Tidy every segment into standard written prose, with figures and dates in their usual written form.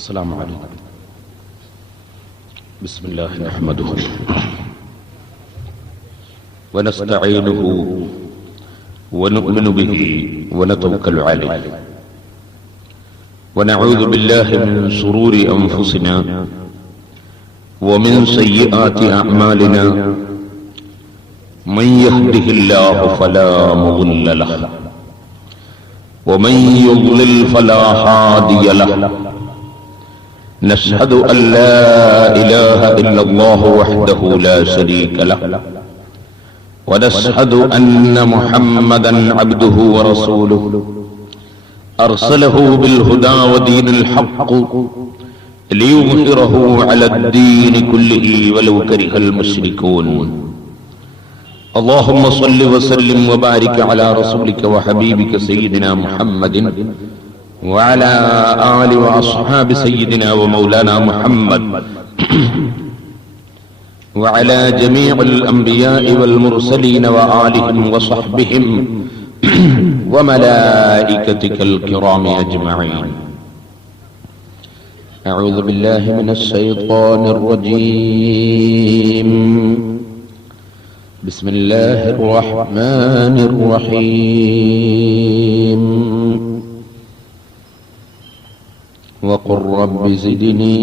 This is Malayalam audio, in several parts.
السلام عليكم. بسم الله نحمده ونستعينه ونؤمن به ونتوكل عليه ونعوذ بالله من شرور أنفسنا ومن سيئات أعمالنا من يهده الله فلا مضل له ومن يضلل فلا هادي له نشهد أن لا إله إلا الله وحده لا شريك له ونشهد أن محمدا عبده ورسوله أرسله بالهدى ودين الحق ليظهره على الدين كله ولو كره المشركون. اللهم صل وسلم وبارك على رسولك وحبيبك سيدنا محمد وعلى آل وأصحاب سيدنا ومولانا محمد وعلى جميع الأنبياء والمرسلين وآلهم وصحبهم وملائكتك الكرام أجمعين. أعوذ بالله من الشيطان الرجيم. بسم الله الرحمن الرحيم. وقل رب زدني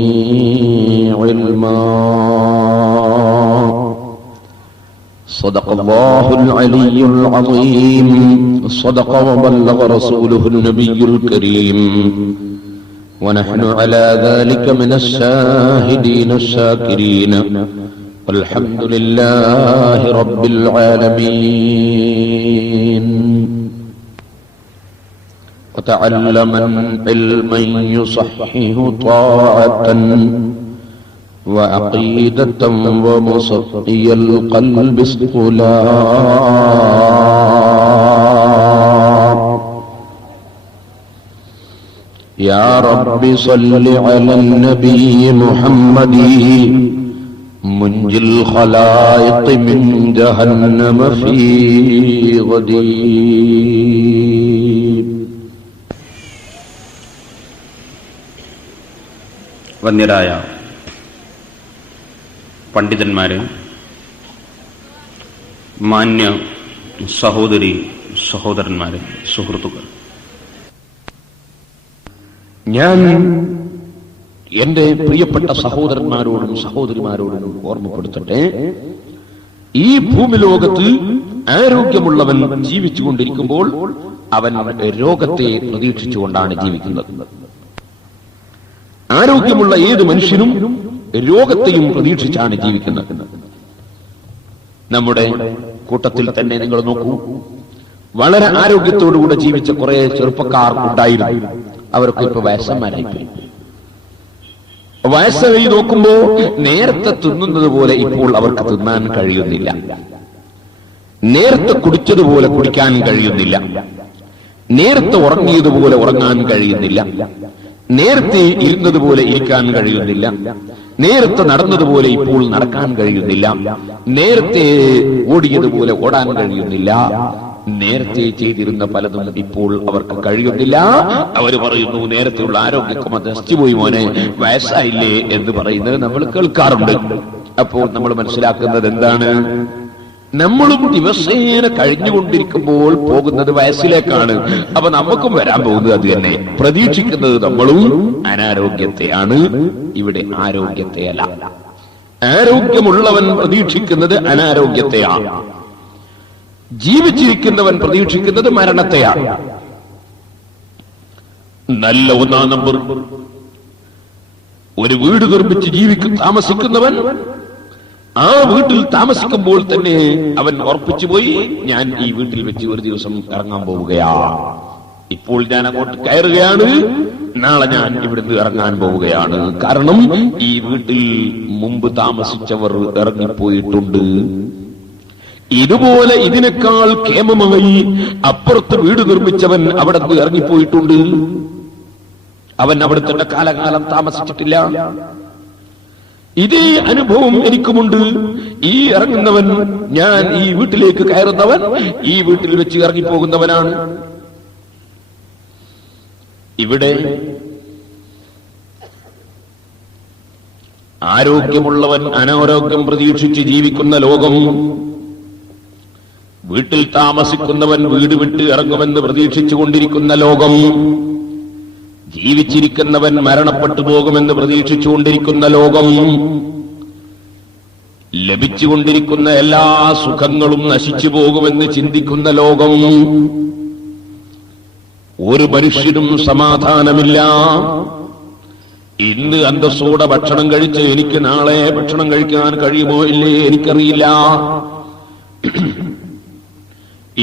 علما. صدق الله العلي العظيم. صدق وبلغ رسوله النبي الكريم ونحن على ذلك من الشاهدين الشاكرين والحمد لله رب العالمين. وتعلما علما يصحح طاعة وعقيدة ومصفي القلب اسطلاء. يا رب صل على النبي محمد منجي الخلائق من جهنم في غدير. വന്യരായ പണ്ഡിതന്മാരെ, മാന്യ സഹോദരി സഹോദരന്മാരെ, സുഹൃത്തുക്കൾ, ഞാൻ എന്റെ പ്രിയപ്പെട്ട സഹോദരന്മാരോടും സഹോദരിമാരോടും ഓർമ്മപ്പെടുത്തട്ടെ, ഈ ഭൂമിലോകത്ത് ആരോഗ്യമുള്ളവൻ ജീവിച്ചുകൊണ്ടിരിക്കുമ്പോൾ അവൻ രോഗത്തെ പ്രതീക്ഷിച്ചുകൊണ്ടാണ് ജീവിക്കുന്നത്. ആരോഗ്യമുള്ള ഏത് മനുഷ്യനും രോഗത്തെയും പ്രതീക്ഷിച്ചാണ് ജീവിക്കുന്നത്. നമ്മുടെ കൂട്ടത്തിൽ തന്നെ നിങ്ങൾ നോക്കൂ, വളരെ ആരോഗ്യത്തോടുകൂടെ ജീവിച്ച കുറെ ചെറുപ്പക്കാർ ഉണ്ടായിരുന്നു. അവർക്ക് ഇപ്പൊ വയസ്സന്മാരായിപ്പോയി. വയസ്സായി നോക്കുമ്പോ നേരത്തെ തിന്നുന്നത് പോലെ ഇപ്പോൾ അവർക്ക് തിന്നാൻ കഴിയുന്നില്ല, നേരത്തെ കുടിച്ചതുപോലെ കുടിക്കാൻ കഴിയുന്നില്ല, നേരത്തെ ഉറങ്ങിയതുപോലെ ഉറങ്ങാൻ കഴിയുന്നില്ല, നേരത്തെ ഇരുന്നതുപോലെ ഇരിക്കാൻ കഴിയുന്നില്ല, നേരത്തെ നടന്നതുപോലെ ഇപ്പോൾ നടക്കാൻ കഴിയുന്നില്ല, നേരത്തെ ഓടിയതുപോലെ ഓടാൻ കഴിയുന്നില്ല, നേരത്തെ ചെയ്തിരുന്ന പലതും ഇപ്പോൾ അവർക്ക് കഴിയുന്നില്ല. അവർ പറയുന്നു, നേരത്തെയുള്ള ആരോഗ്യമൊക്കെ നശിച്ചുപോയി മോനെ, വയസ്സായില്ലേ എന്ന് പറയുന്നത് നമ്മൾ കേൾക്കാറുണ്ട്. അപ്പോൾ നമ്മൾ മനസ്സിലാക്കുന്നത് എന്താണ്? നമ്മളും ദിവസേന കഴിഞ്ഞുകൊണ്ടിരിക്കുമ്പോൾ പോകുന്നത് വയസ്സിലേക്കാണ്. അപ്പൊ നമുക്കും വരാൻ പോകുന്നത് അത് തന്നെ. പ്രതീക്ഷിക്കുന്നത് നമ്മളും അനാരോഗ്യത്തെയാണ്, ഇവിടെ ആരോഗ്യത്തെയല്ല. ആരോഗ്യമുള്ളവൻ പ്രതീക്ഷിക്കുന്നത് അനാരോഗ്യത്തെയാണ്, ജീവിച്ചിരിക്കുന്നവൻ പ്രതീക്ഷിക്കുന്നത് മരണത്തെയാണ്. നല്ല ഒന്നാം നമ്പർ ഒരു വീട് നിർമ്മിച്ച് താമസിക്കുന്നവൻ ആ വീട്ടിൽ താമസിക്കുമ്പോൾ തന്നെ അവൻ ഉറപ്പിച്ചു പോയി, ഞാൻ ഈ വീട്ടിൽ വെച്ച് ഒരു ദിവസം ഇറങ്ങാൻ പോവുകയാണ്, ഇപ്പോൾ ഞാൻ അങ്ങോട്ട് കയറുകയാണ്, നാളെ ഞാൻ ഇവിടുന്ന് ഇറങ്ങാൻ പോവുകയാണ്. കാരണം ഈ വീട്ടിൽ മുമ്പ് താമസിച്ചവർ ഇറങ്ങിപ്പോയിട്ടുണ്ട്. ഇതുപോലെ ഇതിനേക്കാൾ കേമമായി അപ്പുറത്ത് വീട് നിർമ്മിച്ചവൻ അവിടെ ഇറങ്ങിപ്പോയിട്ടുണ്ട്. അവൻ അവിടെ തന്നെ കാലകാലം താമസിച്ചിട്ടില്ല. ഇതേ അനുഭവം എനിക്കുമുണ്ട്. ഈ ഇറങ്ങുന്നവൻ, ഞാൻ ഈ വീട്ടിലേക്ക് കയറുന്നവൻ ഈ വീട്ടിൽ വെച്ച് ഇറങ്ങിപ്പോകുന്നവനാണ്. ഇവിടെ ആരോഗ്യമുള്ളവൻ അനാരോഗ്യം പ്രതീക്ഷിച്ച് ജീവിക്കുന്ന ലോകം, വീട്ടിൽ താമസിക്കുന്നവൻ വീട് വിട്ട് ഇറങ്ങുമെന്ന് പ്രതീക്ഷിച്ചുകൊണ്ടിരിക്കുന്ന ലോകം, ജീവിച്ചിരിക്കുന്നവൻ മരണപ്പെട്ടു പോകുമെന്ന് പ്രതീക്ഷിച്ചുകൊണ്ടിരിക്കുന്ന ലോകം, ലഭിച്ചുകൊണ്ടിരിക്കുന്ന എല്ലാ സുഖങ്ങളും നശിച്ചു പോകുമെന്ന് ചിന്തിക്കുന്ന ലോകം, ഒരു മനുഷ്യനും സമാധാനമില്ല. ഇന്ന് അന്തസ്സോടെ ഭക്ഷണം കഴിച്ച് എനിക്ക് നാളെ ഭക്ഷണം കഴിക്കാൻ കഴിയുമോ ഇല്ലേ എനിക്കറിയില്ല.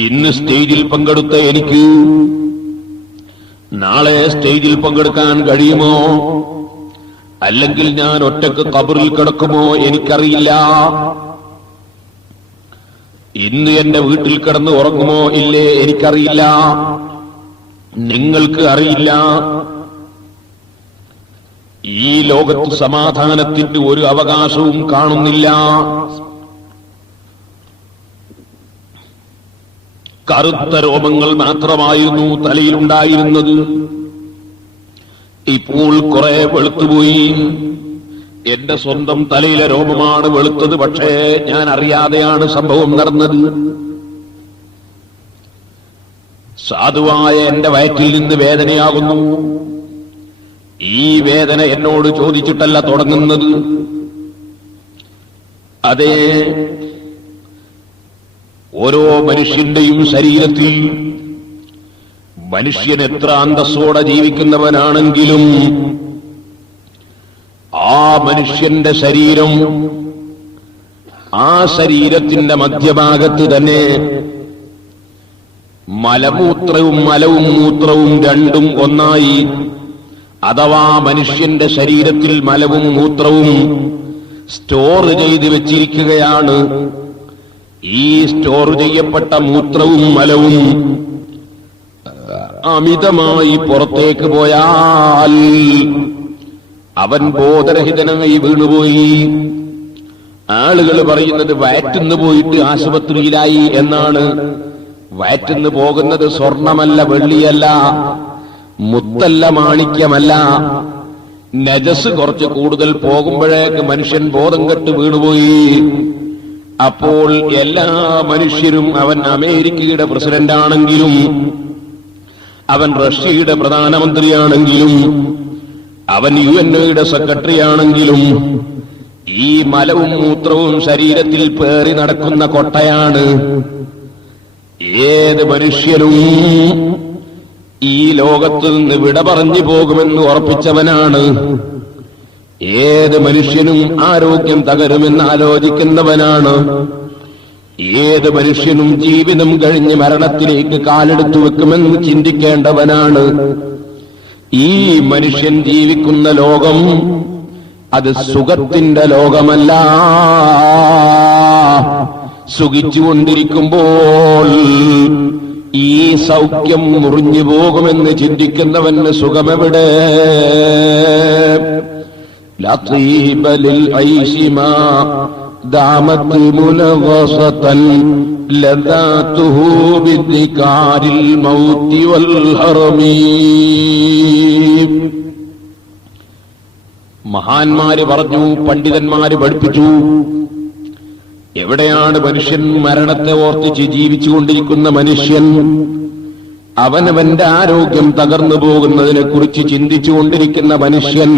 ഇന്ന് സ്റ്റേജിൽ പങ്കെടുത്ത എനിക്ക് നാളെ സ്റ്റേജിൽ പങ്കെടുക്കാൻ കഴിയുമോ, അല്ലെങ്കിൽ ഞാൻ ഒറ്റക്ക് ഖബറിൽ കിടക്കുമോ എനിക്കറിയില്ല. ഇന്ന് എന്റെ വീട്ടിൽ കിടന്ന് ഉറങ്ങുമോ ഇല്ലേ എനിക്കറിയില്ല, നിങ്ങൾക്ക് അറിയില്ല. ഈ ലോകത്ത് സമാധാനത്തിന്റെ ഒരു അവകാശവും കാണുന്നില്ല. കറുത്ത രോമങ്ങൾ മാത്രമായിരുന്നു തലയിലുണ്ടായിരുന്നത്, ഇപ്പോൾ കുറെ വെളുത്തുപോയി. എന്റെ സ്വന്തം തലയിലെ രോമമാണ് വെളുത്തത്, പക്ഷേ ഞാൻ അറിയാതെയാണ് സംഭവം നടന്നത്. സാധുവായ എന്റെ വയറ്റിൽ നിന്ന് വേദനയാകുന്നു. ഈ വേദന എന്നോട് ചോദിച്ചിട്ടല്ല തുടങ്ങുന്നത്. അതേ, ഓരോ മനുഷ്യന്റെയും ശരീരത്തിൽ മനുഷ്യൻ എത്ര അന്തസ്സോടെ ജീവിക്കുന്നവനാണെങ്കിലും ആ മനുഷ്യന്റെ ശരീരം, ആ ശരീരത്തിന്റെ മധ്യഭാഗത്ത് തന്നെ മലമൂത്രവും മലവും മൂത്രവും രണ്ടും ഒന്നായി, അഥവാ മനുഷ്യന്റെ ശരീരത്തിൽ മലവും മൂത്രവും സ്റ്റോർ ചെയ്ത് വെച്ചിരിക്കുകയാണ്. ഈ സ്റ്റോർ ചെയ്യപ്പെട്ട മൂത്രവും മലവും അമിതമായി പുറത്തേക്ക് പോയാൽ അവൻ ബോധരഹിതനായി വീണുപോയി. ആളുകൾ പറയുന്നത് വയറ്റുന്നു പോയിട്ട് ആശുപത്രിയിലായി എന്നാണ്. വയറ്റുന്നു പോകുന്നത് സ്വർണമല്ല, വെള്ളിയല്ല, മുത്തല്ല, മാണിക്യമല്ല. നജസ് കുറച്ച് കൂടുതൽ പോകുമ്പോഴേക്ക് മനുഷ്യൻ ബോധം കെട്ട് വീണുപോയി. അപ്പോൾ എല്ലാ മനുഷ്യരും, അവൻ അമേരിക്കയുടെ പ്രസിഡന്റ് ആണെങ്കിലും, അവൻ റഷ്യയുടെ പ്രധാനമന്ത്രിയാണെങ്കിലും, അവൻ UN-യുടെ സെക്രട്ടറി ആണെങ്കിലും, ഈ മലവും മൂത്രവും ശരീരത്തിൽ പേറി നടക്കുന്ന കൊട്ടയാണ്. ഏത് മനുഷ്യനും ഈ ലോകത്ത് നിന്ന് വിട പറഞ്ഞു പോകുമെന്ന് ഉറപ്പിച്ചവനാണ്. ഏത് മനുഷ്യനും ആരോഗ്യം തകരുമെന്ന് ആലോചിക്കുന്നവനാണ്. ഏത് മനുഷ്യനും ജീവിതം കഴിഞ്ഞ് മരണത്തിലേക്ക് കാലെടുത്തു വെക്കുമെന്ന് ചിന്തിക്കേണ്ടവനാണ്. ഈ മനുഷ്യൻ ജീവിക്കുന്ന ലോകം അത് സുഖത്തിന്റെ ലോകമല്ല. സുഖിച്ചുകൊണ്ടിരിക്കുമ്പോൾ ഈ സൗഖ്യം മുറിഞ്ഞു പോകുമെന്ന് ചിന്തിക്കുന്നവന് സുഖമെവിടെ? ലതീബ ലിൽ ഐശി മാ ദാമത് മുലവസതൻ ലദാതുഹു ബിദികാരിൽ മൗതി വൽ ഹറമി. മഹാന്മാര് പറഞ്ഞു, പണ്ഡിതന്മാര് പഠിപ്പിച്ചു, എവിടെയാണ് മനുഷ്യൻ മരണത്തെ ഓർത്തിച്ച് ജീവിച്ചുകൊണ്ടിരിക്കുന്ന മനുഷ്യൻ അവനവന്റെ ആരോഗ്യം തകർന്നു പോകുന്നതിനെ കുറിച്ച് ചിന്തിച്ചുകൊണ്ടിരിക്കുന്ന മനുഷ്യൻ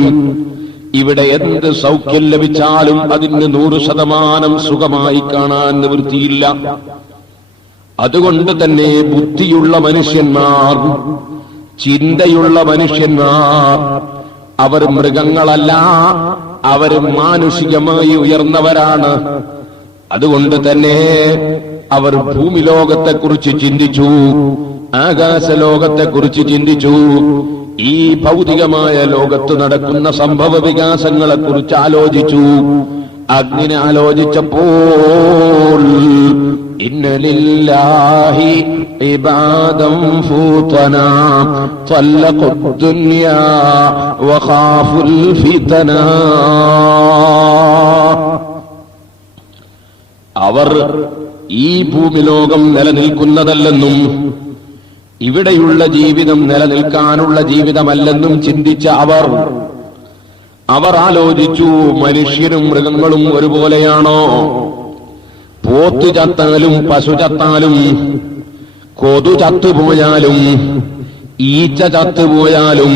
ഇവിടെ എന്ത് സൗഖ്യം ലഭിച്ചാലും അതിന് 100% സുഖമായി കാണാൻ നിവൃത്തിയില്ല. അതുകൊണ്ട് തന്നെ ബുദ്ധിയുള്ള മനുഷ്യന്മാർ, ചിന്തയുള്ള മനുഷ്യന്മാർ, അവർ മൃഗങ്ങളല്ല, അവർ മാനുഷികമായി ഉയർന്നവരാണ്. അതുകൊണ്ട് തന്നെ അവർ ഭൂമി ലോകത്തെക്കുറിച്ച് ചിന്തിച്ചു, ആകാശലോകത്തെക്കുറിച്ച് ചിന്തിച്ചു, ഈ ഭൗതികമായ ലോകത്ത് നടക്കുന്ന സംഭവ വികാസങ്ങളെക്കുറിച്ച് ആലോചിച്ചു. അങ്ങനെ ആലോചിച്ചപ്പോൾ ഇന്ന ലില്ലാഹി ഇബാദം ഫൂതനാ തല്ലഖു ദുനിയാ വഖാഫുൽ ഫിതനാ. അവർ ഈ ഭൂമി ലോകം നിലനിൽക്കുന്നതല്ലെന്നും ഇവിടെയുള്ള ജീവിതം നിലനിൽക്കാനുള്ള ജീവിതമല്ലെന്നും ചിന്തിച്ച അവർ അവർ ആലോചിച്ചു, മനുഷ്യരും മൃഗങ്ങളും ഒരുപോലെയാണോ? പോത്ത് ചത്താലും പശു ചത്താലും കൊതു ചത്തുപോയാലും ഈച്ച ചത്തുപോയാലും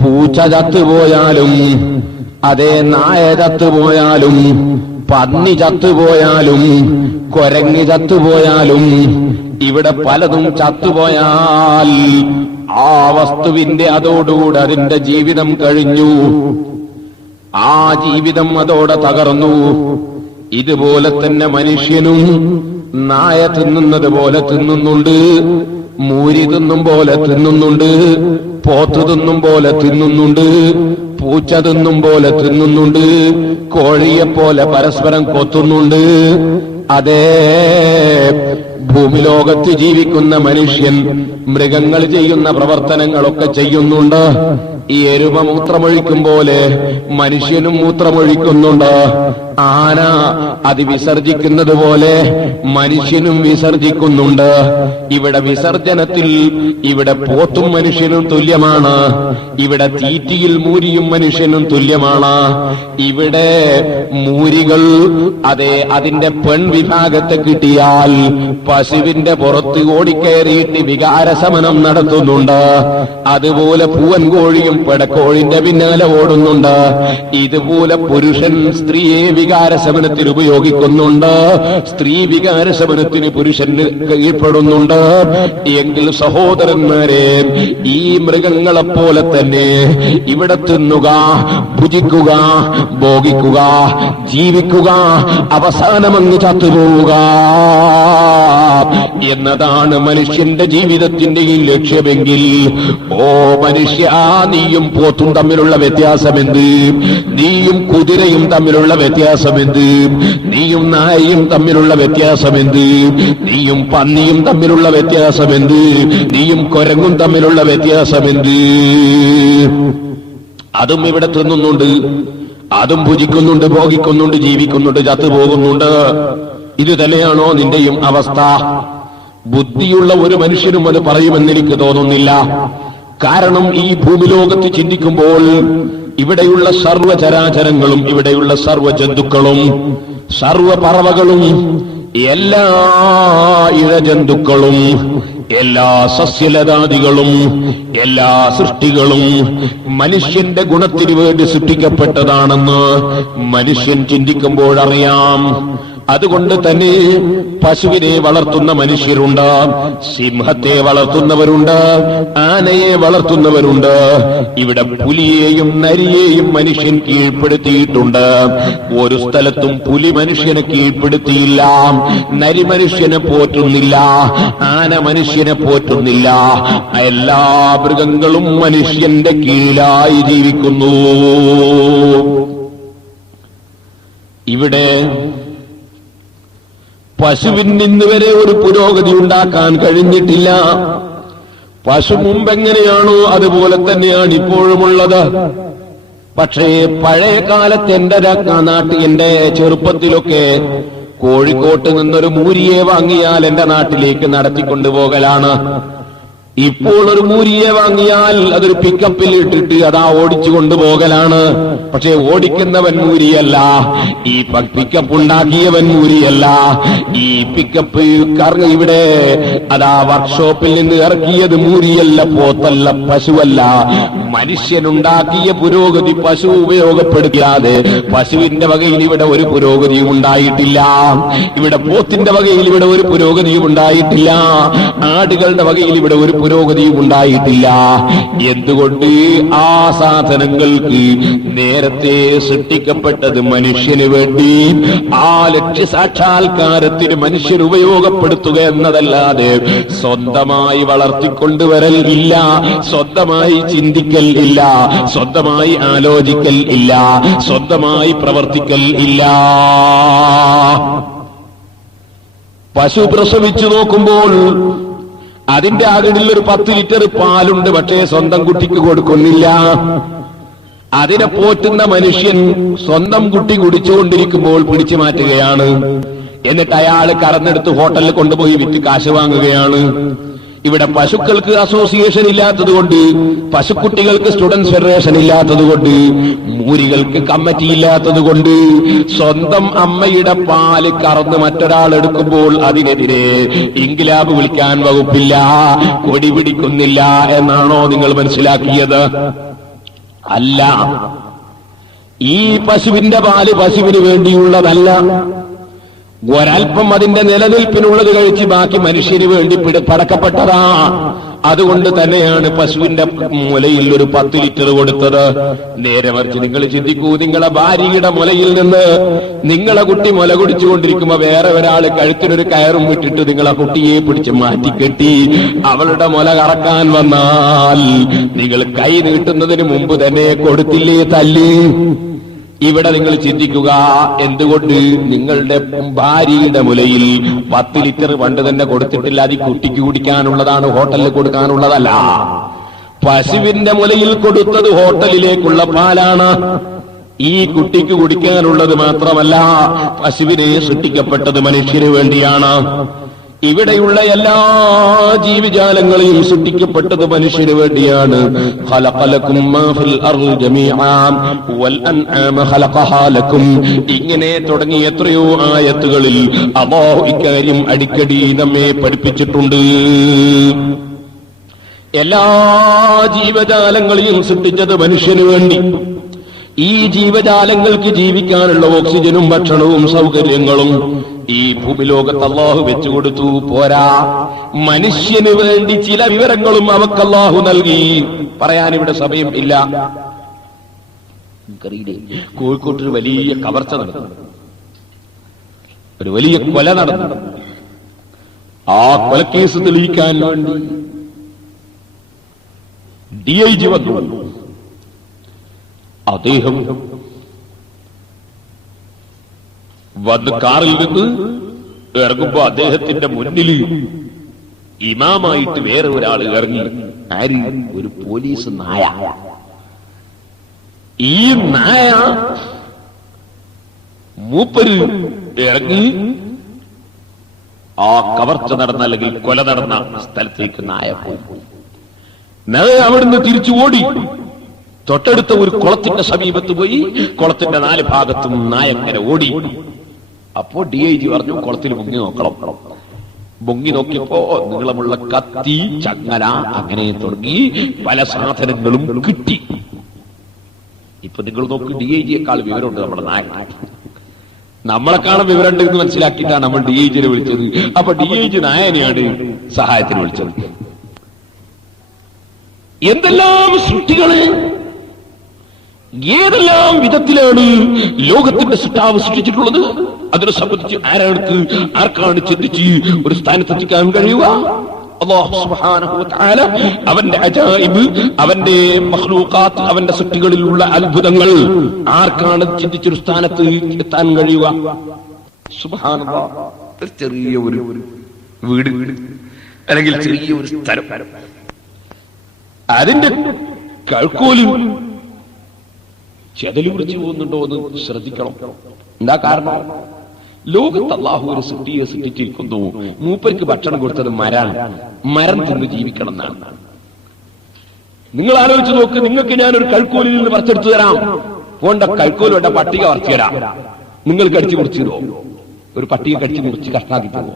പൂച്ച ചത്തുപോയാലും അതേ നായ ചത്തുപോയാലും പന്നി ചത്തുപോയാലും കൊരങ്ങ് ചത്തുപോയാലും ഇവിടെ പലതും ചത്തുപോയാൽ ആ വസ്തുവിന്റെ അതോടുകൂടെ അതിന്റെ ജീവിതം കഴിഞ്ഞു, ആ ജീവിതം അതോടെ തകർന്നു. ഇതുപോലെ തന്നെ മനുഷ്യനും നായ തിന്നുന്നത് പോലെ തിന്നുന്നുണ്ട്, മൂരി തിന്നും പോലെ തിന്നുന്നുണ്ട്, പോത്ത് തിന്നും പോലെ തിന്നുന്നുണ്ട്, പൂച്ച തിന്നും പോലെ തിന്നുന്നുണ്ട്, കോഴിയെപ്പോലെ പരസ്പരം കൊത്തുന്നുണ്ട്. അതേ ഭൂമിലോകത്ത് ജീവിക്കുന്ന മനുഷ്യൻ മൃഗങ്ങൾ ചെയ്യുന്ന പ്രവർത്തനങ്ങളൊക്കെ ചെയ്യുന്നുണ്ട്. ഈ എരുമ മൂത്രമൊഴിക്കും പോലെ മനുഷ്യനും മൂത്രമൊഴിക്കുന്നുണ്ട്. ആന അത് വിസർജിക്കുന്നത് പോലെ മനുഷ്യനും വിസർജിക്കുന്നുണ്ട്. ഇവിടെ വിസർജനത്തിൽ ഇവിടെ പോത്തും മനുഷ്യനും തുല്യമാണ്, ഇവിടെ തീറ്റിയിൽ മൂരിയും മനുഷ്യനും തുല്യമാണ്. ഇവിടെ മൂരികൾ അതേ അതിന്റെ പെൺവിഭാഗത്തെ കിട്ടിയാൽ പശുവിന്റെ പുറത്ത് ഓടിക്കയറിയിട്ട് വികാരശമനം നടത്തുന്നുണ്ട്. അതുപോലെ പൂവൻ കോഴിയും പെടക്കോഴിന്റെ പിന്നാലെ ഓടുന്നുണ്ട്. ഇതുപോലെ പുരുഷൻ സ്ത്രീയെ വികാരശമനത്തിന് ഉപയോഗിക്കുന്നുണ്ട്, സ്ത്രീ വികാരശമനത്തിന് പുരുഷന് കീഴ്പ്പെടുന്നുണ്ട്. എങ്കിൽ സഹോദരന്മാരെ, ഈ മൃഗങ്ങളെപ്പോലെ തന്നെ ഇവിടെ തിന്നുക, ഭുജിക്കുക, ഭോഗിക്കുക, ജീവിക്കുക, അവസാനമങ്ങ് ചത്തുപോവുക എന്നതാണ് മനുഷ്യന്റെ ജീവിതത്തിന്റെ ഈ ലക്ഷ്യമെങ്കിൽ, ഓ മനുഷ്യ, നീയും പോത്തും തമ്മിലുള്ള വ്യത്യാസമെന്ത്? നീയും കുതിരയും തമ്മിലുള്ള വ്യത്യാസമെന്ത്? നീയും നായയും തമ്മിലുള്ള വ്യത്യാസമെന്ത്? നീയും പന്നിയും തമ്മിലുള്ള വ്യത്യാസമെന്ത്? നീയും കുരങ്ങും തമ്മിലുള്ള വ്യത്യാസമെന്ത്? അതും ഇവിടെ തിന്നുന്നുണ്ട്, അതും ഭുജിക്കുന്നുണ്ട്, ഭോഗിക്കുന്നുണ്ട്, ജീവിക്കുന്നുണ്ട്, ചത്തുപോകുന്നുണ്ട്. ഇത് തന്നെയാണോ നിന്റെയും അവസ്ഥ? ബുദ്ധിയുള്ള ഒരു മനുഷ്യനും അത് പറയുമെന്നെനിക്ക് തോന്നുന്നില്ല. കാരണം ഈ ഭൂമിലോകത്ത് ചിന്തിക്കുമ്പോൾ ഇവിടെയുള്ള സർവ്വചരാചരങ്ങളും, ഇവിടെയുള്ള സർവ്വ ജന്തുക്കളും, സർവ്വ പറവകളും, എല്ലാ ഇഴജന്തുക്കളും, എല്ലാ സസ്യലതാദികളും, എല്ലാ സൃഷ്ടികളും മനുഷ്യന്റെ ഗുണത്തിന് വേണ്ടി സൃഷ്ടിക്കപ്പെട്ടതാണെന്ന് മനുഷ്യൻ ചിന്തിക്കുമ്പോഴറിയാം. അതുകൊണ്ട് തന്നെ പശുവിനെ വളർത്തുന്ന മനുഷ്യരുണ്ട്, സിംഹത്തെ വളർത്തുന്നവരുണ്ട്, ആനയെ വളർത്തുന്നവരുണ്ട്. ഇവിടെ പുലിയെയും നരിയെയും മനുഷ്യൻ കീഴ്പ്പെടുത്തിയിട്ടുണ്ട്. ഒരു സ്ഥലത്തും പുലി മനുഷ്യനെ കീഴ്പ്പെടുത്തിയില്ല, നരി മനുഷ്യനെ പോറ്റുന്നില്ല, ആന മനുഷ്യനെ പോറ്റുന്നില്ല. എല്ലാ മൃഗങ്ങളും മനുഷ്യന്റെ കീഴിലായി ജീവിക്കുന്നു. ഇവിടെ പശുവിന് ഇന്ന് വരെ ഒരു പുരോഗതി ഉണ്ടാക്കാൻ കഴിഞ്ഞിട്ടില്ല. പശു മുമ്പെങ്ങനെയാണോ അതുപോലെ തന്നെയാണ് ഇപ്പോഴുമുള്ളത്. പക്ഷേ പഴയ കാലത്ത് എന്റെ ചെറുപ്പത്തിലൊക്കെ കോഴിക്കോട്ട് നിന്നൊരു മൂരിയെ വാങ്ങിയാൽ എന്റെ നാട്ടിലേക്ക് നടത്തിക്കൊണ്ടുപോകലാണ്. ഇപ്പോൾ ഒരു മൂരിയെ വാങ്ങിയാൽ അതൊരു പിക്കപ്പിൽ ഇട്ടിട്ട് അതാ ഓടിച്ചു കൊണ്ടുപോകലാണ്. പക്ഷേ ഓടിക്കുന്നവൻ മൂരിയല്ല, ഈ പിക്കപ്പ് ഉണ്ടാക്കിയവൻ മൂരിയല്ല. ഈ പിക്കപ്പ് ഇവിടെ അതാ വർക്ക്ഷോപ്പിൽ നിന്ന് ഇറക്കിയത് മൂരിയല്ല, പോത്തല്ല, പശുവല്ല. മനുഷ്യനുണ്ടാക്കിയ പുരോഗതി പശു ഉപയോഗപ്പെടുത്താതെ പശുവിന്റെ വകയിൽ ഇവിടെ ഒരു പുരോഗതിയും ഉണ്ടായിട്ടില്ല. ഇവിടെ പോത്തിന്റെ വകയിൽ ഇവിടെ ഒരു പുരോഗതിയും ഉണ്ടായിട്ടില്ല. ആടുകളുടെ വകയിൽ ഇവിടെ ഒരു പുരോഗതിയും ഉണ്ടായിട്ടില്ല. എന്തുകൊണ്ട്? ആ സാധനങ്ങൾക്ക് നേരത്തെ സൃഷ്ടിക്കപ്പെട്ടത് മനുഷ്യന് വേണ്ടി, ആ ലക്ഷ്യ സാക്ഷാത്കാരത്തിന് മനുഷ്യൻ ഉപയോഗപ്പെടുത്തുക എന്നതല്ലാതെ സ്വന്തമായി വളർത്തിക്കൊണ്ടുവരൽ ഇല്ല, സ്വന്തമായി ചിന്തിക്കൽ ഇല്ല, സ്വന്തമായി ആലോചിക്കൽ ഇല്ല, സ്വന്തമായി പ്രവർത്തിക്കൽ ഇല്ല. പശു പ്രസവിച്ചു നോക്കുമ്പോൾ അതിന്റെ അകടിൽ ഒരു 10 ലിറ്റർ പാലുണ്ട്, പക്ഷേ സ്വന്തം കുട്ടിക്ക് കൊടുക്കുന്നില്ല. അതിനെ പോറ്റുന്ന മനുഷ്യൻ സ്വന്തം കുട്ടി കുടിച്ചുകൊണ്ടിരിക്കുമ്പോൾ പിടിച്ചു മാറ്റുകയാണ്. എന്നിട്ട് അയാൾ കറന്നെടുത്ത് ഹോട്ടലിൽ കൊണ്ടുപോയി വിറ്റ് കാശ് വാങ്ങുകയാണ്. ഇവിടെ പശുക്കൾക്ക് അസോസിയേഷൻ ഇല്ലാത്തതുകൊണ്ട്, പശുക്കുട്ടികൾക്ക് സ്റ്റുഡൻസ് ഫെഡറേഷൻ ഇല്ലാത്തതുകൊണ്ട്, മൂരികൾക്ക് കമ്മിറ്റി ഇല്ലാത്തതുകൊണ്ട്, സ്വന്തം അമ്മയുടെ പാല് കറന്ന് മറ്റൊരാൾ എടുക്കുമ്പോൾ അതിനെതിരെ ഇൻകിലാബ് വിളിക്കാൻ വകുപ്പില്ല, കൊടി പിടിക്കുന്നില്ല എന്നാണോ നിങ്ങൾ മനസ്സിലാക്കിയത്? അല്ല. ഈ പശുവിന്റെ പാല് പശുവിന് വേണ്ടിയുള്ളതല്ല. ഒരൽപ്പം അതിന്റെ നിലനിൽപ്പിനുള്ളത് കഴിച്ച് ബാക്കി മനുഷ്യന് വേണ്ടി പടക്കപ്പെട്ടതാ. അതുകൊണ്ട് തന്നെയാണ് പശുവിന്റെ മുലയിൽ ഒരു 10 ലിറ്റർ കൊടുത്തത്. നേരെ മറിച്ച് നിങ്ങൾ ചിന്തിക്കൂ, നിങ്ങളെ ഭാര്യയുടെ മുലയിൽ നിന്ന് നിങ്ങളെ കുട്ടി മുല കുടിച്ചുകൊണ്ടിരിക്കുമ്പോ വേറെ ഒരാൾ കഴുത്തിനൊരു കയറും വിട്ടിട്ട് നിങ്ങളെ കുട്ടിയെ പിടിച്ച് മാറ്റിക്കെട്ടി അവളുടെ മുല കറക്കാൻ വന്നാൽ നിങ്ങൾ കൈ നീട്ടുന്നതിന് മുമ്പ് തന്നെ കൊടുത്തില്ലേ തല്ല്? ഇവിടെ നിങ്ങൾ ചിന്തിക്കുക, എന്തുകൊണ്ട് നിങ്ങളുടെ ഭാര്യയുടെ മുലയിൽ 10 ലിറ്റർ പണ്ട് തന്നെ കൊടുത്തിട്ടില്ല? അത് കുട്ടിക്ക് കുടിക്കാനുള്ളതാണ്, ഹോട്ടലിൽ കൊടുക്കാനുള്ളതല്ല. പശുവിന്റെ മുലയിൽ കൊടുത്തത് ഹോട്ടലിലേക്കുള്ള പാലാണ്. ഈ കുട്ടിക്ക് കുടിക്കാനുള്ളത് മാത്രമല്ല, പശുവിനെ സൃഷ്ടിക്കപ്പെട്ടത് മനുഷ്യന് വേണ്ടിയാണ്. ഇവിടെയുള്ള എല്ലാ ജീവജാലങ്ങളെയും സൃഷ്ടിക്കപ്പെട്ടത് മനുഷ്യന് വേണ്ടിയാണ്. ഖലഖലകും മാ ഫിൽ അർളി ജമീഅൻ വൽ അൻആമ ഖലഖഹാ ലക്കും. ഇങ്ങനെ തുടങ്ങി എത്രയോ ആയത്തുകളിൽ അല്ലാഹു ഇക്കാര്യം അടിക്കടി നമ്മെ പഠിപ്പിച്ചിട്ടുണ്ട്. എല്ലാ ജീവജാലങ്ങളെയും സൃഷ്ടിച്ചത് മനുഷ്യന് വേണ്ടി. ഈ ജീവജാലങ്ങൾക്ക് ജീവിക്കാനുള്ള ഓക്സിജനും ഭക്ഷണവും സൗകര്യങ്ങളും ഈ ഭൂമിലോകത്ത് അല്ലാഹു വെച്ചുകൊടുത്തു. പോരാ, മനുഷ്യന് വേണ്ടി ചില വിവരങ്ങളും അവർക്ക് അല്ലാഹു നൽകി. പറയാൻ ഇവിടെ സമയം ഇല്ല. കോഴിക്കോട്ടൊരു വലിയ കവർച്ച നടന്നു, ഒരു വലിയ കൊല നടന്നു. ആ കൊലക്കേസ് തെളിയിക്കാൻ വേണ്ടി DIG വന്നു. അദ്ദേഹം വന്ന് കാറിൽ നിന്ന് ഇറങ്ങുമ്പോ അദ്ദേഹത്തിന്റെ മുന്നിൽ ഇമാമായിട്ട് വേറെ ഒരാൾ ഇറങ്ങി. ആര്? ഒരു പോലീസ് നായ. ഈ നായ മൂപ്പര് ഇറങ്ങി ആ കവർച്ച നടന്ന അല്ലെങ്കിൽ കൊല നടന്ന സ്ഥലത്തേക്ക് നായ പോയി. നായ അവിടുന്ന് തിരിച്ചു ഓടി തൊട്ടടുത്ത ഒരു കുളത്തിന്റെ സമീപത്ത് പോയി. കുളത്തിന്റെ 4 ഭാഗത്തും നായ അങ്ങനെ ഓടി. അപ്പോ DIG പറഞ്ഞു, കുളത്തിൽ മുങ്ങി നോക്കണം. മുങ്ങി നോക്കിയപ്പോ നീളമുള്ള കത്തി, ചങ്ങല, അങ്ങനെ തുടങ്ങി പല സാധനങ്ങളും കിട്ടി. ഇപ്പൊ നിങ്ങൾ നോക്ക്, DIG-യേക്കാൾ വിവരമുണ്ട് നമ്മുടെ നായ. നമ്മളെക്കാളും വിവരമുണ്ട് എന്ന് മനസ്സിലാക്കിയിട്ടാണ് നമ്മൾ DIG-നെ വിളിച്ചത്. അപ്പൊ DIG നായനെയാണ് സഹായത്തിന് വിളിച്ചത്. എന്തെല്ലാം സൃഷ്ടികള്, ഏതെല്ലാം വിധത്തിലാണ് ലോകത്തിന്റെ സൃഷ്ടാവ് സൃഷ്ടിച്ചിട്ടുള്ളത്. അതിനെ സംബന്ധിച്ച് ആർക്കാണ് ചിന്തിച്ച് ഒരു സ്ഥാനത്തെത്തിക്കാൻ കഴിയുക? അല്ലാഹു സുബ്ഹാനഹു വ തആല അവന്റെ അജായിബ്, അവന്റെ മഖ്ലൂഖാത്ത്, അവന്റെ സൃഷ്ടികളിലുള്ള അത്ഭുതങ്ങൾ ആർക്കാണ് ചിന്തിച്ചൊരു സ്ഥാനത്ത് എത്താൻ കഴിയുക? സുബ്ഹാനല്ലാഹ്. ചെറിയ ഒരു വീട് അല്ലെങ്കിൽ ചെറിയ ഒരു സ്ഥലം, അതിന്റെ കഴുക്കോലും ചെതലി പിടിച്ചു പോകുന്നുണ്ടോ എന്ന് ശ്രദ്ധിക്കണം. എന്താ കാരണം? ലോകത്ത് അല്ലാഹു ഒരു സൃഷ്ടിയെ സൃഷ്ടിച്ചിരിക്കുന്നു. മൂപ്പർക്ക് ഭക്ഷണം കൊടുത്തത് മരം തിന്ന് ജീവിക്കണം എന്നാണ്. നിങ്ങൾ ആലോചിച്ച് നോക്ക്, നിങ്ങൾക്ക് ഞാനൊരു കഴുക്കോലിൽ നിന്ന് പറിച്ചെടുത്തു തരാം. പോണ്ട, കഴുക്കോലുണ്ട പട്ടിക പറിച്ചു തരാം. നിങ്ങൾ കടിച്ചു കുടിച്ചതോ? ഒരു പട്ടിക കടിച്ചു കുടിച്ച് കഷ്ടാക്കി പോവോ?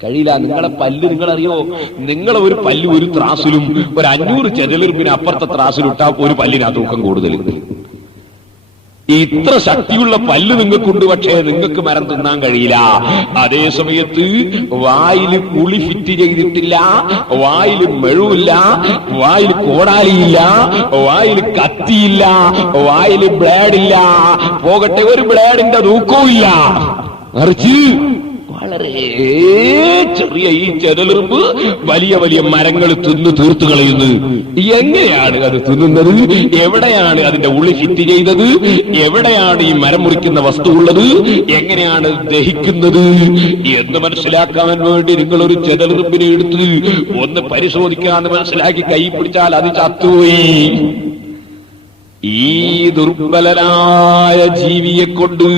കഴിയില്ല. നിങ്ങളെ പല്ല് നിങ്ങളറിയോ? നിങ്ങളെ ഒരു പല്ല് ഒരു ത്രാസിലും ഒരു 500 ചെതലെറുമ്പിന് അപ്പുറത്തെ ത്രാസിലിട്ടാൽ ഒരു പല്ലിനാ തൂക്കം കൂടുതൽ. ഇത്ര ശക്തിയുള്ള പല്ല് നിങ്ങൾക്കുണ്ട്, പക്ഷേ നിങ്ങൾക്ക് മരം തിന്നാൻ കഴിയില്ല. അതേ സമയത്ത് വായിൽ കുളി ഫിറ്റ് ചെയ്തിട്ടില്ല, വായിൽ മെഴുവില്ല, വായിൽ കോടാലിയില്ല, വായിൽ കത്തിയില്ല, വായിൽ ബ്ലേഡില്ല. പോകട്ടെ, ഒരു ബ്ലേഡിന്റെ തൂക്കവും ഇല്ല. മറിച്ച് വളരെ ചെറിയ ഈ ചെതലെറുമ്പ് വലിയ വലിയ മരങ്ങൾ തിന്ന് തീർത്തു കളയുന്നു. എങ്ങനെയാണ് അത് തിന്നുന്നത്? എവിടെയാണ് അതിന്റെ ഉള്ളി ഫിറ്റ് ചെയ്തത്? എവിടെയാണ് ഈ മരം മുറിക്കുന്ന വസ്തു ഉള്ളത്? എങ്ങനെയാണ് ദഹിക്കുന്നത് എന്ന് മനസ്സിലാക്കാൻ വേണ്ടി നിങ്ങൾ ഒരു ചെതലെറുമ്പിനെ എടുത്ത് ഒന്ന് പരിശോധിക്കാന്ന് മനസ്സിലാക്കി കൈ പിടിച്ചാൽ അത് ചത്തുപോയി. ഈ ദുർബലനായ ജീവിയെ കൊണ്ട്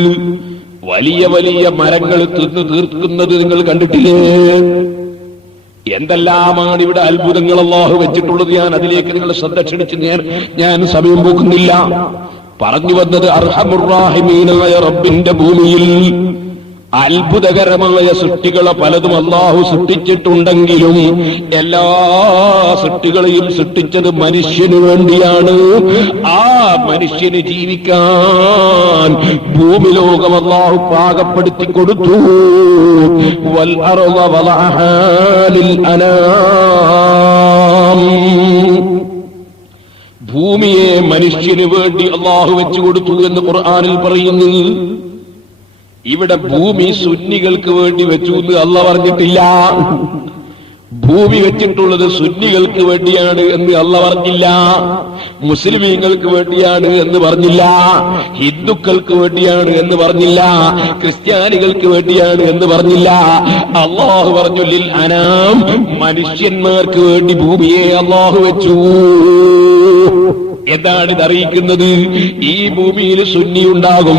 വലിയ വലിയ മരങ്ങൾ തിന്നു തീർക്കുന്നത് നിങ്ങൾ കണ്ടിട്ടില്ലേ? എന്തെല്ലാമാണ് ഇവിടെ അത്ഭുതങ്ങൾ അല്ലാഹു വെച്ചിട്ടുള്ളത്. ഞാൻ അതിലേക്ക് നിങ്ങളെ ശ്രദ്ധ ക്ഷണിച്ച് ഞാൻ സമയം പോക്കുന്നില്ല. പറഞ്ഞു വന്നത് അർഹമുർ റഹീമീനായ റബ്ബിന്റെ ഭൂമിയിൽ അത്ഭുതകരമായ സൃഷ്ടികളെ പലതും അല്ലാഹു സൃഷ്ടിച്ചിട്ടുണ്ടെങ്കിലും എല്ലാ സൃഷ്ടികളെയും സൃഷ്ടിച്ചത് മനുഷ്യന് വേണ്ടിയാണ്. ആ മനുഷ്യന് ജീവിക്കാൻ ഭൂമി ലോകം അല്ലാഹു പാകപ്പെടുത്തി കൊടുത്തു. വൽ അർള വദഅഹാ ലിൽ അനാം, ഭൂമിയെ മനുഷ്യന് വേണ്ടി അല്ലാഹു വെച്ചു കൊടുത്തു എന്ന് ഖുർആനിൽ പറയുന്നു. ഇവിടെ ഭൂമി സുന്നികൾക്ക് വേണ്ടി വെച്ചു എന്ന് അല്ലാഹു പറഞ്ഞിട്ടില്ല. ഭൂമി വെച്ചിട്ടുള്ളത് സുന്നികൾക്ക് വേണ്ടിയാണ് എന്ന് അല്ലാഹു പറഞ്ഞില്ല. മുസ്ലിമീങ്ങൾക്ക് വേണ്ടിയാണ് എന്ന് പറഞ്ഞില്ല. ഹിന്ദുക്കൾക്ക് വേണ്ടിയാണ് എന്ന് പറഞ്ഞില്ല. ക്രിസ്ത്യാനികൾക്ക് വേണ്ടിയാണ് എന്ന് പറഞ്ഞില്ല. അല്ലാഹു പറഞ്ഞു ലിൽ അനാം, മനുഷ്യന്മാർക്ക് വേണ്ടി ഭൂമിയെ അല്ലാഹു വെച്ചു. എന്താണ് ഇത് അറിയിക്കുന്നത്? ഈ ഭൂമിയിൽ സുന്നി ഉണ്ടാകും,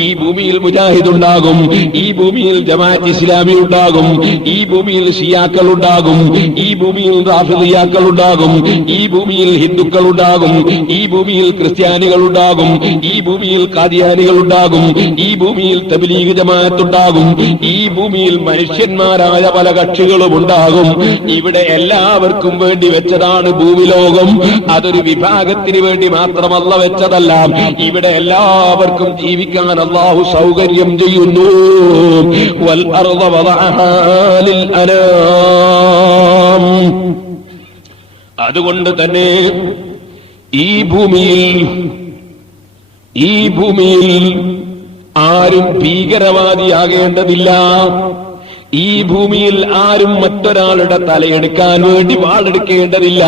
ഈ ഭൂമിയിൽ മുജാഹിദ് ഉണ്ടാകും, ഈ ഭൂമിയിൽ ജമാഅത്ത് ഇസ്ലാമി ഉണ്ടാകും, ഈ ഭൂമിയിൽ ഷിയാക്കൾ ഉണ്ടാകും, ഈ ഭൂമിയിൽ റാഫിദിയാക്കൾ ഉണ്ടാകും, ഈ ഭൂമിയിൽ ഹിന്ദുക്കൾ ഉണ്ടാകും, ഈ ഭൂമിയിൽ ക്രിസ്ത്യാനികൾ ഉണ്ടാകും, ഈ ഭൂമിയിൽ ഖാദിയാനികൾ ഉണ്ടാകും, ഈ ഭൂമിയിൽ തബ്ലീഗ് ജമാഅത്ത് ഉണ്ടാകും, ഈ ഭൂമിയിൽ മനുഷ്യന്മാരായ പല കക്ഷികളും ഉണ്ടാകും. ഇവിടെ എല്ലാവർക്കും വേണ്ടി വെച്ചതാണ് ഭൂമി ലോകം. അതൊരു വിഭാഗത്തിന് വേണ്ടി മാത്രമല്ല വെച്ചതല്ല. ഇവിടെ എല്ലാവർക്കും ജീവിക്കാൻ അല്ലാഹു സൗകര്യം ചെയ്യുന്നു. വൽ അർള വദഅഹാ ലിൽ അനാം, അതുകൊണ്ട് തന്നെ ഈ ഭൂമിയിൽ ആരും ഭീകരവാദിയാകേണ്ടതില്ല. ഈ ഭൂമിയിൽ ആരും മറ്റൊരാളുടെ തലയെടുക്കാൻ വേണ്ടി വാളെടുക്കേണ്ടതില്ല.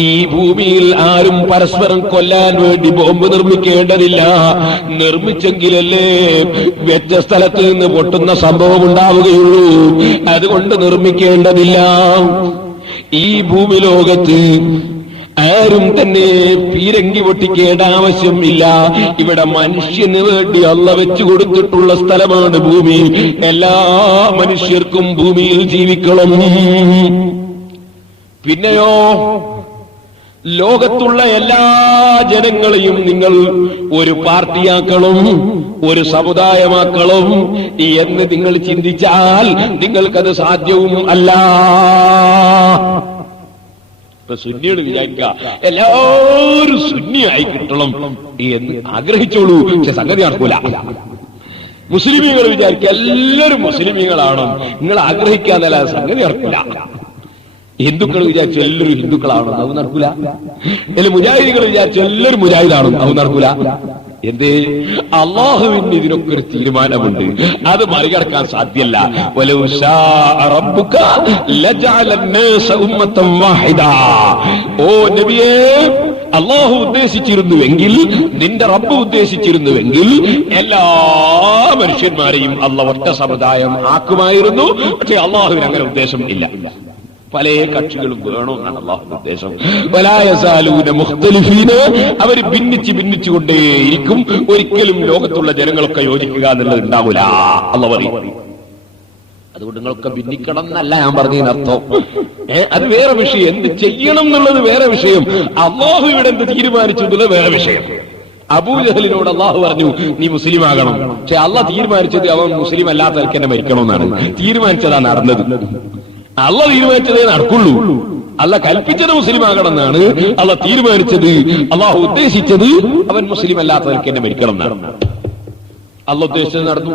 ഈ ഭൂമിയിൽ ആരും പരസ്പരം കൊല്ലാൻ വേണ്ടി ബോംബ് നിർമ്മിക്കേണ്ടതില്ല. നിർമ്മിച്ചെങ്കിലല്ലേ വെച്ച സ്ഥലത്ത് നിന്ന് പൊട്ടുന്ന സംഭവം ഉണ്ടാവുകയുള്ളൂ. അതുകൊണ്ട് നിർമ്മിക്കേണ്ടതില്ല. ഈ ഭൂമി ലോകത്ത് ആരും തന്നെ പീരങ്കി പൊട്ടിക്കേണ്ട ആവശ്യമില്ല. ഇവിടെ മനുഷ്യന് വേണ്ടി അല്ലാഹു വെച്ചു കൊടുത്തിട്ടുള്ള സ്ഥലമാണ് ഭൂമി. എല്ലാ മനുഷ്യർക്കും ഭൂമിയിൽ ജീവിക്കണം. പിന്നെയോ ലോകത്തുള്ള എല്ലാ ജനങ്ങളെയും നിങ്ങൾ ഒരു പാർട്ടിയാക്കളും ഒരു സമുദായമാക്കളും എന്ന് നിങ്ങൾ ചിന്തിച്ചാൽ നിങ്ങൾക്കത് സാധ്യവും അല്ല. ഇപ്പൊ സുന്നിയോട് വിചാരിക്കുക എല്ലാവരും സുന്നിയായി കിട്ടണം എന്ന് ആഗ്രഹിച്ചോളൂ, പക്ഷെ സംഗതി നടക്കൂല. മുസ്ലിമീങ്ങൾ വിചാരിക്കുക എല്ലാവരും മുസ്ലിമീങ്ങളാണ്, നിങ്ങൾ ആഗ്രഹിക്കാതല്ല സംഗതി നടക്കില്ല. ഹിന്ദുക്കൾ വിചാരിച്ചു എല്ലാവരും ഹിന്ദുക്കളാണ്, അത് നടക്കൂല. അല്ലെ മുജാഹിദികൾ വിചാരിച്ചു എല്ലാവരും മുജാഹിദാണ്, അത് നടക്കൂല. എന്തേ? അല്ലാഹുവിന് ഇതിനൊക്കെ ഒരു തീരുമാനമുണ്ട്, അത് മറികടക്കാൻ സാധ്യല്ല. വലൗ ശാഅ റബ്ബുക ലജഅല അന്നാസ ഉമ്മത്തൻ വാഹിദ. ഓ നബിയേ, അല്ലാഹു ഉദ്ദേശിച്ചിരുന്നുവെങ്കിൽ, നിന്റെ റബ്ബ് ഉദ്ദേശിച്ചിരുന്നുവെങ്കിൽ എല്ലാ മനുഷ്യന്മാരെയും അല്ലാഹു ഒറ്റ സമുദായം ആക്കുമായിരുന്നു. പക്ഷെ അല്ലാഹുവിന് അങ്ങനെ ഉദ്ദേശം ഇല്ല. പല കക്ഷികളും വേണമെന്നാണ് അല്ലാഹുവിന്റെ ഉദ്ദേശം. വലാ യസാലൂന മുഖ്തലിഫീന, അവർ ഭിന്നിച്ചുകൊണ്ടേയിരിക്കും. ഒരിക്കലും ലോകത്തുള്ള ജനങ്ങളൊക്കെ യോജിക്കുക എന്നുള്ളത് ഉണ്ടാവൂല അല്ലാഹു പറയും. അതുകൊണ്ട് നിങ്ങളൊക്കെ ഭിന്നിക്കണം എന്നല്ല ഞാൻ പറഞ്ഞതിനർത്ഥം. അത് വേറെ വിഷയം. എന്ത് ചെയ്യണം എന്നുള്ളത് വേറെ വിഷയം. അല്ലാഹു ഇവിടെ എന്ത് തീരുമാനിച്ചു എന്നുള്ളത് വേറെ വിഷയം. അബൂജഹലിനോട് അല്ലാഹു പറഞ്ഞു നീ മുസ്ലിം ആകണം. പക്ഷെ അല്ലാഹു തീരുമാനിച്ചത് അവൻ മുസ്ലിം അല്ലാത്തവർക്ക് എന്നെ മരിക്കണമെന്നാണ്. തീരുമാനിച്ചതാ നടന്നത്. അല്ലാഹു തീരുമാനിച്ചതേ നടക്കുള്ളൂ. അല്ലാഹു കൽപ്പിച്ചത് മുസ്ലിം ആകണമെന്നാണ്. അല്ലാഹു തീരുമാനിച്ചത്, അല്ലാഹു ഉദ്ദേശിച്ചത് അവൻ മുസ്ലിം അല്ലാത്തവർക്ക് എന്നെ മരിക്കണം എന്നാണ്. അല്ലാഹു ഉദ്ദേശിച്ചത് നടന്നു.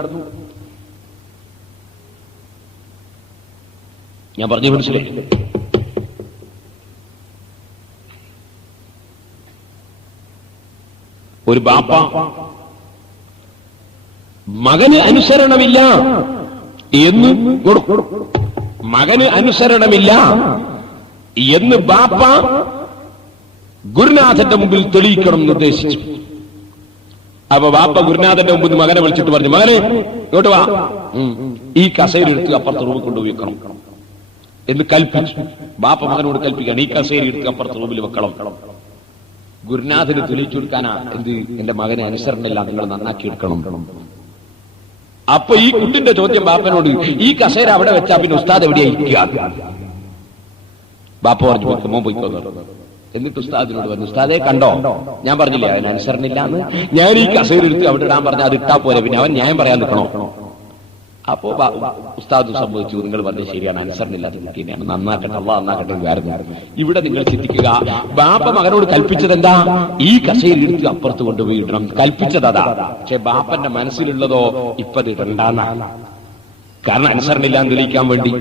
ഞാൻ പറഞ്ഞു മനസ്സിലായി. ഒരു ബാപ്പ മകന് അനുസരണമില്ല എന്ന് ബാപ്പ ഗുരുനാഥന്റെ മുമ്പിൽ തെളിയിക്കണം നിർദ്ദേശിച്ചു. അപ്പൊ ബാപ്പ ഗുരുനാഥന്റെ മുമ്പിൽ മകനെ വിളിച്ചിട്ട് പറഞ്ഞു, മകനെ ഇങ്ങോട്ട് വാ, ഈ കസേര എടുത്ത് അപ്പുറത്ത് റൂമിൽ കൊണ്ടുപോയി വെക്കണം എന്ന് കൽപ്പിച്ചു. ബാപ്പ മകനോട് കൽപ്പിക്കണം, ഈ കസേര എടുത്ത് അപ്പുറത്ത് റൂമിൽ വെക്കണം. ഗുരുനാഥന് തെളിയിച്ചു കൊടുക്കാനാ എന്ത്, എന്റെ മകനെ അനുസരണമില്ല, നിങ്ങൾ നന്നാക്കി എടുക്കണം. അപ്പൊ ഈ കുട്ടിന്റെ ചോദ്യം ബാപ്പനോട്, ഈ കസേര അവിടെ വെച്ചാ പിന്നെ ഉസ്താദ് എവിടെയായിരിക്കുക? ബാപ്പ പറഞ്ഞു മോൻ പോയിക്കോ. എന്നിട്ട് ഉസ്താദിനോട് പറഞ്ഞു, ഉസ്താദെ കണ്ടോ, ഞാൻ പറഞ്ഞില്ലേ അവൻ അനുസരണില്ല എന്ന്. ഞാൻ ഈ കസേരെടുത്ത് അവിടെ ഇടാൻ പറഞ്ഞ അത് ഇട്ടാ പോലെ, പിന്നെ അവൻ ന്യായം പറയാൻ നിൽക്കണോ? അപ്പോ ഉസ്താദ് സംഭവിച്ചു, നിങ്ങൾ പറഞ്ഞത് ശരിയാണ്, അനുസരണില്ലാത്ത കുട്ടീനെയാണ്, നന്നാക്കട്ടെ, അള്ളാഹ് നന്നാക്കട്ടെ എന്ന്. ഇവിടെ നിങ്ങൾ ചിന്തിക്കുക, ബാപ്പ മകനോട് കൽപ്പിച്ചത് എന്താ? ഈ കസേരയെടുത്ത് അപ്പുറത്ത് കൊണ്ടുപോയി ഇടണം, കൽപ്പിച്ചതാ. പക്ഷെ ബാപ്പന്റെ മനസ്സിലുള്ളതോ ഇപ്പത് ഇടണ്ടാന്നാണ്. കാരണം അനുസരണില്ലാന്ന് തെളിയിക്കാൻ വേണ്ടി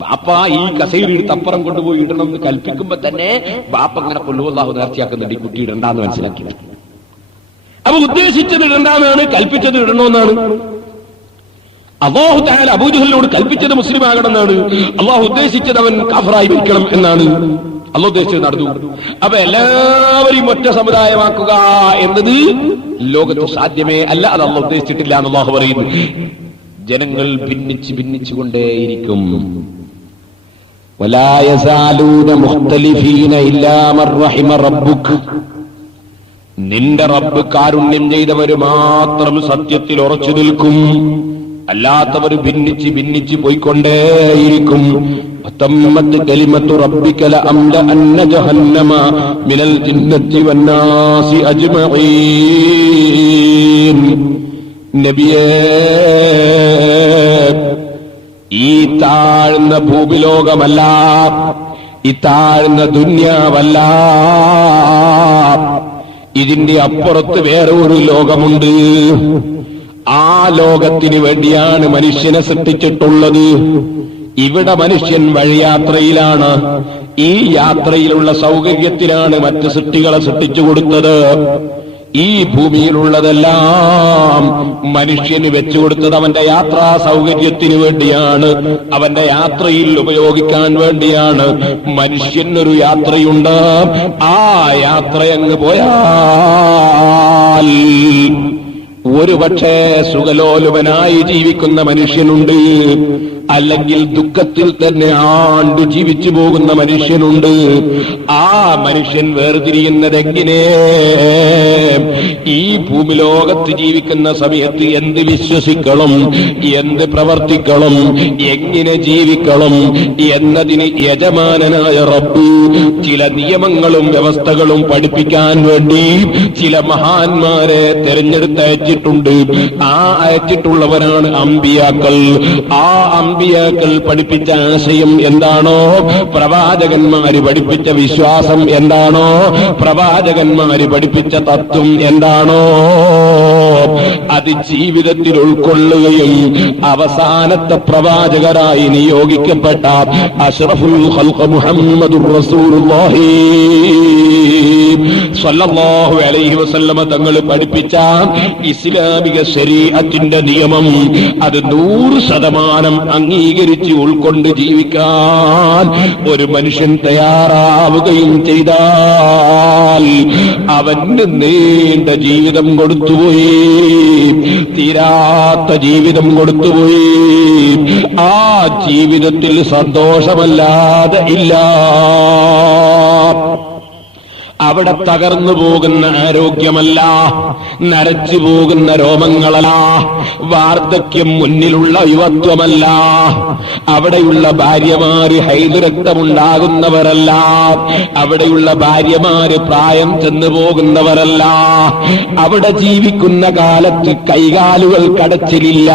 ബാപ്പ ഈ കസേരയെടുത്ത് അപ്പുറം കൊണ്ടുപോയി ഇടണം എന്ന് കൽപ്പിക്കുമ്പോ തന്നെ ബാപ്പ അങ്ങനെ കൊല്ലുവല്ലാഹു നേർച്ചയാക്കുന്നുണ്ട്, ഈ കുട്ടി ഇടണ്ടാന്ന് മനസ്സിലാക്കി. അപ്പൊ ഉദ്ദേശിച്ചത് ഇടണ്ടാന്നാണ്, കൽപ്പിച്ചത് ഇടണമെന്നാണ്. അല്ലാഹു തആല അബൂജഹലിനോട് കൽപ്പിച്ചത് മുസ്ലിം ആകണമെന്നാണ്, അള്ളാഹു ഉദ്ദേശിച്ചത് അവൻ കാഫിറായി മരിക്കണം എന്നാണ്. അള്ളാഹു ഉദ്ദേശിച്ചത് നടന്നു. അപ്പൊ എല്ലാവരെയും ഒറ്റ സമുദായമാക്കുക എന്നത് ലോകത്ത് സാധ്യമേ അല്ല, അത് അള്ളാഹു ഉദ്ദേശിച്ചിട്ടില്ല എന്ന് അള്ളാഹു പറയുന്നു. ജനങ്ങൾ ഭിന്നിച്ചുകൊണ്ടേയിരിക്കും. വലാ യസാലൂന മുഖ്തലിഫീന ഇല്ലാ മർ റഹിമ റബ്ബുക. നിന്റെ റബ്ബ് കാരുണ്യം ചെയ്തവര് മാത്രം സത്യത്തിൽ ഉറച്ചു നിൽക്കും, അല്ലാത്തവർ ഭിന്നിച്ച് പോയിക്കൊണ്ടേയിരിക്കും. വതമ്മത് കലിമത്തു റബ്ബിക ലഅംലഅന്ന ജഹന്നമ മിനൽ ജിന്നത്തി വന്നാസി അജ്മഈൻ. നബിയേ, ഈ താഴ്ന്ന ഭൂമിലോകമല്ല, ഈ താഴ്ന്ന ദുന്യാവല്ല, ഇതിന്റെ അപ്പുറത്ത് വേറെ ഒരു ലോകമുണ്ട്. ആ ലോകത്തിന് വേണ്ടിയാണ് മനുഷ്യനെ സൃഷ്ടിച്ചിട്ടുള്ളത്. ഇവിടെ മനുഷ്യൻ വഴിയാത്രയിലാണ്. ഈ യാത്രയിലുള്ള സൗകര്യത്തിലാണ് മറ്റ് സൃഷ്ടികളെ സൃഷ്ടിച്ചു കൊടുത്തത്. ഈ ഭൂമിയിലുള്ളതെല്ലാം മനുഷ്യന് വെച്ചുകൊടുത്തത് അവന്റെ യാത്രാ സൗകര്യത്തിന് വേണ്ടിയാണ്, അവന്റെ യാത്രയിൽ ഉപയോഗിക്കാൻ വേണ്ടിയാണ്. മനുഷ്യനൊരു യാത്രയുണ്ട്, ആ യാത്രയങ്ങ് പോയാൽ ഒരുപക്ഷേ സുഖലോലുപനായി ജീവിക്കുന്ന മനുഷ്യനുണ്ട്, അല്ലെങ്കിൽ ദുഃഖത്തിൽ തന്നെ ആണ്ട് ജീവിച്ചു പോകുന്ന മനുഷ്യനുണ്ട്. ആ മനുഷ്യൻ വേർതിരിയുന്നത് എങ്ങനെ? ഈ ഭൂമിലോകത്ത് ജീവിക്കുന്ന സമയത്ത് എന്ത് വിശ്വസിക്കണം, എന്ത് പ്രവർത്തിക്കണം, എങ്ങനെ ജീവിക്കണം എന്നതിന് യജമാനനായ റബ്ബ് ചില നിയമങ്ങളും വ്യവസ്ഥകളും പഠിപ്പിക്കാൻ വേണ്ടി ചില മഹാന്മാരെ തെരഞ്ഞെടുത്തയച്ചിട്ടുണ്ട്. ആ അയച്ചിട്ടുള്ളവരാണ് അമ്പിയാക്കൾ. ആ അമ്പിയാക്കൾ പഠിപ്പിച്ച ആശയം എന്താണോ, പ്രവാചകന്മാര് പഠിപ്പിച്ച വിശ്വാസം എന്താണോ, പ്രവാചകന്മാര് പഠിപ്പിച്ച തത്വം എന്താണോ, അത് ജീവിതത്തിൽ ഉൾക്കൊള്ളുകയും അവസാനത്തെ പ്രവാചകരായി നിയോഗിക്കപ്പെട്ട അഷ്റഫുൽ ഖൽഖ് മുഹമ്മദുർ റസൂലുള്ളാഹി സ്വല്ലല്ലാഹു അലൈഹി വസല്ലമ തങ്ങൾ പഠിപ്പിച്ച ഇസ്ലാമിക ശരീഅത്തിന്റെ നിയമം അത് 100% അംഗീകരിച്ച് ഉൾക്കൊണ്ട് ജീവിക്കാൻ ഒരു മനുഷ്യൻ തയ്യാറാവുകയും ചെയ്താൽ അവന് നീണ്ട ജീവിതം കൊടുത്തുപോയി, തീരാത്ത ജീവിതം കൊടുത്തുപോയി. ആ ജീവിതത്തിൽ സന്തോഷമല്ലാതെ ഇല്ല. അവിടെ തകർന്നു പോകുന്ന ആരോഗ്യമല്ല, നരച്ചു പോകുന്ന രോമങ്ങളല്ല, വാർദ്ധക്യം മുന്നിലുള്ള യുവത്വമല്ല, അവിടെയുള്ള ഭാര്യമാര് ഹൈദ് രക്തമുണ്ടാകുന്നവരല്ല, അവിടെയുള്ള ഭാര്യമാര് പ്രായം ചെന്നു പോകുന്നവരല്ല, അവിടെ ജീവിക്കുന്ന കാലത്ത് കൈകാലുകൾ കടച്ചിലില്ല,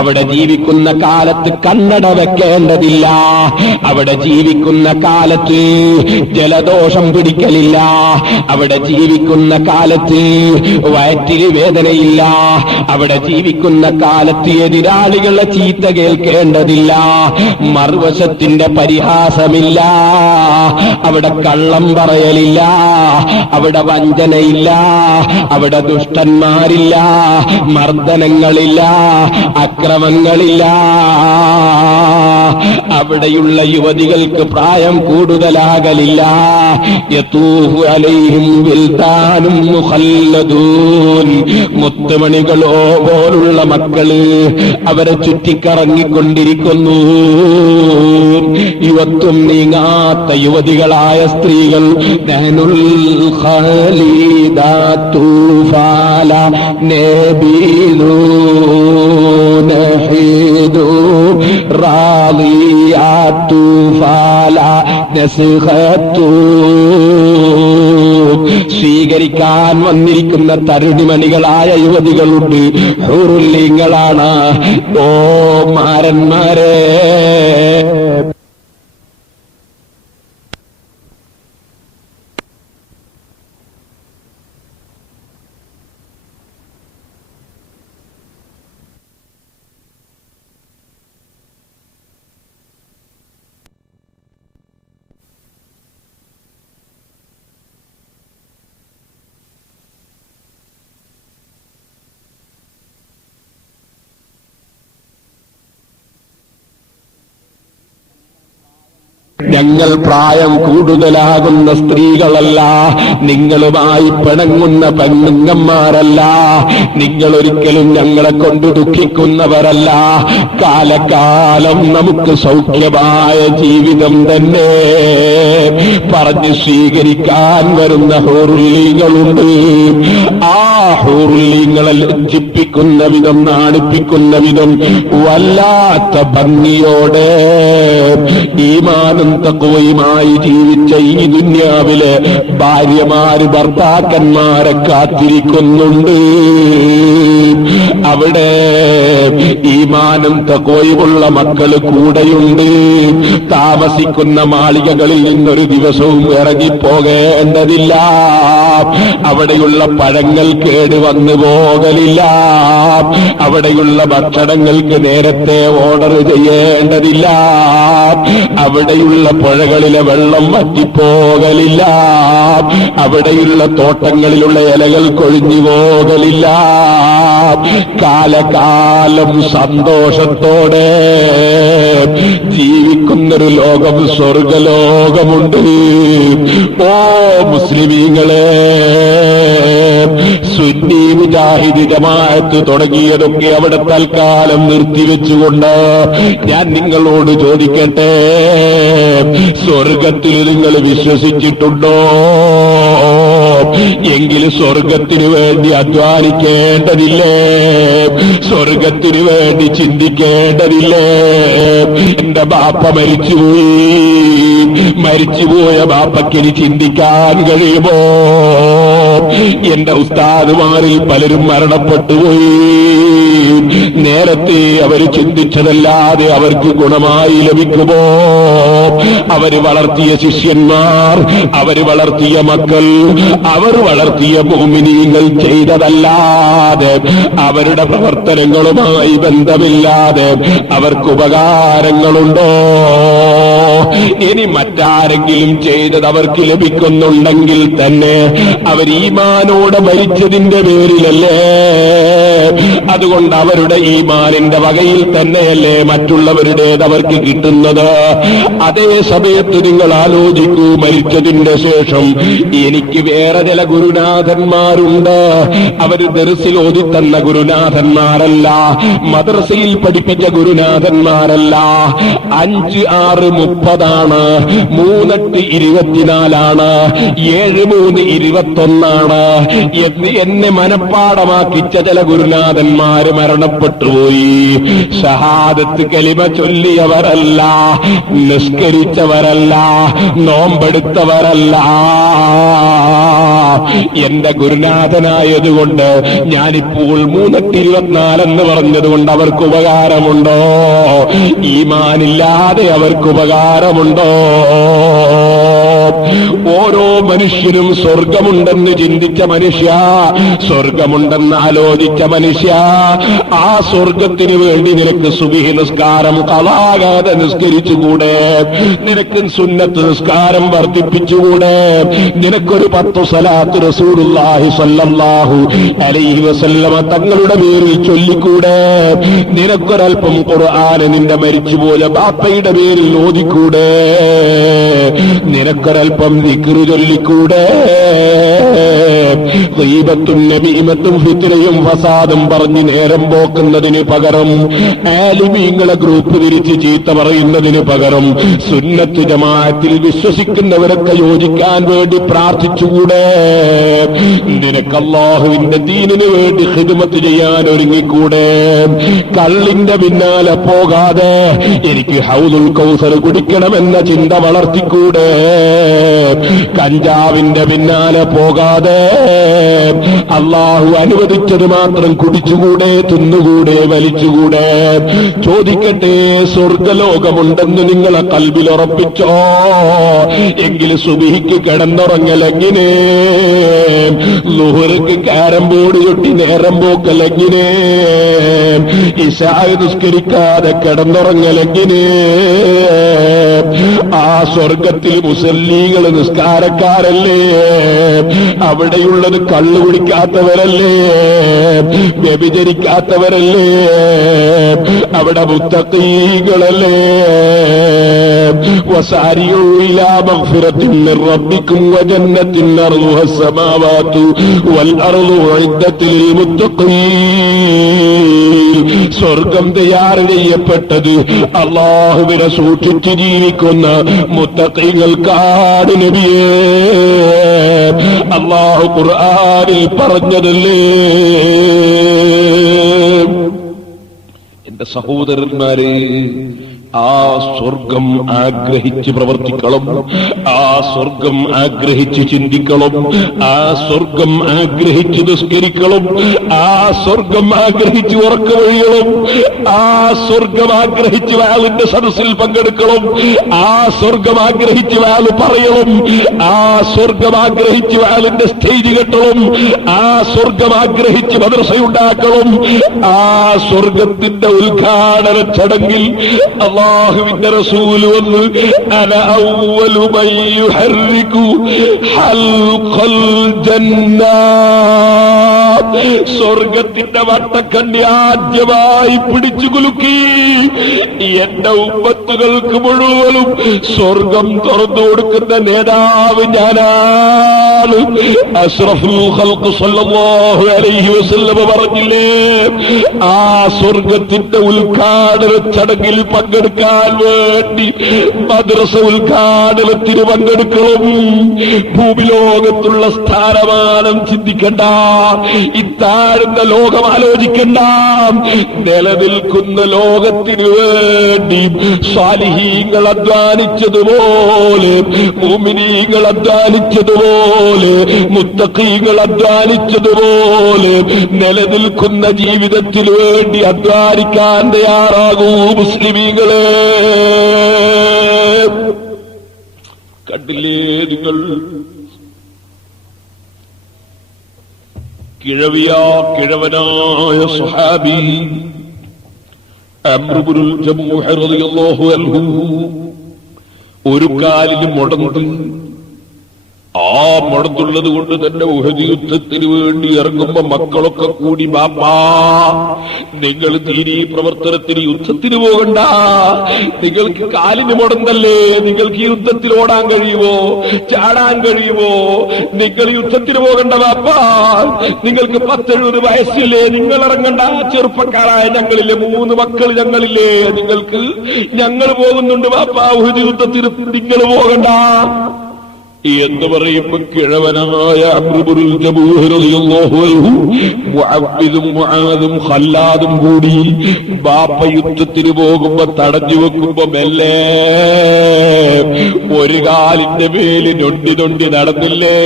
അവിടെ ജീവിക്കുന്ന കാലത്ത് കണ്ണട വെക്കേണ്ടതില്ല, അവിടെ ജീവിക്കുന്ന കാലത്ത് ജലദോഷം പിടിക്കലില്ല, അവിടെ ജീവിക്കുന്ന കാലത്ത് വയറ്റിൽ വേദനയില്ല, അവിടെ ജീവിക്കുന്ന കാലത്ത് എതിരാളികളെ ചീത്ത കേൾക്കേണ്ടതില്ല, മറുവശത്തിന്റെ പരിഹാസമില്ല, അവിടെ കള്ളം പറയലില്ല, അവിടെ വഞ്ചനയില്ല, അവിടെ ദുഷ്ടന്മാരില്ല, മർദ്ദനങ്ങളില്ല, അക്രമങ്ങളില്ല. അവിടെയുള്ള യുവതികൾക്ക് പ്രായം കൂടുതലാകലില്ല. യതൂഫു അലൈഹിം വിൽദാനും മുഖല്ലദൂൻ, മുത്തുമണികളോ പോലുള്ള മക്കള് അവരെ ചുറ്റിക്കറങ്ങിക്കൊണ്ടിരിക്കുന്നു. യുവത്വം നീങ്ങാത്ത യുവതികളായ സ്ത്രീകൾ നഹ്നുൽ ഖലീദാതു ഫാല നബീദു നഹീദു റാളിയാതു ഫാല നസ്ഖത്തു. സ്വീകരിക്കാൻ വന്നിരിക്കുന്ന തരുണിമണികളായ യുവതികളുണ്ട്, ഹൂറുല്ലീങ്ങളാണ്. ഓ മാരന്മാരെ, ഞങ്ങൾ പ്രായം കൂടുതലാകുന്ന സ്ത്രീകളല്ല, നിങ്ങളുമായി പിണങ്ങുന്ന പെണ്ണുങ്ങന്മാരല്ല, നിങ്ങളൊരിക്കലും ഞങ്ങളെ കൊണ്ട് ദുഃഖിക്കുന്നവരല്ല. കാലകാലം നമുക്ക് സൗഖ്യമായ ജീവിതം തന്നെ പറഞ്ഞ് സ്വീകരിക്കാൻ വരുന്ന ഹൂറുല്ലീങ്ങളുണ്ട്. ആ ഹൂറുല്ലീങ്ങളെ ലജ്ജിപ്പിക്കുന്ന വിധം, നാണിപ്പിക്കുന്ന വിധം വല്ലാത്ത ഭംഗിയോടെ ഈമാനും തഖ്വയുമായി ജീവിച്ച ഈ ദുനിയാവിലെ ഭാര്യമാര് ഭർത്താക്കന്മാരെ കാത്തിരിക്കുന്നുണ്ട്. അവിടെ ഈമാനും തഖ്വയുമുള്ള മക്കള് കൂടെയുണ്ട്. താമസിക്കുന്ന മാളികകളിൽ നിന്നൊരു ദിവസവും ഇറങ്ങിപ്പോകേണ്ടതില്ല. അവിടെയുള്ള പഴങ്ങൾ കേടുവന്നു പോകലില്ല. അവിടെയുള്ള ഭക്ഷണങ്ങൾക്ക് നേരത്തെ ഓർഡർ ചെയ്യേണ്ടതില്ല. അവിടെയുള്ള പുഴകളിലെ വെള്ളം വറ്റിപ്പോകലില്ല. അവിടെയുള്ള തോട്ടങ്ങളിലുള്ള ഇലകൾ കൊഴിഞ്ഞു പോകലില്ല. കാലകാലം സന്തോഷത്തോടെ ജീവിക്കുന്നൊരു ലോകം, സ്വർഗലോകമുണ്ട്. ഓ മുസ്ലിമീങ്ങളെ, സുന്നി മുജാഹിദ് ജമാഅത്ത് തുടങ്ങിയതൊക്കെ അവിടെ തൽക്കാലം നിർത്തിവെച്ചുകൊണ്ട് ഞാൻ നിങ്ങളോട് ചോദിക്കട്ടെ, സ്വർഗത്തിൽ നിങ്ങൾ വിശ്വസിച്ചിട്ടുണ്ടോ? എങ്കിൽ സ്വർഗത്തിനു വേണ്ടി അധ്വാനിക്കേണ്ടതില്ലേ? സ്വർഗത്തിനു വേണ്ടി ചിന്തിക്കേണ്ടതില്ലേ? എന്റെ ബാപ്പ മരിച്ചുപോയി, മരിച്ചുപോയ ബാപ്പയ്ക്കിനി ചിന്തിക്കാൻ കഴിയുമോ? എന്റെ ഉസ്താദുമാരിൽ പലരും മരണപ്പെട്ടുപോയി. നേരത്തെ അവർ ചിന്തിച്ചതല്ലാതെ അവർക്ക് ഗുണമായി ലഭിക്കുമോ? അവര് വളർത്തിയ ശിഷ്യന്മാർ, അവര് വളർത്തിയ മക്കൾ, അവർ വളർത്തിയ മുഅ്മിനീങ്ങൾ ചെയ്തതല്ലാതെ, അവരുടെ പ്രവർത്തനങ്ങളുമായി ബന്ധമില്ലാതെ അവർക്ക് ഉപകാരങ്ങളുണ്ടോ? ഇനി മറ്റാരെങ്കിലും ചെയ്തത് അവർക്ക് ലഭിക്കുന്നുണ്ടെങ്കിൽ തന്നെ അവർ ഈമാനോടെ മരിച്ചതിന്റെ പേരിലല്ലേ? അതുകൊണ്ട് അവരുടെ ഈമാനിന്റെ വകയിൽ തന്നെയല്ലേ മറ്റുള്ളവരുടേത് അവർക്ക് കിട്ടുന്നത്. അതേ സമയത്ത് നിങ്ങൾ ആലോചിക്കൂ, മരിച്ചതിന്റെ ശേഷം എനിക്ക് വേറെ ചില ഗുരുനാഥന്മാരുണ്ട്. അവര് ദർസിൽ ഓതിത്തന്ന ഗുരുനാഥന്മാരല്ല, മദ്രസയിൽ പഠിപ്പിച്ച ഗുരുനാഥന്മാരല്ല. 5, 6, 30 3, 24 7, 3, 21 എന്നെ മനപ്പാടമാക്കിച്ച ചില ഗുരുനാഥന്മാര് മരണപ്പെട്ടുപോയി. ഷഹാദത്ത് കലിമ ചൊല്ലിയവരല്ല, നിസ്കരിച്ചവരല്ല, നോമ്പെടുത്തവരല്ല. എന്റെ ഗുരുനാഥനായതുകൊണ്ട് ഞാനിപ്പോൾ 3:24 പറഞ്ഞതുകൊണ്ട് അവർക്ക് ഉപകാരമുണ്ടോ? ഈമാനില്ലാതെ അവർക്ക് ഉപകാരമുണ്ടോ? ഓരോ മനുഷ്യനും സ്വർഗമുണ്ടെന്ന് ചിന്തിച്ച മനുഷ്യ, സ്വർഗമുണ്ടെന്ന് ആലോചിച്ച മനുഷ്യ, ആ സ്വർഗത്തിന് വേണ്ടി നിനക്ക് സുബ്ഹി നിസ്കാരം ഖളാകാതെ നിസ്കരിച്ചുകൂടെ? നിനക്ക് സുന്നത്ത് നിസ്കാരം വർദ്ധിപ്പിച്ചുകൂടെ? നിനക്കൊരു 10 സ്വലാത്ത് റസൂലുള്ളാഹി സ്വല്ലല്ലാഹു അലൈഹി വസല്ലമ തങ്ങളുടെ പേരിൽ ചൊല്ലിക്കൂടെ? നിനക്കൊരൽപ്പം ഖുർആൻ നിന്റെ മരിച്ചുപോയ ബാപ്പയുടെ പേരിൽ ഓതിക്കൂടെ? നിനക്കൊരൽപ്പം ദിക്ർ ചൊല്ലിക്കൂടെ? ഗീബത്തും നമീമത്തും ഫിത്നയും ഫസാദും പറഞ്ഞ് നേരം പോക്കുന്നതിന് പകരം, ആലിമീങ്ങളെ ഗ്രൂപ്പ് തിരിച്ച് ചീത്ത പറയുന്നതിന് പകരം സുന്നത്ത് ജമാഅത്തിൽ വിശ്വസിക്കുന്നവരൊക്കെ യോജിക്കാൻ വേണ്ടി പ്രാർത്ഥിച്ചുകൂടെ? നിനക്ക് അല്ലാഹുവിന്റെ ദീനിന് വേണ്ടി ഖിദ്മത്ത് ചെയ്യാൻ ഒരുങ്ങിക്കൂടെ? കള്ളിന്റെ പിന്നാലെ പോകാതെ എനിക്ക് ഹൗദുൽ കൗസർ കുടിക്കണമെന്ന ചിന്ത വളർത്തിക്കൂടെ? കഞ്ചാവിന്റെ പിന്നാലെ പോകാതെ അല്ലാഹു അനുവദിച്ചത് മാത്രം കുടിച്ചുകൂടെ, തിന്നുകൂടെ, വലിച്ചുകൂടെ? ചോദിക്കട്ടെ, സ്വർഗലോകമുണ്ടെന്ന് നിങ്ങളെ കൽബിൽ ഉറപ്പിച്ചോ? എങ്കിൽ സുബഹിക്ക് കിടന്നുറങ്ങലെങ്ങിനെ? ളുഹ്ർക്ക് കാരം ബോർഡ് ചൊട്ടി നേരം പോക്കലെങ്ങിനെ? ഇശാഅ് നിസ്കരിക്കാതെ കിടന്നുറങ്ങലെങ്ങിനെ? ആ സ്വർഗത്തിൽ മുസല്ലീകൾ നിസ്കാരക്കാരല്ലേ? അവിടെയുള്ളത് കള്ളു കുടിക്കാത്തവരല്ലേ? വ്യഭിചരിക്കാത്തവരല്ലേ? അവിടെ മുത്തഖീകളല്ലേ? വസാരിഉ ഇലാ മഗ്ഫിറത്തിൻ മിർ റബ്ബിക്കും വജന്നത്തിൻ അർളുഹാ അസ്സമാവാതു വൽ അർളു ഉഇദ്ദത്ത് ലിൽ മുത്തഖീൻ. സ്വർഗം തയ്യാർ ചെയ്യപ്പെട്ടത് അല്ലാഹുവിനെ സൂക്ഷിച്ച് ജീവിക്കുന്ന മുത്തഖീങ്ങൾക്കാണ് നബിയേ. അല്ലാഹു ഖുർആനിൽ പറഞ്ഞതല്ലേ? എന്റെ സഹോദരന്മാരെ, ആ സ്വർഗം ആഗ്രഹിച്ച് പ്രവർത്തിക്കണം, ആ സ്വർഗം ആഗ്രഹിച്ച് ചിന്തിക്കണം, ആ സ്വർഗം ആഗ്രഹിച്ച് നിസ്കരിക്കണം, ആ സ്വർഗം ആഗ്രഹിച്ച് ഉറക്കമൊഴിയണം, ആ സ്വർഗം ആഗ്രഹിച്ച് വാളിന്റെ സദസ്സിൽ പങ്കെടുക്കണം, ആ സ്വർഗം ആഗ്രഹിച്ച് വാള് പറയണം, ആ സ്വർഗം ആഗ്രഹിച്ച് വാളിന്റെ സ്റ്റേജ് കെട്ടണം, ആ സ്വർഗം ആഗ്രഹിച്ച് മദ്രസയുണ്ടാക്കണം. ആ സ്വർഗത്തിന്റെ ഉദ്ഘാടന ചടങ്ങിൽ അല്ലാഹുവിന്റെ റസൂല് വന്ന് അന അവ്വലു മൻ യുഹർരികു ഹൽഖൽ ജന്ന, സ്വർഗത്തിന്റെ വട്ടക്കണ്ണി ആദ്യമായി പിടിച്ചു കുലുക്കി. എന്റെ ഉമ്മത്തുകൾക്ക് മുഴുവനും സ്വർഗം തുറന്നു കൊടുക്കുന്ന നേതാവ് ഞാനാണ്. അഷ്റഫുൽ ഖൽഖ് സല്ലല്ലാഹു അലൈഹി വസല്ലം പറഞ്ഞില്ലേ, ആ സ്വർഗത്തിന്റെ ഉദ്ഘാടന ചടങ്ങിൽ പങ്കെടുക്കാൻ വേണ്ടി മദ്രസ ഉദ്ഘാടനത്തിന് പങ്കെടുക്കണം. ഭൂമിലോകത്തുള്ള സ്ഥാനമാനം ചിന്തിക്കണ്ട, ഇത്താഴുന്ന ലോകം ആലോചിക്കണ്ട. നിലനിൽക്കുന്ന ലോകത്തിന് വേണ്ടി സ്വാലിഹീങ്ങൾ അധ്വാനിച്ചതുപോലെ, മുഅ്മിനീങ്ങൾ അധ്വാനിച്ചതുപോലെ, മുത്തഖീങ്ങൾ അധ്വാനിച്ചതുപോലെ നിലനിൽക്കുന്ന ജീവിതത്തിന് വേണ്ടി അധ്വാനിക്കാൻ തയ്യാറാകൂ മുസ്ലിമീങ്ങളെ. കണ്ടില്ലേ നിങ്ങൾ, കിഴവനായ സ്വഹാബി അംർ ഇബ്നുൽ ജമൂഹ് റളിയല്ലാഹു അൻഹു ഒരു കാലിന് മുടന്ത്, ആ മുടന്തുള്ളത് കൊണ്ട് തന്നെ ഉഹദ് യുദ്ധത്തിന് വേണ്ടി ഇറങ്ങുമ്പോ മക്കളൊക്കെ കൂടി, ബാപ്പാ നിങ്ങൾ ദീനീ പ്രവർത്തനത്തിന് യുദ്ധത്തിന് പോകണ്ട, നിങ്ങൾക്ക് കാലിന് മുടന്തല്ലേ, നിങ്ങൾക്ക് യുദ്ധത്തിൽ ഓടാൻ കഴിയുമോ, ചാടാൻ കഴിയുമോ, നിങ്ങൾ യുദ്ധത്തിന് പോകണ്ട ബാപ്പാ, നിങ്ങൾക്ക് 10-70 വയസ്സില്ലേ, നിങ്ങൾ ഇറങ്ങണ്ട, ചെറുപ്പക്കാരായ ഞങ്ങളില്ലേ, 3 മക്കൾ ഞങ്ങളില്ലേ, നിങ്ങൾക്ക് ഞങ്ങൾ പോകുന്നുണ്ട് ബാപ്പാ, ഉഹദ് യുദ്ധത്തിന് നിങ്ങൾ പോകണ്ട എന്ന് പറയുമ്പോ കിഴവനായ അംർ ഇബ്നുൽ ജമൂഹ് റളിയല്ലാഹു അൻഹു മുഅവ്വിദും മുആദും ഖല്ലാദും കൂടി ബാപ്പ യുദ്ധത്തിന് പോകുമ്പോ തടഞ്ഞു വെക്കുമ്പോ മെല്ലെ ഒരു കാലിന്റെ മേല് നൊണ്ടി നടന്നില്ലേ,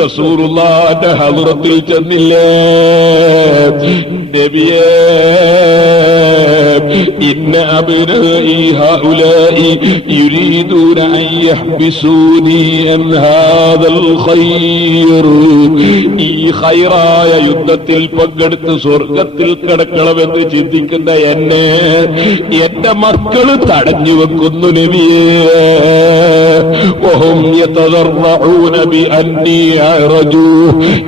റസൂലുള്ളാഹിന്റെ ഹദ്റത്തിൽ ചെന്നില്ലേ, നബിയേ ഇന്ന അബ്നാഇ ഹൗലാഇ യുരീദൂന അൻ യഹ്ബിസൂനി അൻ ഹാദൽ ഖൈർ, ഈ ഖൈറായ യുദ്ധത്തിൽ പങ്കെടുത്ത് സ്വർഗത്തിൽ കിടക്കണമെന്ന് ചിന്തിക്കുന്ന എന്നെ എന്റെ മക്കള് തടഞ്ഞു വെക്കുന്നു നബിയേ. വഹും യതദറഊന ബിഅന്നി അറജു,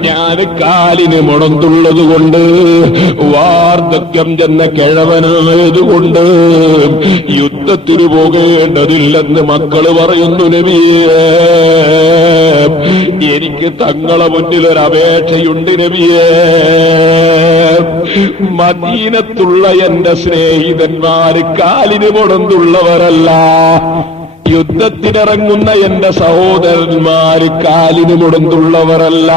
ഞാൻ കാലിന് മുടന്തുള്ളത് കൊണ്ട്, വാർദ്ധക്യം ചെന്ന കിഴവനായതുകൊണ്ട് യുദ്ധത്തിന് പോകേണ്ടതില്ലെന്ന് മക്കള് പറയുന്നു നബിയേ. എനിക്ക് തങ്ങളെ മുന്നിൽ ഒരു അപേക്ഷയുണ്ട് നബിയേ. മദീനത്തുള്ള എന്റെ സ്നേഹിതന്മാര് കാലിന് മുടന്തുള്ളവരല്ല. യുദ്ധത്തിനിറങ്ങുന്ന എന്റെ സഹോദരന്മാര് കാലിന് മുടന്തുള്ളവരല്ല.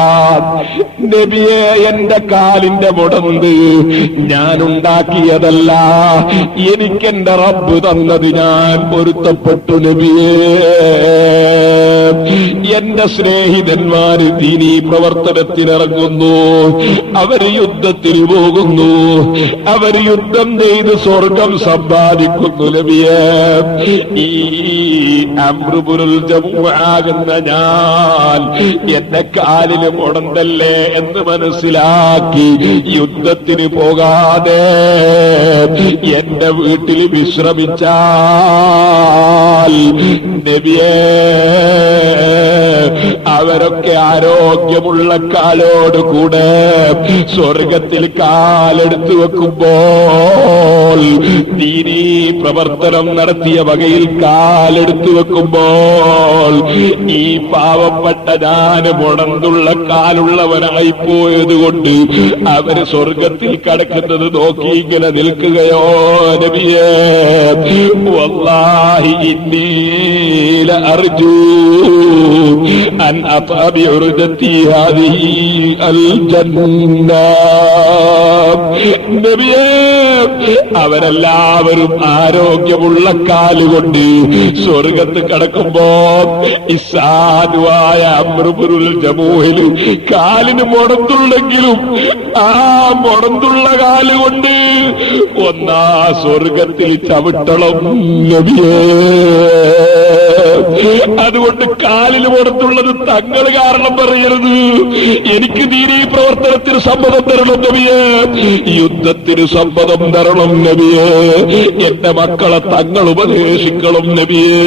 നബിയെ, എന്റെ കാലിന്റെ മുടന്ത് ഞാനുണ്ടാക്കിയതല്ല, എനിക്കെന്റെ റബ്ബ് തന്നത് ഞാൻ പൊരുത്തപ്പെട്ടു നബിയേ. എന്റെ സ്നേഹിതന്മാര് ദീനീ പ്രവർത്തനത്തിനിറങ്ങുന്നു, അവര് യുദ്ധത്തിൽ പോകുന്നു, അവര് യുദ്ധം ചെയ്ത് സ്വർഗം സമ്പാദിക്കുന്നു നബിയേ. ഈ അംറുബുൽ ജമുആകുന്ന ഞാൻ എന്റെ കാലിന് മുടന്തല്ലേ എന്ന് മനസ്സിലാക്കി യുദ്ധത്തിന് പോകാതെ എന്റെ വീട്ടിൽ വിശ്രമിച്ചാൽ നബിയേ, അവരൊക്കെ ആരോഗ്യമുള്ള കാലോടുകൂടെ സ്വർഗത്തിൽ കാലെടുത്തു വെക്കുമ്പോൾ, ദീനീ പ്രവർത്തനം നടത്തിയ വകയിൽ കാലെടുത്തു വെക്കുമ്പോൾ, ഈ പാവപ്പെട്ട ഞാൻ മുടന്തുള്ള കാലുള്ളവനായി പോയതുകൊണ്ട് അവര് സ്വർഗത്തിൽ കടക്കുന്നത് നോക്കി ഇങ്ങനെ നിൽക്കുകയോ നബിയേ. വല്ലാഹി ഇന്നീ ലഅർജൂ അൻ അത്അബിഉ ഉർജതി ഹാദിഹി അൽ ജന്ന. നബിയേ, അവരെല്ലാവരും ആരോഗ്യമുള്ള കാലുകൊണ്ട് സ്വർഗത്ത് കടക്കുമ്പോ ഇസാനുവായ അംറുബുൽ ജമൂഹിൽ കാലിന് മുടന്തുള്ളെങ്കിലും ആ മുടന്തുള്ള കാലുകൊണ്ട് ഒന്നാ സ്വർഗത്തിൽ ചവിട്ടണം നബിയേ. അതുകൊണ്ട് കാലിന് പുറത്തുള്ളത് തങ്ങൾ കാരണം പറയരുത്. എനിക്ക് ദീനീ പ്രവർത്തനത്തിന് സമ്മതം തരണം നബിയേ, യുദ്ധത്തിന് സമ്മതം തരണം നബിയേ, എന്റെ മക്കളെ തങ്ങൾ ഉപദേശിക്കണം നബിയേ.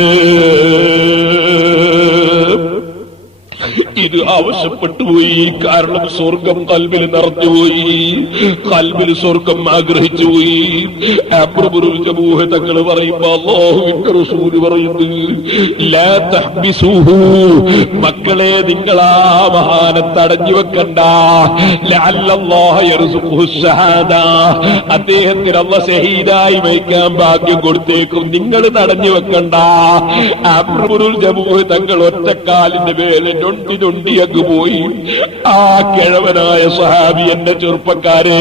ഇത് ആവശ്യപ്പെട്ടുപോയി. കാരണം സ്വർഗം കൽബിൽ നിറഞ്ഞുപോയി, കൽബിൽ സ്വർഗം ആഗ്രഹിച്ചുപോയി. അംറുബുൽ ജമൂഹ് തങ്ങൾ പറയുമ്പോ അല്ലാഹുവിന്റെ റസൂല് പറയുന്നു, ലാ തഹ്ബിസൂഹു, മക്കളെ നിങ്ങൾ ആ മഹാനെ തടഞ്ഞു വെക്കണ്ട. ലഅല്ലല്ലാഹ യർസുഖുഹു ശഹാദ, അദ്ദേഹത്തിന് അല്ലാഹ് ശഹീദായി മരിക്കാൻ ഭാഗ്യം കൊടുത്തേക്കും, നിങ്ങൾ തടഞ്ഞു വെക്കണ്ട. അംറുബുൽ ജമൂഹ് തങ്ങൾ ഒറ്റക്കാലിന്റെ മേലെ ഞൊണ്ടിയൊക്കെ പോയി. ആ കിഴവനായ സ്വഹാബി, എന്റെ ചെറുപ്പക്കാരെ,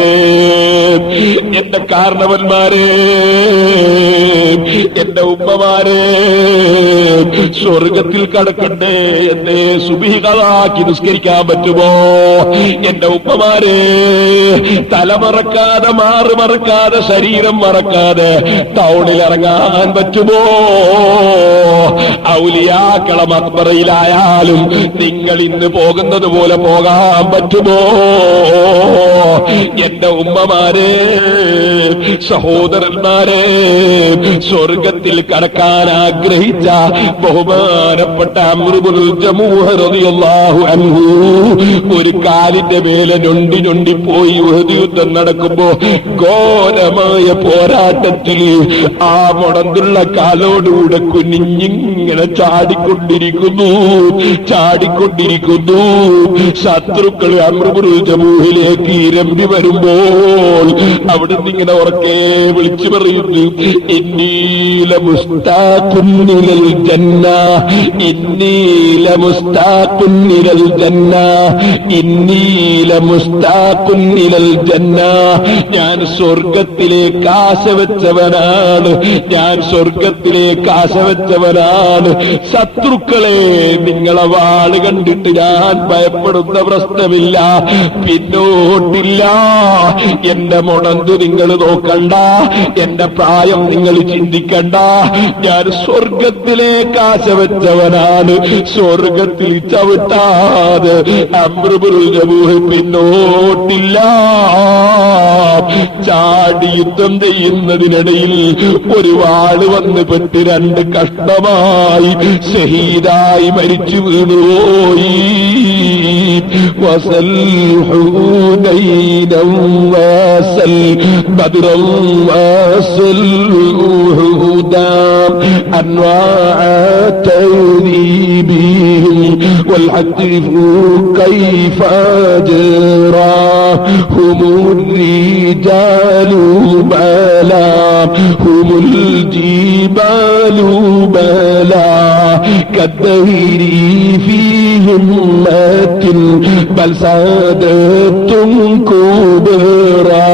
എന്റെ കാരണവന്മാരെ, എന്റെ ഉമ്മമാരെ, സ്വർഗത്തിൽ കടക്കണ്ടേ എന്നെ സുബിഹികളാക്കി നിസ്കരിക്കാൻ പറ്റുമോ? എന്റെ ഉമ്മമാരെ, തലമറക്കാതെ മാറ് മറക്കാതെ ശരീരം മറക്കാതെ ടൗണിൽ ഇറങ്ങാൻ പറ്റുമോ? ഔലിയാക്കള മക്ബറയിലായാലും നിങ്ങൾ ഇന്ന് പോകുന്നത് പോലെ പോകാൻ പറ്റുമോ? എന്റെ ഉമ്മമാരെ, സഹോദരന്മാരെ, സ്വർഗത്തിൽ കടക്കാൻ ആഗ്രഹിച്ച ബഹുമാനപ്പെട്ട അംറുബുൽ ജമൂഹ് റളിയല്ലാഹു അൻഹു ഒരു കാലിന്റെ മേലെ ഞൊണ്ടി പോയി ഉഹദ് യുദ്ധം നടക്കുമ്പോ ഘോരമായ പോരാട്ടത്തിൽ ആ മുടന്തുള്ള കാലോടുകൂടെ കുനിഞ്ഞിങ്ങനെ ചാടിക്കൊണ്ടിരിക്കുന്നു. ശത്രുക്കൾ അംറുബുൽ ജമൂഹിലേക്ക് ഇരമ്പി വരുമ്പോൾ അവിടുന്ന് ഇങ്ങനെ ഉറക്കെ വിളിച്ചു പറയുന്നു, ഇന്നീല മുസ്താഖുന്നിലൽ ജന്ന, ഇന്നീല മുസ്താഖുന്നിലൽ ജന്ന, ഇന്നീല മുസ്താഖുന്നിലൽ ജന്ന. ഞാൻ സ്വർഗത്തിലേക്ക് ആശ വെച്ചവനാണ്, ഞാൻ സ്വർഗത്തിലേക്ക് ആശ വെച്ചവനാണ്. ശത്രുക്കളെ, നിങ്ങളെ വാള് കണ്ടിട്ട് ഞാൻ ഭയപ്പെടുന്ന പ്രശ്നമില്ല, പിന്നോട്ടില്ല. എന്റെ മുടന്ത് നിങ്ങൾ നോക്കണ്ട, എന്റെ പ്രായം നിങ്ങൾ ചിന്തിക്കണ്ട. ഞാൻ സ്വർഗത്തിലേക്ക് ആശ വെച്ചവനാണ്, സ്വർഗത്തിൽ ചവിട്ടാതെ അംറുബുൽ ജമൂഹ് പിന്നോട്ടില്ല. ചാടി യുദ്ധം ചെയ്യുന്നതിനിടയിൽ ഒരു വാള് വന്ന് പെട്ട് രണ്ട് കഷ്ണമായി ഷഹീദായി മരിച്ചു വീണുപോയി. وسل حنينا وسل بدرا وسل أحدا أنواع تهذيبهم والحتف كيف جرى هم الرجال بلا هم الجبال بلا كالدهر فيهم لكن بل سادة كبرى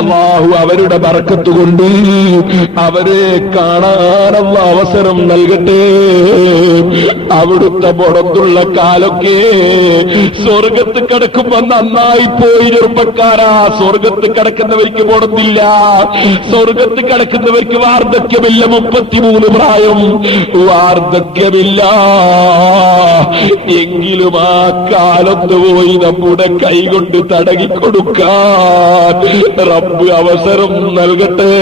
അല്ലാഹു അവരുടെ ബർക്കത്ത് കൊണ്ട് അവരെ കാണാനുള്ള അവസരം നൽകട്ടെ. അവിടുത്തെ പുറത്തുള്ള കാലൊക്കെ സ്വർഗത്ത് കിടക്കുമ്പോ നന്നായി പോയി ചെറുപ്പക്കാരാ. സ്വർഗത്ത് കിടക്കുന്നവർക്ക് പുറത്തില്ല, സ്വർഗത്ത് കിടക്കുന്നവർക്ക് വാർദ്ധക്യമില്ല. 33 പ്രായം വാർദ്ധക്യമില്ല. എങ്കിലും ആ കാലത്ത് പോയി നമ്മുടെ കൈകൊണ്ട് തടകിക്കൊടുക്കാൻ റബ്ബ് അവസരം നൽകട്ടെ.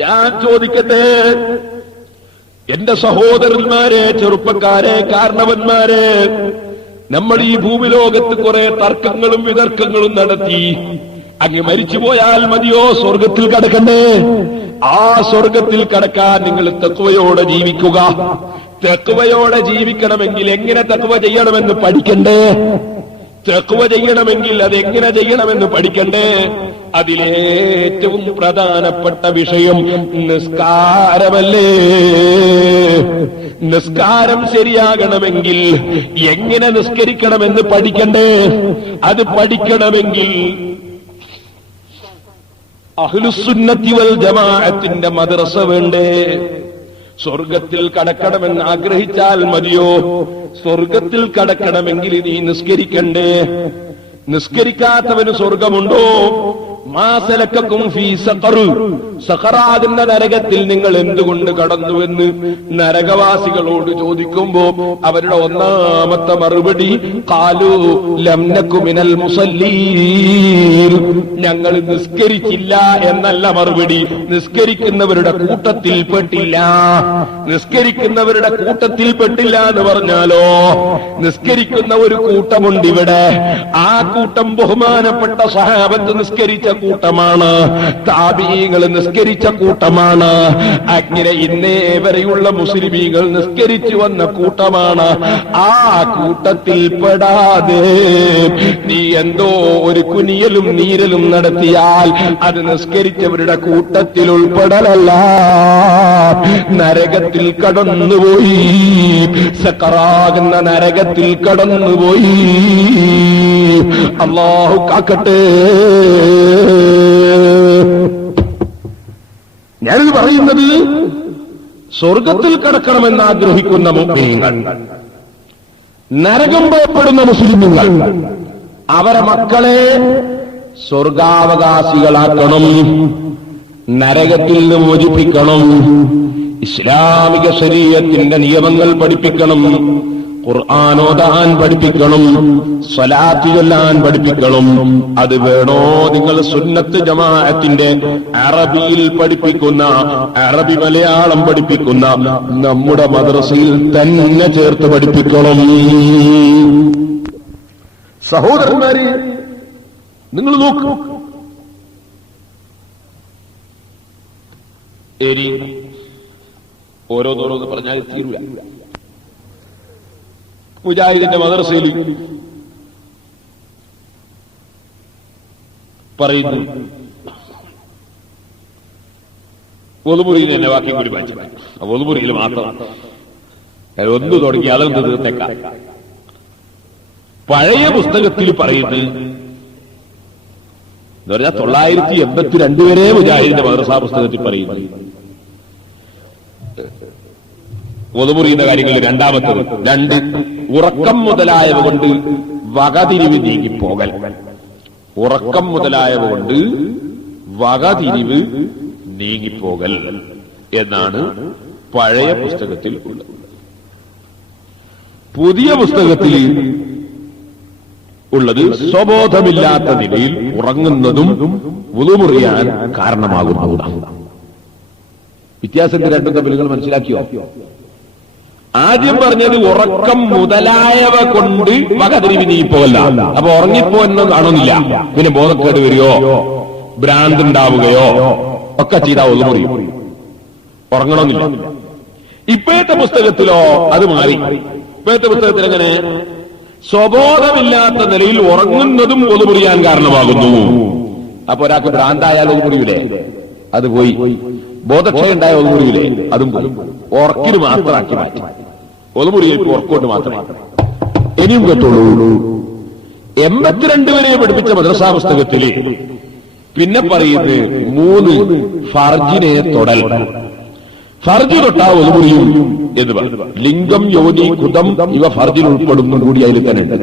ഞാൻ ചോദിക്കട്ടെ, എന്റെ സഹോദരന്മാരെ, ചെറുപ്പക്കാരെ, കാരണവന്മാരെ, നമ്മൾ ഈ ഭൂമിലോകത്ത് കുറെ തർക്കങ്ങളും വിതർക്കങ്ങളും നടത്തി. അങ്ങ് മരിച്ചുപോയാൽ മതിയോ സ്വർഗത്തിൽ കടക്കണ്ടേ? ആ സ്വർഗത്തിൽ കടക്കാൻ നിങ്ങൾ തഖ്വയോടെ ജീവിക്കുക. തഖ്വയോടെ ജീവിക്കണമെങ്കിൽ എങ്ങനെ തഖ്വ ചെയ്യണമെന്ന് പഠിക്കണ്ടേ? തഖ്വ ചെയ്യണമെങ്കിൽ അതെങ്ങനെ ചെയ്യണമെന്ന് പഠിക്കണ്ടേ? അതിലേറ്റവും പ്രധാനപ്പെട്ട വിഷയം നിസ്കാരമല്ലേ? നിസ്കാരം ശരിയാകണമെങ്കിൽ എങ്ങനെ നിസ്കരിക്കണമെന്ന് പഠിക്കണ്ടേ? അത് പഠിക്കണമെങ്കിൽ അഹ്ലുസുന്നത്തി വൽ ജമാഅത്തിന്റെ മദ്രസ വേണ്ടേ? സ്വർഗത്തിൽ കടക്കണമെന്ന് ആഗ്രഹിച്ചാൽ മതിയോ? സ്വർഗത്തിൽ കടക്കണമെങ്കിൽ നീ നിസ്കരിക്കണ്ടേ? നിസ്കരിക്കാത്തവന് സ്വർഗമുണ്ടോ? മാസലക്കും ഫീ സഖർ, സഖറാകുന്ന നരകത്തിൽ നിങ്ങൾ എന്തുകൊണ്ട് കടന്നുവെന്ന് നരകവാസികളോട് ചോദിക്കുമ്പോ അവരുടെ ഒന്നാമത്തെ മറുപടി ഖാലു ലം നകു മിനൽ മുസല്ലീൻ, ഞങ്ങൾ നിസ്കരിച്ചില്ല എന്നല്ല മറുപടി. നിസ്കരിക്കുന്നവരുടെ കൂട്ടത്തിൽ പെട്ടില്ല. നിസ്കരിക്കുന്നവരുടെ കൂട്ടത്തിൽ പെട്ടില്ല എന്ന് പറഞ്ഞാലോ, നിസ്കരിക്കുന്ന ഒരു കൂട്ടമുണ്ട് ഇവിടെ. ആ കൂട്ടം ബഹുമാനപ്പെട്ട സഹാബത്ത് നിസ്കരിച്ച കൂട്ടമാണ്, താബീങ്ങൾ നിസ്കരിച്ച കൂട്ടമാണ്, അങ്ങനെ ഇന്നേ വരെയുള്ള മുസ്ലിമീങ്ങൾ നിസ്കരിച്ചു വന്ന കൂട്ടമാണ്. ആ കൂട്ടത്തിൽ പെടാതെ നീ എന്തോ ഒരു കുനിയലും നീരലും നടത്തിയാൽ അത് നിസ്കരിച്ചവരുടെ കൂട്ടത്തിൽ ഉൾപ്പെടലല്ല, നരകത്തിൽ കടന്നുപോയി, സഖറാകുന്ന നരകത്തിൽ കടന്നുപോയി. അല്ലാഹു കാക്കട്ടെ. ഞാനിത് പറയുന്നത് സ്വർഗത്തിൽ കടക്കണമെന്ന് ആഗ്രഹിക്കുന്ന മുഅ്മിനീങ്ങൾ, നരകം ഭയപ്പെടുന്ന മുസ്ലിമുകൾ, അവരെ മക്കളെ സ്വർഗാവകാശികളാക്കണം, നരകത്തിൽ നിന്ന് മോചിപ്പിക്കണം, ഇസ്ലാമിക ശരീഅത്തിന്റെ നിയമങ്ങൾ പഠിപ്പിക്കണം, ഖുർആൻ ഓതാൻ പഠിപ്പിക്കണം, സ്വലാത്ത് ചൊല്ലാൻ പഠിപ്പിക്കണം. അത് വേണോ? നിങ്ങൾ സുന്നത്ത് ജമാഅത്തിന്റെ അറബിയിൽ പഠിപ്പിക്കുന്ന, അറബി മലയാളം പഠിപ്പിക്കുന്ന നമ്മുടെ മദ്രസയിൽ തന്നെ ചേർത്ത് പഠിപ്പിക്കണം. സഹോദരന്മാരെ, നിങ്ങൾ നോക്കൂ, ഇനി ഓരോന്നോരോന്ന് പറഞ്ഞാൽ തീരുക. മുജാഹിദിന്റെ മദ്രസയിൽ പറയുന്നു, ഒതുമുറിയിൽ തന്നെ വാക്യം കൂടി വായിച്ചു. ഒതുമുറിയിൽ മാത്രം ഒന്ന് തുടങ്ങി അതൊന്ന് തീർത്തേക്കാം. പഴയ പുസ്തകത്തിൽ പറയുന്നത് എന്ന് പറഞ്ഞാൽ 982 വരെ മുജാഹിദിന്റെ മദ്രസ പുസ്തകത്തിൽ പറയുന്നു. ഒതുമുറിയുന്ന കാര്യങ്ങളിൽ രണ്ടാമത്തത് 2, ഉറക്കം മുതലായവ കൊണ്ട് വകതിരിവ് നീങ്ങിപ്പോകൽ. ഉറക്കം മുതലായവ കൊണ്ട് വകതിരിവ് നീങ്ങിപ്പോകൽ എന്നാണ് പഴയ പുസ്തകത്തിൽ ഉള്ളത്. പുതിയ പുസ്തകത്തിൽ ഉള്ളത് സ്വബോധമില്ലാത്ത നിലയിൽ ഉറങ്ങുന്നതും വുളു മുറിയാൻ കാരണമാകുന്നതാണ്. വ്യത്യാസത്തിൽ രണ്ടും തമ്മിൽ നിങ്ങൾ മനസ്സിലാക്കിയോ? ആദ്യം പറഞ്ഞത് ഉറക്കം മുതലായവ കൊണ്ട് വകതിരിവ് നീങ്ങിപ്പോകല്ല. അപ്പൊ ഉറങ്ങിപ്പോയെന്ന് കാണുന്നില്ല. പിന്നെ ബോധക്കേട് വരികയോ ഭ്രാന്ത് ഉണ്ടാവുകയോ ഒക്കെ ചെയ്താൽ ഒന്നു പറയും, ഉറങ്ങണമെന്നില്ല. ഇപ്പോഴത്തെ പുസ്തകത്തിലോ അത് മാറി. ഇപ്പോഴത്തെ പുസ്തകത്തിൽ എങ്ങനെ സ്വബോധമില്ലാത്ത നിലയിൽ ഉറങ്ങുന്നതും ഒതുമുറിയാൻ കാരണമാകുന്നു. അപ്പൊ ഒരാൾക്ക് ഭ്രാന്തായാൽ ഒതുമുറിയില്ലേ? അത് പോയി. ബോധക്ഷയുണ്ടായ ഒതുമുറിയില്ലേ? അതും പോയി. ഉറക്കിന് മാത്രമാക്കി മാറ്റി. ഒതുമുറിയിൽ ഉറക്കോട്ട് മാത്രം. ഇനിയും കേട്ടോളൂ. 82 വരെ പഠിപ്പിച്ച മദ്രസാ പുസ്തകത്തില് പിന്നെ പറയുന്നത് 3 ഫർജിനെ തൊടൽ. ഫർജ് തൊട്ടാ ഒതുമുറിയും എന്ന് പറഞ്ഞു. ലിംഗം, യോനി, കുതം ഇവ ഫർജിൽ ഉൾപ്പെടുന്നു കൂടി അതിൽ തന്നെ ഉണ്ട്.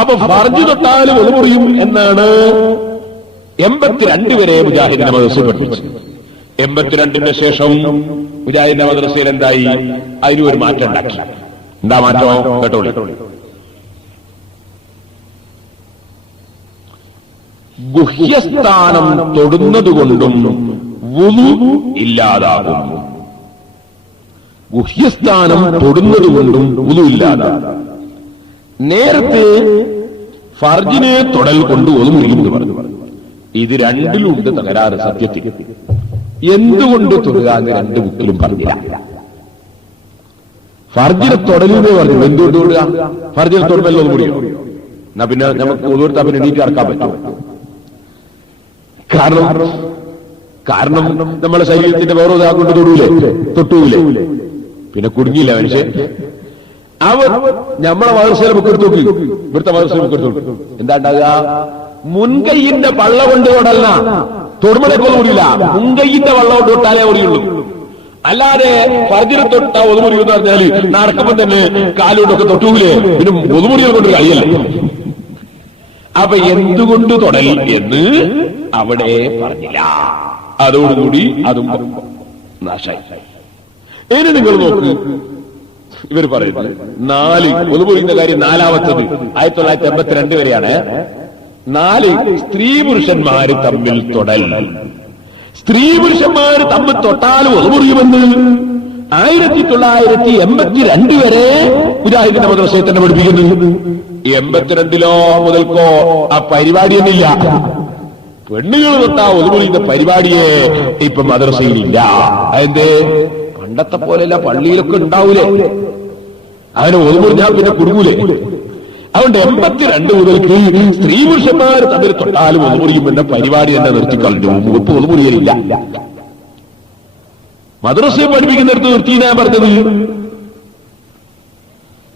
അപ്പൊ ഫർജ് തൊട്ടാലും ഒതുമുറിയും എന്നാണ് 82 വരെ മുജാഹിദിന്റെ മദ്രസയിൽ പഠിപ്പിച്ചത്. 82ന്റെ ശേഷം മുജാഹിദിന്റെ മദ്രസയിൽ എന്തായി? അതിന് ഒരു മാറ്റം ഉണ്ടാക്കി. എന്താ മാറ്റം? കേട്ടോളൂ. ഗുഹ്യസ്ഥാനം തൊടുന്നതുകൊണ്ടും വുളു ഇല്ലാതാകുന്നു. ഗുഹ്യസ്ഥാനം തൊടുന്നതുകൊണ്ടും വുളു ഇല്ലാതാകും. നേരത്തെ ഫർജിനെ തൊടൽ കൊണ്ട് ഒതുമുറിയെന്ന് പറഞ്ഞു. ഇത് രണ്ടിലുണ്ട് തകരാറ് സത്യത്തിൽ. എന്തുകൊണ്ട് തൊടുക എന്ന് 2 ബുക്കിലും പറഞ്ഞില്ല. ഫർജിനെ തൊടലെന്ന് പറഞ്ഞു. എന്തുകൊണ്ട് തൊടുക? ഫർജിനെ തൊടുമല്ലോ ഒതുമുറിയോ? എന്നാ പിന്നെ നമുക്ക് ഒതുകൊടുത്താൽ പിന്നെ എണീറ്റ് ഇറക്കാൻ പറ്റും. കാരണം നമ്മളെ ശരീരത്തിന്റെ വേറെ കൊണ്ട് തൊട്ടൂലേ? പിന്നെ കുടുങ്ങിയില്ല മനുഷ്യൻ. അവർ നമ്മളെ മദ്രസയിലെ ബുക്ക് എടുത്തു നോക്കി, ഇവിടുത്തെ മദ്രസയിലെ ബുക്ക് എടുത്തു നോക്കി. എന്താ ഉണ്ടാകുക? മുൻകൈയിന്റെ വള്ള കൊണ്ട് തൊടല്ല. തൊടുമലൊക്കെ ഓടിയില്ല. മുൻകൈയിന്റെ വള്ള കൊണ്ട് തൊട്ടാലേ ഓടിയുള്ളൂ. അല്ലാതെ ഫർജിനെ തൊട്ടാ ഒതുമുറിയെന്ന് പറഞ്ഞാല് നടക്കുമ്പോൾ തന്നെ കാലുകൊണ്ടൊക്കെ തൊട്ടൂലേ? പിന്നെ ഒതുമുറിയെ കൊണ്ട് കഴിയല്ലേ? അപ്പൊ എന്തുകൊണ്ട് തൊടൽ എന്ന് അവിടെ പറഞ്ഞില്ല. അതോടുകൂടി അതും നാശായി. ഇനി നിങ്ങൾ നോക്ക്, ഇവർ പറയുന്നത് 4 ഒതുമുറിയുന്ന കാര്യം 4ാമത്തത് 1982 വരെയാണ്. 4 സ്ത്രീ പുരുഷന്മാര് തമ്മിൽ തൊടൽ. സ്ത്രീ പുരുഷന്മാര് തമ്മിൽ തൊട്ടാലും ഒതുമുറിയുമെന്ന് 1982 വരെ മുജാഹിദിന്റെ മദ്രസയിൽ തന്നെ പഠിപ്പിക്കുന്നു. 82 മുതൽക്കോ ആ പരിപാടി തന്നെയില്ല. പെണ്ണുകൾ തൊട്ടാ ഒതുമുറിയുന്ന പരിപാടിയെ ഇപ്പൊ മദ്രസയിലില്ല. അതെന്തേ? പണ്ടത്തെ പോലെയല്ല, പള്ളിയിലൊക്കെ ഉണ്ടാവൂലേ? അതിന് ഒതുമുറിഞ്ഞാൽ പിന്നെ കുടുങ്ങൂലേ? അതുകൊണ്ട് 82 മുതൽക്ക് സ്ത്രീ പുരുഷന്മാർ തമ്മിൽ തൊട്ടാലും ഒതുമുറിയുമെന്ന പരിപാടി തന്നെ നിർത്തിക്കളഞ്ഞു. മുഖത്ത് ഒതുമുറിയലില്ല. മദ്രസയെ പഠിപ്പിക്കുന്നിടത്ത് നിർത്തി ഞാൻ പറഞ്ഞത്.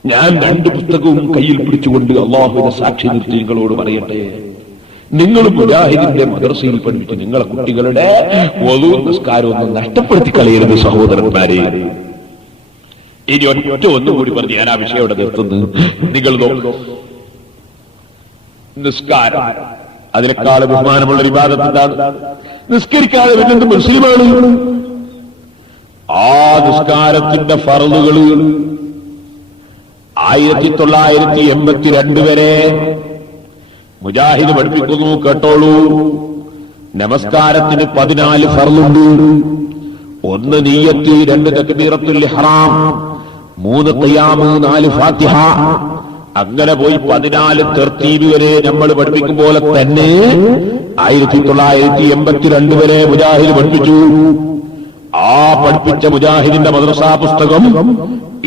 ഞാൻ 2 പുസ്തകവും കയ്യിൽ പിടിച്ചുകൊണ്ട് അള്ളാഹുവിനെ സാക്ഷി നിർത്തി നിങ്ങളോട് പറയട്ടെ, നിങ്ങൾ മുജാഹിദിന്റെ മദ്രസയിൽ പഠിപ്പിച്ച് നിങ്ങളെ കുട്ടികളുടെ വദു നിസ്കാരമൊന്നും നഷ്ടപ്പെടുത്തി കളയരുത് സഹോദരന്മാരെ. ഇനി ഒന്നുകൂടി പറഞ്ഞ് ഞാൻ ആ വിഷയം ഇവിടെ നിർത്തുന്നു. നിങ്ങൾ നോക്കൂ, നിസ്കാരം അതിനേക്കാൾ ബഹുമാനമുള്ള ഇബാദത്ത് എന്താണ്? നിസ്കരിക്കാതെ വരുന്നത് മുസ്ലിമാണ്. ആ നിസ്കാരത്തിന്റെ ഫർളുകൾ 1982 വരെ മുജാഹിദ് പഠിപ്പിക്കുന്നു. കേട്ടോളൂ. നമസ്കാരത്തിന് 14 ഫർളുണ്ട്. 1 നിയ്യത്ത്, 2 തക്ബീറത്തുൽ ഇഹ്റാം, 3 ഖിയാമ്, 4 ഫാത്തിഹ. അങ്ങനെ പോയി 14 തർത്തീബ് വരെ നമ്മൾ പഠിപ്പിക്കും പോലെ തന്നെ 1982 വരെ മുജാഹിദ് പഠിപ്പിച്ചു. ആ പഠിപ്പിച്ച മുജാഹിദിന്റെ മദ്രസാ പുസ്തകം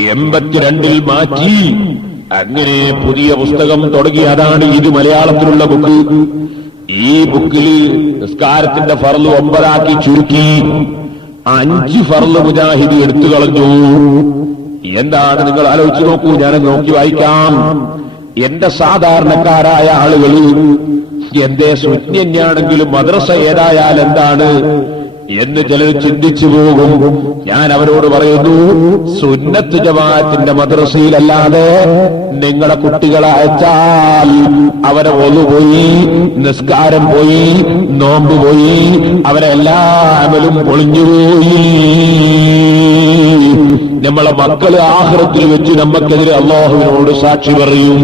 82 മാറ്റി അങ്ങനെ പുതിയ പുസ്തകം തുടങ്ങി. അതാണ് ഇത് മലയാളത്തിലുള്ള ബുക്ക്. ഈ ബുക്കിൽ നിസ്കാരത്തിന്റെ ഫർള് 9 ആക്കി ചുരുക്കി. 5 ഫർള് മുജാഹിദ് എടുത്തു കളഞ്ഞു. എന്താണ് നിങ്ങൾ ആലോചിച്ച് നോക്കൂ. ഞാനത് നോക്കി വായിക്കാം. എന്റെ സാധാരണക്കാരായ ആളുകൾ എന്തേ സുന്യാണെങ്കിലും മദ്രസ ഏതായാൽ എന്താണ് എന്ന് ചിലർ ചിന്തിച്ചു പോകും. ഞാൻ അവരോട് പറയുന്നു, സുന്നത്ത് ജമാഅത്തിന്റെ മദ്രസയിലല്ലാതെ നിങ്ങളെ കുട്ടികളെ അയച്ചാൽ അവരെ ഒളു പോയി, നിസ്കാരം പോയി, നോമ്പ് പോയി, അവരെ എല്ലാ അമലും പൊളിഞ്ഞുപോയി. നമ്മളെ മക്കള് ആഖിറത്തിൽ വെച്ച് നമുക്കെതിരെ അല്ലാഹുവിനോട് സാക്ഷി പറയും.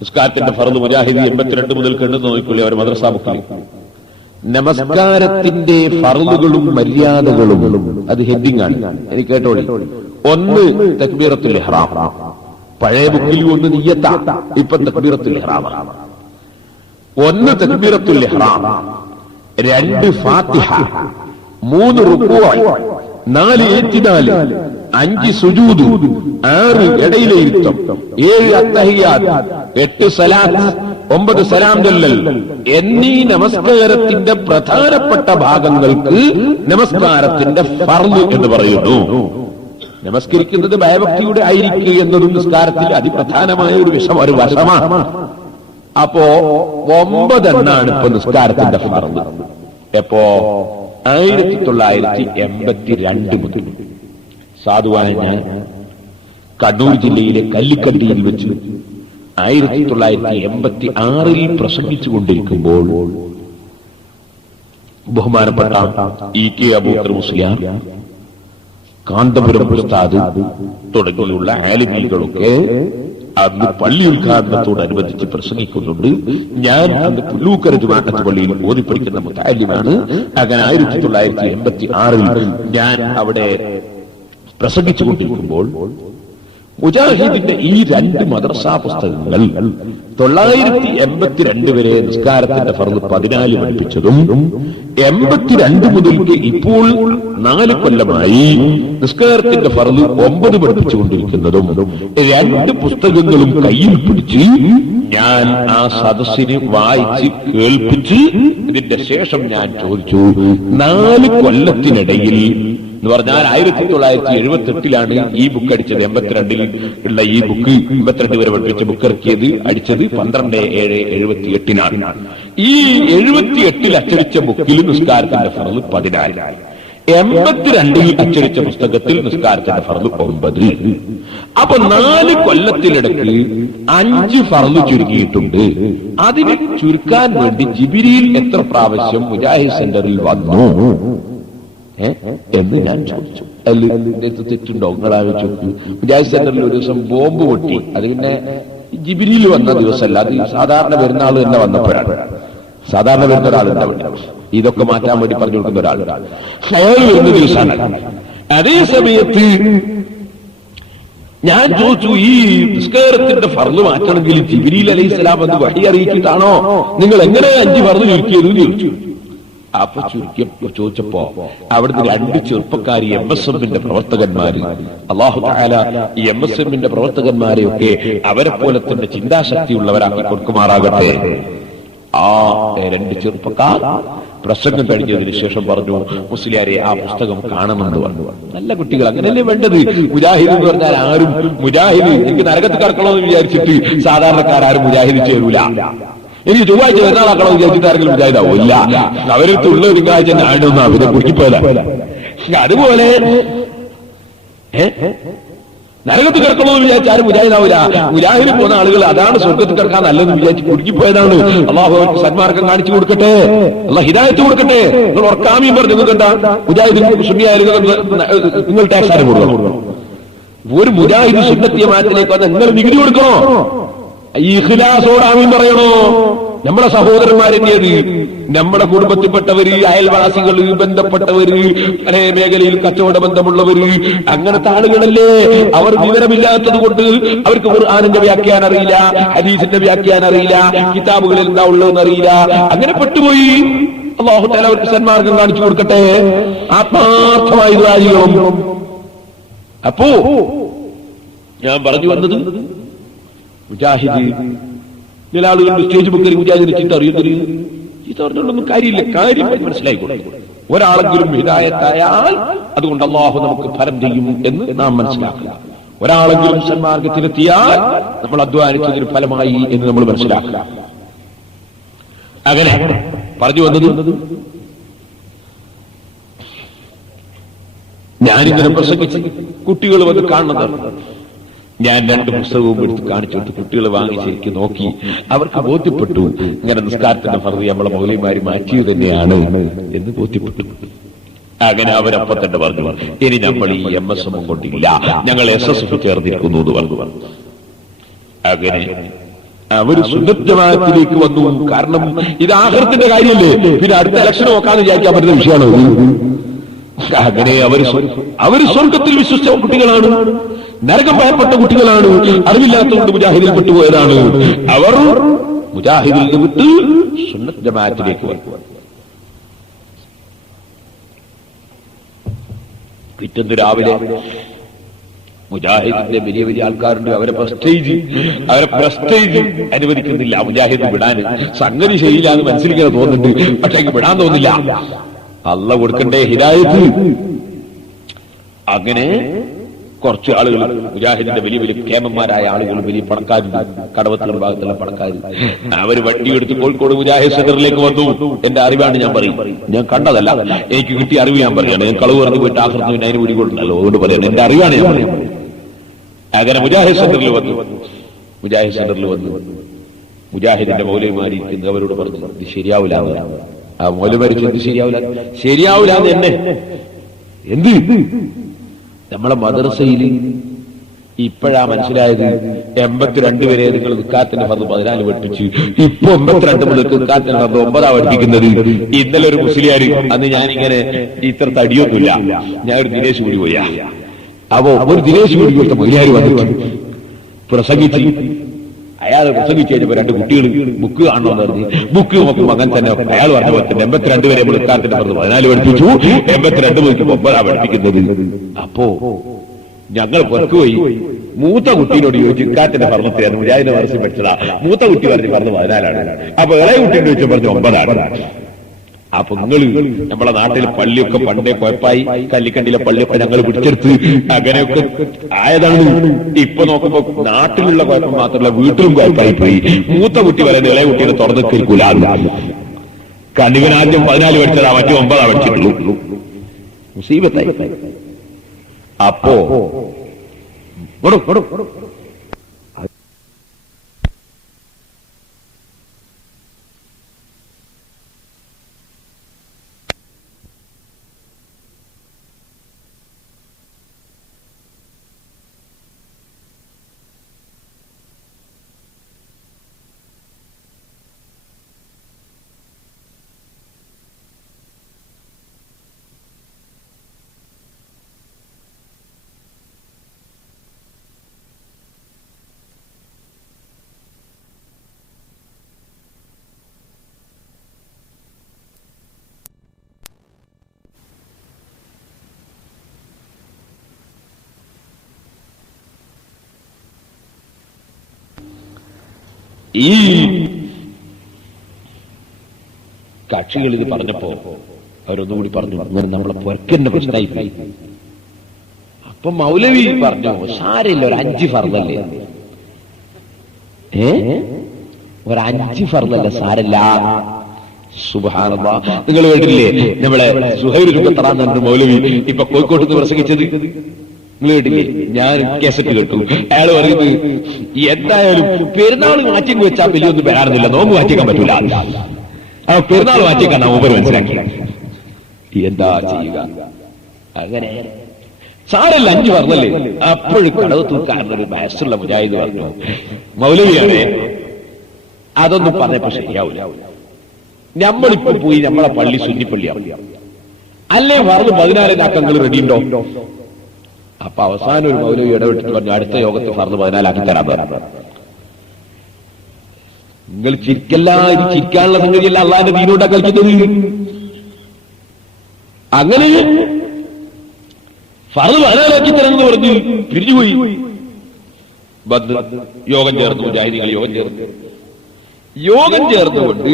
നിസ്കാരത്തിന്റെ ഫർദ് മുജാഹിദ് 82 മുതൽ കണ്ടു നോക്കിക്കൊള്ളി അവർ മദ്രസ ബുക്കിൽ. നമസ്കാരത്തിന്റെ ഫർളുകളും മര്യാദകളും അത് ഹെഡിങ് ആണ്. എനിക്ക് കേട്ടോളി. 1 തക്ബീറത്തുൽ ഇഹ്റാം. പഴയ ബുക്കിൽ 1 നിയ്യത്ത, ഇപ്പൊ തക്ബീറത്തുൽ ഇഹ്റാം. 1 തക്ബീറത്തുൽ ഇഹ്റാം, 2 ഫാത്തിഹ, 3 റുക്കൂ, 4 ഇഅ്തിദാൽ, 5 സുജൂദ്, 6 ഇടയിലെ ഇരുത്തം, 7 അത്തഹിയ്യാത്ത്, 8 സലാത്ത്, 9 സലാം ചൊല്ലൽ എന്നീ നമസ്കാരത്തിന്റെ പ്രധാനപ്പെട്ട ഭാഗങ്ങൾക്ക് നമസ്കാരത്തിന്റെ ഫർദ് എന്ന് പറയുന്നു. നമസ്കരിക്കുന്നത് ഭയഭക്തിയുടെ ആയിരിക്കുക എന്നതും നിസ്കാരത്തിൽ അതിപ്രധാനമായ ഒരു വശമാണ്. അപ്പോ 9 എണ്ണാണ് ഇപ്പൊ നിസ്കാരത്തിന്റെ ഫർദ്. എപ്പോ 1982 മുതൽ സാധുവായ ഞാൻ കണ്ണൂർ ജില്ലയിലെ കല്ലിക്കട്ടിയിൽ വെച്ച് 1986 പ്രസംഗിച്ചുകൊണ്ടിരിക്കുമ്പോൾ ബഹുമാനപ്പെട്ട E.K. അബൂബക്കർ മുസ്ലിയാർ, കാന്തപുരം ഉസ്താദ് തുടങ്ങിയുള്ള ആലിമീകളൊക്കെ അന്ന് പള്ളി ഉദ്ഘാടനത്തോടനുബന്ധിച്ച് പ്രസംഗിക്കുന്നുണ്ട്. ഞാൻ അന്ന് പുല്ലൂക്കര ജുമാഅത്ത് പള്ളിയിൽ ഓതിപ്പടിക്കുന്ന മുതഅല്ലിമാണ്. അങ്ങനെ 1986 ഞാൻ അവിടെ പ്രസംഗിച്ചുകൊണ്ടിരിക്കുമ്പോൾ മുജാഹിദിന്റെ ഈ 2 മദ്രസാ പുസ്തകങ്ങൾ 982 വരെ നിസ്കാരത്തിന്റെ ഫർദ് 14 പഠിപ്പിച്ചതും 82 മുതൽക്ക് ഇപ്പോൾ 4 കൊല്ലമായി നിസ്കാരത്തിന്റെ ഫർദ് 9 പഠിപ്പിച്ചുകൊണ്ടിരിക്കുന്നതും 2 പുസ്തകങ്ങളും കയ്യിൽ പിടിച്ച് ഞാൻ ആ സദസ്സിന് വായിച്ച് കേൾപ്പിച്ച് ഇതിന്റെ ശേഷം ഞാൻ ചോദിച്ചു, 4 കൊല്ലത്തിനിടയിൽ എന്ന് പറഞ്ഞാൽ 1978 ഈ ബുക്ക് അടിച്ചത്. 82 ഉള്ള ഈ ബുക്ക് 82 വരെ പഠിപ്പിച്ച ബുക്ക് ഇറക്കിയത് അടിച്ചത് 12/7/78 ഈ 78 അച്ചടിച്ച ബുക്കിൽ നിസ്കാരത്തിന്റെ ഫർദ് 14. 82 അച്ചടിച്ച പുസ്തകത്തിൽ നിസ്കാരത്തിന്റെ ഫർദ് 9. അപ്പൊ 4 കൊല്ലത്തിനിടയ്ക്ക് 5 ഫർദ് ചുരുക്കിയിട്ടുണ്ട്. അതിന് ചുരുക്കാൻ വേണ്ടി ജിബ്രീൽ എത്ര പ്രാവശ്യം മുജാഹിദ് സെന്ററിൽ വന്നു എന്ന് ഞാൻ ചോദിച്ചു. തെറ്റുണ്ടോ? നിങ്ങളാലോചിച്ചു. മുജാഹിദ് സെന്ററിൽ ഒരു ദിവസം ബോംബ് പൊട്ടി. അത് പിന്നെ ജിബ്രീൽ വന്ന ദിവസമല്ല, അത് സാധാരണ പെരുന്നാൾ തന്നെ വന്നപ്പോഴാണ്. സാധാരണ വരുന്ന ഒരാളുണ്ടാവില്ല, ഇതൊക്കെ മാറ്റാൻ വേണ്ടി പറഞ്ഞു കൊടുക്കുന്ന ഒരാൾ അയാൾ വരുന്ന ദിവസമാണ്. അതേ സമയത്ത് ഞാൻ ചോദിച്ചു, ഈ നിസ്കാരത്തിന്റെ ഫർദ് മാറ്റണമെങ്കിൽ ജിബ്രീൽ അലൈഹിസ്സലാം എന്ന് വഹി അറിയിച്ചിട്ടാണോ നിങ്ങൾ എങ്ങനെ 5 ഫർദ് ചുരുക്കിയത് ചോദിച്ചു. അപ്പൊ ചോദിച്ചപ്പോ അവിടുന്ന് 2 ചെറുപ്പക്കാരി MSMന്റെ പ്രവർത്തകന്മാര്, അല്ലാഹു തആല ഈ MSMന്റെ പ്രവർത്തകന്മാരെയൊക്കെ അവരെ പോലെ തന്നെ ചിന്താശക്തിയുള്ളവരാക്കി കൊടുക്കുമാറാകട്ടെ. ആ 2 ചെറുപ്പക്കാർ പ്രസംഗം കഴിഞ്ഞതിന് ശേഷം പറഞ്ഞു, മുസ്ലിയാരെ ആ പുസ്തകം കാണണമെന്ന് പറഞ്ഞു. നല്ല കുട്ടികൾ, അങ്ങനെയല്ലേ വേണ്ടത്. മുജാഹിദ് എന്ന് പറഞ്ഞാൽ ആരും മുജാഹിദ് എനിക്ക് നരകത്ത് കടക്കണമെന്ന് വിചാരിച്ചിട്ട് സാധാരണക്കാരും മുജാഹിദ് ചേരൂല. എനിക്ക് ചൊവ്വാഴ്ച വരുന്നാളാക്കണമെന്ന് വിചാരിച്ചിട്ട് ആരെങ്കിലും മുജാഹിദാവില്ല. അവരടുത്തുള്ള ഒരു കാഴ്ച ഞാനൊന്നും അവരെ കുടിപ്പോല. അതുപോലെ നരകത്ത് കിടക്കണമെന്ന് വിചാരിച്ച ആരും മുജാഹിദാവില്ല. മുജാഹിദിൽ പോകുന്ന ആളുകൾ അതാണ് സ്വർഗത്തിൽ കിടക്കാൻ നല്ലതെന്ന് വിചാരിച്ച് കുടുങ്ങിപ്പോയതാണ്. അള്ളാഹു അവർക്ക് സന്മാർഗം കാണിച്ചു കൊടുക്കട്ടെ, അള്ളാഹ് ഹിദായത്ത് കൊടുക്കട്ടെ. നിങ്ങൾ ഉറക്കാമിയും പറഞ്ഞു നിങ്ങൾക്കെന്താ മുജാഹിദ് സുന്നിയായാലും നിങ്ങൾ ടാക്സ് ആരും കൊടുക്കണം. ഒരു മുജാഹിദ് സുന്നത്തിയമാനത്തിലേക്ക് വന്ന് നിങ്ങൾ നികുതി കൊടുക്കണോ? ഈ ഇഖ്ലാസോട് ആമീൻ പറയണോ? നമ്മുടെ സഹോദരന്മാരെന്റേത്, നമ്മുടെ കുടുംബത്തിൽപ്പെട്ടവര്, അയൽവാസികള്, ബന്ധപ്പെട്ടവര്, പല മേഖലയിൽ കച്ചവട ബന്ധമുള്ളവര്, അങ്ങനത്തെ ആളുകളല്ലേ. അവർ വിവരമില്ലാത്തത് കൊണ്ട് അവർക്ക് ഖുർആനിന്റെ വ്യാഖ്യാനം അറിയില്ല, ഹദീസിന്റെ വ്യാഖ്യാനം അറിയില്ല, കിതാബുകളിൽ എന്താ ഉള്ളതെന്ന് അറിയില്ല. അങ്ങനെ പെട്ടുപോയി. അല്ലാഹു തആല അവർക്ക് സന്മാർഗം കാണിച്ചു കൊടുക്കട്ടെ. ആത്മാർത്ഥമായി ദുആ ചെയ്യണം. അപ്പോ ഞാൻ പറഞ്ഞു വന്നത്, മുജാഹിദ് ചില ആളുകൾ സ്റ്റേജ് ബുക്കിൽ മുജാഹിദിനെ ചീത്ത അറിയുന്നൊരു ചീത്ത പറഞ്ഞൊന്നും കാര്യമില്ല. കാര്യം മനസ്സിലായിക്കോട്ടെ. ഒരാളെങ്കിലും ഹിദായത്തായാൽ അതുകൊണ്ട് അല്ലാഹു നമുക്ക് ഫലം ചെയ്യും എന്ന് നാം മനസ്സിലാക്കുക. ഒരാളെങ്കിലും സന്മാർഗത്തിലെത്തിയാൽ നമ്മൾ അധ്വാനിച്ചതിന് ഫലമായി എന്ന് നമ്മൾ മനസ്സിലാക്കുക. അങ്ങനെ പറഞ്ഞു വന്നത്, ഞാനിങ്ങനെ പ്രസംഗിച്ച് കുട്ടികൾ വന്ന് കാണുന്നത് ഞാൻ 2 പുസ്തകവും എടുത്ത് കാണിച്ചു കൊടുത്ത് കുട്ടികൾ വാങ്ങി ശരിക്കും നോക്കി. അവർക്ക് ബോധ്യപ്പെട്ടു ഇങ്ങനെ നിസ്കാരത്തിന്റെ ഫർദ് നമ്മളെ മൗലവിമാര് മാറ്റിയത് തന്നെയാണ് എന്ന് ബോധ്യപ്പെട്ടു. അങ്ങനെ അവരപ്പം തന്നെ പറഞ്ഞു, ഇനി നമ്മൾ ഈ MSM കൊണ്ടില്ല, ഞങ്ങൾ SSF ചേർന്നിരിക്കുന്നു എന്ന് പറഞ്ഞു. അങ്ങനെ അവർ സുന്നത്ത് ജമാഅത്തിലേക്ക് വന്നു. കാരണം ഇത് ആഖിറത്തിന്റെ കാര്യമല്ലേ, പിന്നെ അടുത്ത ഇലക്ഷൻ നോക്കാന്ന് വിചാരിക്കാൻ പറ്റുന്ന വിഷയമാണോ? അങ്ങനെ അവര് സ്വർഗത്തിൽ വിശ്വസിച്ച കുട്ടികളാണ്, നരകം ഭയപ്പെട്ട കുട്ടികളാണ്, അറിവില്ലാത്തതുകൊണ്ട് മുജാഹിദിൽ പെട്ടുപോയതാണ്. അവർ മുജാഹിദിൽ നിന്ന് വിട്ട് സുന്നത്ത് ജമാഅത്തിലേക്ക് വന്നു. പിറ്റേന്ന് രാവിലെ മുജാഹിദിന്റെ വലിയ വലിയ ആൾക്കാരുണ്ട്, അവരെ പ്രസ്റ്റേജ് അനുവദിക്കുന്നില്ല മുജാഹിദ് വിടാൻ. സംഗതി ശരിയില്ല എന്ന് മനസ്സിലിങ്ങനെ തോന്നുന്നുണ്ട്, പക്ഷെ വിടാൻ തോന്നില്ല. അള്ള കൊടുക്കണ്ടേ ഹിദായത്ത്. അങ്ങനെ കുറച്ച് ആളുകൾ, മുജാഹിദിന്റെ വലിയ വലിയ കേമന്മാരായ ആളുകൾ, വലിയ പണക്കാരുണ്ട്, കടവത്തുള്ള ഭാഗത്തുള്ള പണക്കാർ, അവര് വണ്ടി എടുത്ത് കോഴിക്കോട് മുജാഹിദ് സെന്ററിലേക്ക് വന്നു. എന്റെ അറിവാണ് ഞാൻ പറയും, ഞാൻ കണ്ടതല്ല, എനിക്ക് കിട്ടിയ അറിവ് ഞാൻ പറയാണ്. ഞാൻ കളവ് പറഞ്ഞു പോയിട്ട് ആഹ്റത്തിന് പിന്നെ അതിന് പിടികൊണ്ടല്ലോ, അതുകൊണ്ട് പറയാണ്, എന്റെ അറിവാണ് ഞാൻ പറയും. അങ്ങനെ മുജാഹിദ് സെന്ററിൽ വന്നു. മുജാഹിദിന്റെ മൗലവിമാരിയിരിക്കുന്നത് അവരോട് പറഞ്ഞു, ഇത് ശരിയാവില്ല. ആ മൗലവിമാരി ഇത് ശരിയാവില്ല എന്ന് എന്ത് നമ്മളെ മദ്രസയിൽ ഇപ്പോഴാ മനസ്സിലായത്. 82 വരെ നിങ്ങൾ നിക്കാത്തിന്റെ ഫർദ് 14 പഠിപ്പിച്ചു, ഇപ്പൊ 82 മുതൽ നിക്കാത്തിന്റെ ഫർദ് 9 പഠിപ്പിക്കുന്നത്. ഇന്നലെ ഒരു മുസ്ലിയാര്, അന്ന് ഞാനിങ്ങനെ ഇത്ര തടിയൊന്നുമില്ല, ഞാൻ ഒരു ദിനേശ് കൂടി പോയാ. അപ്പോ ഒരു ദിനേശ് കൂടി പോയിട്ട് മുസ്ലിയാര് വന്നിട്ട് പ്രസംഗിച്ച്, അയാൾ പ്രസംഗിച്ചു കഴിഞ്ഞപ്പോ 2 കുട്ടികൾ ബുക്ക് കാണണമെന്ന് പറഞ്ഞു. ബുക്ക് നോക്കുമ്പോ അങ്ങനെ തന്നെ അയാൾ പറഞ്ഞ പോലെ തന്നെ 82 വരെ നിക്കാത്തിന്റെ ഫർദ് 14 പഠിപ്പിച്ചു, 82 മുതൽ 9 പഠിപ്പിക്കുന്നത്. അപ്പോ ഞങ്ങൾ പുറത്തുപോയി മൂത്ത കുട്ടീനോട് ചോദിച്ചു, ഇക്കാത്തിന്റെ ഫർദത്തിലായിരുന്നു മുജാഹിദിന്റെ മനസ്സിൽ പഠിച്ചതാ. മൂത്ത കുട്ടി പറഞ്ഞു ഫർദ് 14ആണ്. അപ്പൊ ഇളയ കുട്ടീനെ ചോദിച്ചു പറഞ്ഞു 9ആണ്. അപ്പൊ നിങ്ങൾ നമ്മളെ നാട്ടിൽ പള്ളിയൊക്കെ പണ്ടേ കുഴപ്പമായി, കല്ലിക്കണ്ടിയിലെ പള്ളിയൊക്കെ ഞങ്ങൾ പിടിച്ചെടുത്ത് അങ്ങനെയൊക്കെ ആയതാണ്. ഇപ്പൊ നോക്കുമ്പോ നാട്ടിലുള്ള കുഴപ്പം മാത്രമല്ല, വീട്ടിലും കുഴപ്പമായി പോയി. മൂത്ത കുട്ടി പറയുന്നത് ഇളയ കുട്ടീനെ തുറന്നു കേൾക്കൂല. കണിവൻ ആദ്യം 14 പഠിച്ചതാ, മറ്റു 9 പഠിച്ചിട്ടുള്ളൂ. മുസീബത്തായി. അപ്പോ ഈ കക്ഷികൾ ഇത് പറഞ്ഞപ്പോ അവരൊന്നുകൂടി പറഞ്ഞു, അങ്ങനെ നമ്മളെ പൊരക്കന്റെ പ്രശ്നമായി. അപ്പൊ മൗലവി പറഞ്ഞു, സാരില്ല, ഒരു 5 ഫർദല്ലേ, ഒരു 5 ഫർദല്ലേ, സാരല്ല. സുബ്ഹാനല്ലാഹ്. നിങ്ങൾ കേട്ടില്ലേ നമ്മളെ സുഹൈർ റുഖത്തറാന്ന് പറഞ്ഞ മൗലവി ഇപ്പൊ കോഴിക്കോട്ട് നിന്ന് പ്രസംഗിച്ചത്? നിങ്ങൾ കേട്ടില്ലേ? ഞാൻ കേസറ്റ് കേട്ടു. അയാൾ പറയുന്നത് എന്തായാലും പെരുന്നാൾ മാറ്റിക്ക് വെച്ചാൽ വലിയൊന്നും വരാറുന്നില്ല, നോമ്പ് മാറ്റിക്കാൻ പറ്റൂല. ആ പെരുന്നാൾ മാറ്റിക്കാൻ മൂപ്പർ മനസ്സിലാക്കി. എന്താ ചെയ്യുക? അങ്ങനെ സാരല്ല, 5 പറഞ്ഞല്ലേ. അപ്പോഴും കടവ് തൂക്കാരനൊരു വയസ്സുള്ള മുജാഹിദ് പറഞ്ഞു, മൗലവിയാണ്, അതൊന്നും പറഞ്ഞപ്പോ ശരിയാവില്ല. നമ്മളിപ്പോ പോയി നമ്മളെ പള്ളി സുന്നിപ്പള്ളിയാവും, അല്ലേ പറഞ്ഞ് 14 അക്കങ്ങൾ റെഡിയുണ്ടോ? അപ്പൊ അവസാനം ഒരു മൗലവി ഇടപെട്ടിട്ട് പറഞ്ഞു, അടുത്ത യോഗത്തിൽ ഫർദ് 14 ആക്കി തരാൻ പറഞ്ഞു. നിങ്ങൾ ചിരിക്കല്ല, ഇത് ചിരിക്കാനുള്ള സംഗതിയല്ല, അള്ളാന്റെ ദീനോട്ടാ കളിക്കുന്നത്. അങ്ങനെ ഫർദ് 14 ആക്കി തരാമെന്ന് പറഞ്ഞ് പിരിഞ്ഞുപോയി. യോഗം ചേർന്നു, മുജാഹിദീങ്ങൾ യോഗം ചേർന്നുകൊണ്ട്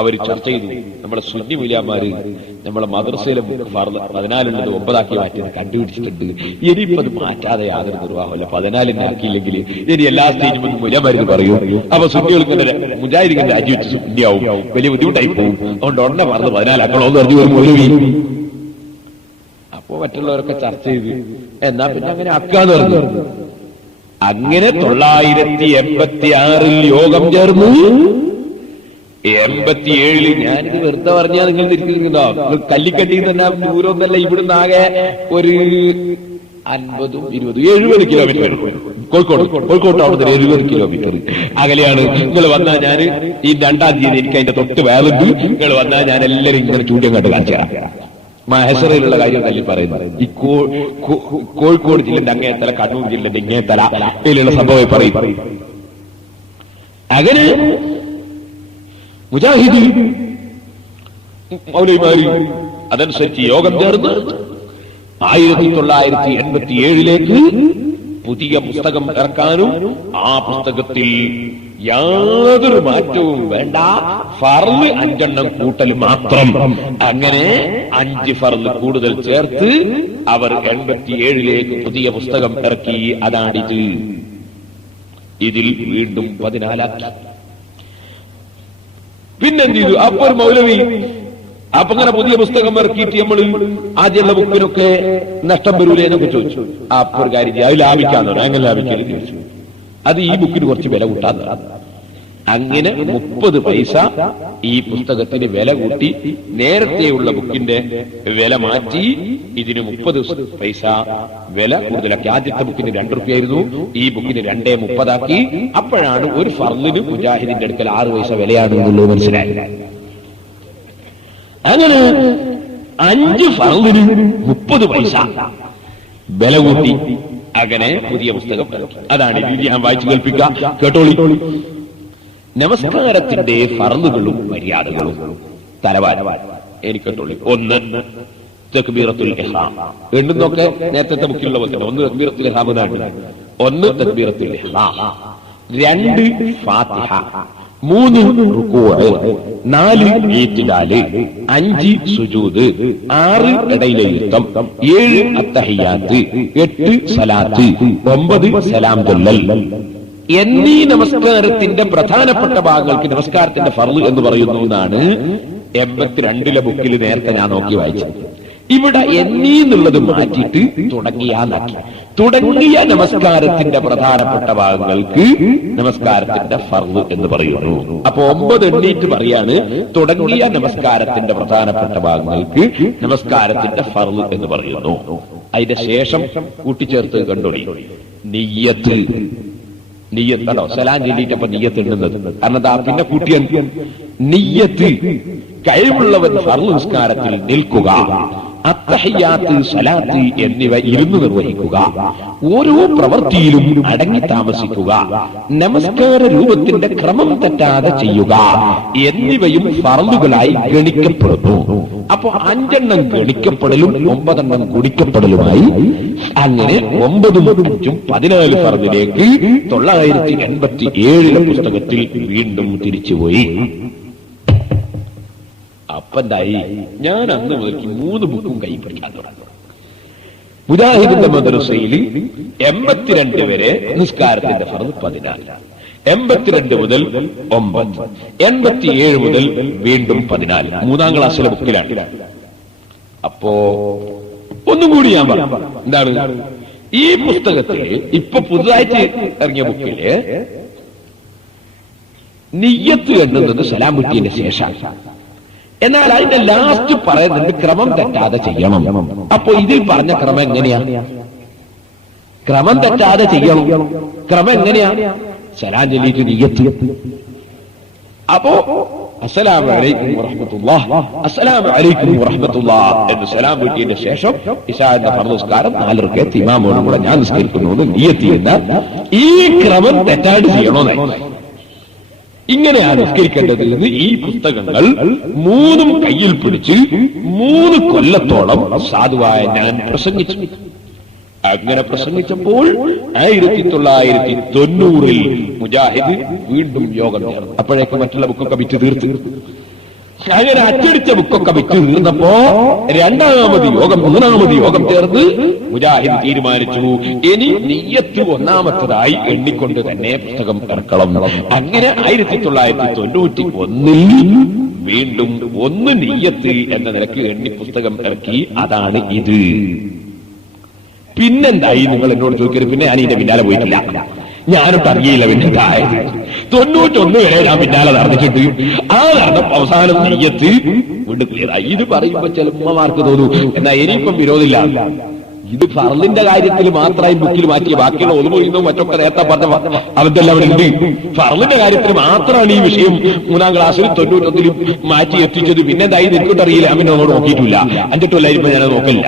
അവര് ചർച്ച ചെയ്തു. നമ്മളെ സുന്നി മുലിയാമാര് നമ്മളെ മദ്രസയിലും 14 9 മാറ്റിയത് കണ്ടുപിടിച്ചിട്ടുണ്ട്. ഇനിയിപ്പോ അത് മാറ്റാതെ യാതൊരു നിർവാഹമല്ല. 14 ആക്കിയില്ലെങ്കിൽ ഇനി എല്ലാ സ്റ്റേജിലും മുലിയാമാര് പറയൂ. അപ്പൊ സുന്നികൾക്ക് മുജാഹിദികൾ രാജിവെച്ച് സുന്നിയാവും, വലിയ ബുദ്ധിമുട്ടായി പോകും. അതുകൊണ്ട് ഉടനെ പറഞ്ഞ് 14 ആക്കണമെന്ന് പറഞ്ഞു ഒരു മൗലവി. അപ്പോ മറ്റുള്ളവരൊക്കെ ചർച്ച ചെയ്തു, എന്നാ പിന്നെ അങ്ങനെ ആക്കാന്ന് പറഞ്ഞു. അങ്ങനെ 986 യോഗം ചേർന്നു. 87 ഞാനിത് വെറുതെ പറഞ്ഞാൽ നിങ്ങൾ തിരിക്കുന്നുണ്ടോ? കല്ലിക്കട്ടിയിൽ തന്നെ ദൂരമൊന്നല്ല, ഇവിടുന്ന് ആകെ ഒരു 50, 20, 70 കിലോമീറ്റർ. കോഴിക്കോട്ട് അവിടെ 70 കിലോമീറ്റർ അകലെയാണ്. നിങ്ങൾ വന്നാൽ ഞാൻ ഈ 2-ാം തീയതി എനിക്ക് അതിന്റെ തൊട്ട് വേറുണ്ട്. നിങ്ങൾ വന്നാൽ ഞാൻ എല്ലാവരും ഇങ്ങനെ ചൂണ്ടിയും കണ്ട് കാണിച്ചാണ്. മഹസറയിലുള്ള കാര്യം തല്ലി പറയുന്നത്. ഈ കോഴിക്കോട് ജില്ലന്റെ അങ്ങേത്തല, കണ്ണൂർ ജില്ലന്റെ ഇങ്ങേത്തല ഇതിലുള്ള സംഭവം പറയും. അങ്ങനെ മുജാഹിദ് മൗലവിമാര് അതനുസരിച്ച് യോഗം ചേർന്ന് 1987 പുതിയ പുസ്തകം ഇറക്കാനും ആ പുസ്തകത്തിൽ യാതൊരു മാറ്റവും വേണ്ട, ഫർള് 5 കൂട്ടൽ മാത്രം. അങ്ങനെ 5 ഫർള് കൂടുതൽ ചേർത്ത് അവർ 87 പുതിയ പുസ്തകം ഇറക്കി. അതാണിത്. ഇതിൽ വീണ്ടും 14. പിന്നെന്ത് ചെയ്തു? അപ്പൊ ഒരു മൗലവി അപ്പൊ അങ്ങനെ പുതിയ പുസ്തകം ഇറക്കിയിട്ട് നമ്മൾ ആദ്യമുള്ള ബുക്കിനൊക്കെ നഷ്ടം വരൂലേ എന്നൊക്കെ ചോദിച്ചു. അപ്പൊ ഒരു കാര്യം അത് ലാഭിക്കാന്ന് പറഞ്ഞു. അങ്ങനെ ലാഭിക്കല് ചോദിച്ചു. അത് ഈ ബുക്കിന് കുറച്ച് വില കൂട്ടാന്ന്. അങ്ങനെ 30 പൈസ ഈ പുസ്തകത്തിന് വില കൂട്ടി. നേരത്തെയുള്ള ബുക്കിന്റെ വില മാറ്റി ഇതിന് 30 പൈസ വില കൂടുതലാക്കി. ആദ്യത്തെ ബുക്കിന് 2 രൂപയായിരുന്നു, ഈ ബുക്കിന് 2.30 അപ്പോഴാണ് ഒരു ഫർളിന് മുജാഹിദിന്റെ അടുക്കൽ 6 പൈസ വിലയാണ് എന്നുള്ളത് മനസ്സിലായത്. അങ്ങനെ 5 ഫർളിന് 30 പൈസ വില കൂട്ടി. അങ്ങനെ പുതിയ പുസ്തകം. അതാണ് ഇത്. ഞാൻ വായിച്ചു കേൾപ്പിക്കാം, കേട്ടോളി. നമസ്കാരത്തിന്റെ ഫർളുകളും മര്യാദകളും തലവാര എനിക്ക് കേട്ടോളി. 1 തക്ബീറത്തുൽ ഇഹ്റാം. എണ്ണുന്നൊക്കെ നേരത്തെ ബുക്കിലുള്ള പോലെ 1 തക്ബീറത്തുൽ ഇഹ്റാം എന്നാണ്. 1 തക്ബീറത്തുൽ ഇഹ്റാം, 2 ഫാത്തിഹ, 3 റുകൂഅ്, 4 ഈതിദാല്, 5 സുജൂദ്, 6 ഇടയിലെ യുദ്ധം, 7 അത്തഹിയാത്ത്, 8 സലാത്ത്, 9 സലാം ചൊല്ലൽ എന്നീ നമസ്കാരത്തിന്റെ പ്രധാനപ്പെട്ട ഭാഗങ്ങൾക്ക് നമസ്കാരത്തിന്റെ ഫർള് എന്ന് പറയുന്നു എന്നാണ് 82 ബുക്കിൽ നേരത്തെ ഞാൻ നോക്കി വായിച്ചത്. ഇവിടെ എന്നീ എന്നുള്ളത് മാറ്റിയിട്ട് തുടങ്ങിയ നമസ്കാരത്തിന്റെ പ്രധാനപ്പെട്ട ഭാഗങ്ങൾക്ക് നമസ്കാരത്തിന്റെ ഫർള് എന്ന് പറയുന്നു. അപ്പൊ 9 എണ്ണീറ്റ് പറയാണ് തുടങ്ങിയ നമസ്കാരത്തിന്റെ പ്രധാനപ്പെട്ട ഭാഗങ്ങൾക്ക് നമസ്കാരത്തിന്റെ ഫർള് എന്ന് പറയുന്നു. അതിന്റെ ശേഷം കൂട്ടിച്ചേർത്ത് കണ്ടോളി. നിയ്യത്താണോ സലാം ചൊല്ലിട്ടപ്പോ നിയ്യത്ത് ഇടുന്നത്. കാരണം പിന്നെ കൂട്ടിയ നിയ്യത്ത്. കഴിവുള്ളവൻ ഫർള് നിസ്കാരത്തിൽ നിൽക്കുക, അത്തഹിയാത്ത്, സലാത്ത് എന്നിവ ഇരുന്ന് നിർവഹിക്കുക, ഓരോ പ്രവൃത്തിയിലും അടങ്ങി താമസിക്കുക, നമസ്കാര രൂപത്തിന്റെ ക്രമം തെറ്റാതെ ചെയ്യുക എന്നിവയും ഫർളുകളായി ഗണിക്കപ്പെടുന്നു. അപ്പൊ 5 ഗണിക്കപ്പെടലും 9 കുടിക്കപ്പെടലുമായി അങ്ങനെ 9 ഉം 5 ഉം 14 ഫർളിലേക്ക് 987 പുസ്തകത്തിൽ വീണ്ടും തിരിച്ചുപോയി. അപ്പന്തായി ഞാൻ അന്ന് മുതൽക്ക് 3 ബുക്കും കൈ പിടിക്കാൻ തുടങ്ങി. മുജാഹിദിന്റെ മദ്രസയിൽ 82 വരെ നിസ്കാരത്തിന്റെ ഫർള് 14, 82 മുതൽ 9, 87 മുതൽ വീണ്ടും 14. 3-ാം ക്ലാസ്സിലെ ബുക്കിലാണ്. അപ്പോ ഒന്നും കൂടി ഞാൻ പറഞ്ഞു. എന്താണ് ഈ പുസ്തകത്തില് ഇപ്പൊ പുതുതായിട്ട് ഇറങ്ങിയ ബുക്കില് നിയ്യത്ത് എണ്ണുന്നത് സലാം കുറ്റിന്റെ ശേഷം. എന്നാൽ അതിന്റെ ലാസ്റ്റ് പറയുന്നുണ്ട് ക്രമം തെറ്റാതെ ചെയ്യണം. അപ്പൊ ഇതിൽ പറഞ്ഞ ക്രമം എങ്ങനെയാ? ക്രമം തെറ്റാതെ ചെയ്യണം. ക്രമം എങ്ങനെയാ? സലാം ചൊല്ലിയിട്ട് നിയ്യത്ത്. അപ്പോ അസ്സലാമു അലൈക്കും വറഹ്മത്തുള്ളാഹ്, അസ്സലാമു അലൈക്കും വറഹ്മത്തുള്ളാഹ് എന്ന് സലാം വീട്ടിയതിന് ശേഷം ഇശാന്റെ ഫർള് നിസ്കാരം 4 റക്അത്ത് ഇമാമോടും കൂടെ ഞാൻ നിസ്കരിക്കുന്നു എന്ന് നിയ്യത്ത് ചെയ്യുന്ന ഈ ക്രമം തെറ്റാതെ ചെയ്യണമെന്ന്. ഇങ്ങനെയാണ് നിസ്കരിക്കേണ്ടത് എന്ന് ഈ പുസ്തകങ്ങൾ 3ഉം കയ്യിൽ പിടിച്ച് 3 കൊല്ലത്തോളം സാധുവായ ഞാൻ പ്രസംഗിച്ചു. അങ്ങനെ പ്രസംഗിച്ചപ്പോൾ 1990 മുജാഹിദ് വീണ്ടും യോഗം ചേർന്നു. അപ്പോഴേക്ക് മറ്റുള്ള ബുക്കൊക്കെ വിറ്റ് തീർത്തു. അങ്ങനെ അച്ചടിച്ച ബുക്കൊക്കെ വിറ്റ് തീർന്നപ്പോ 2ാമത് യോഗം 3ാമത് യോഗം ചേർന്ന് മുജാഹിദ് തീരുമാനിച്ചു ഇനി നിയ്യത്ത് 1ാമത്തേതായി എണ്ണിക്കൊണ്ട് തന്നെ പുസ്തകം ഇറക്കണം. അങ്ങനെ 1991 വീണ്ടും 1 നിയ്യത്ത് എന്ന നിലയ്ക്ക് എണ്ണി പുസ്തകം ഇറക്കി. അതാണ് ഇത്. പിന്നെന്തായി നിങ്ങൾ എന്നോട് ചോദിക്കരുത്. പിന്നെ ഞാൻ ഇതിന്റെ പിന്നാലെ പോയിട്ടില്ല. ഞാനും അറിയില്ല പിന്നെ എന്തായത്. 91 വരെ ഞാൻ പിന്നാലെ നടന്നിട്ടുണ്ട്. ആ നടന്ന അവസാനം നിയ്യത്ത് വീണ്ടും ക്ലിയറായി. ഇത് പറയുമ്പോ ചില ഉമ്മമാർക്ക് തോന്നും എന്നാ ഇനിയിപ്പം വിരോധമില്ല. ഇത് ഫർളിന്റെ കാര്യത്തിൽ മാത്രമായി ബുക്കിൽ മാറ്റി, ബാക്കിയുള്ള ഒന്നുപോയിന്നോ മറ്റൊക്കെ നേരത്തെ പറഞ്ഞ അവന്റെല്ലാം അവിടെ ഉണ്ട്. ഫർളിന്റെ കാര്യത്തിൽ മാത്രമാണ് ഈ വിഷയം 3-ാം ക്ലാസ്സിൽ 91 മാറ്റി എത്തിച്ചത്. പിന്നെ എന്തായി എനിക്കൊട്ടറിയില്ല, അവനെ ഒന്നോട് നോക്കിയിട്ടില്ല. 5-8 കൊല്ലായിരിക്കും ഞാനത് നോക്കില്ല.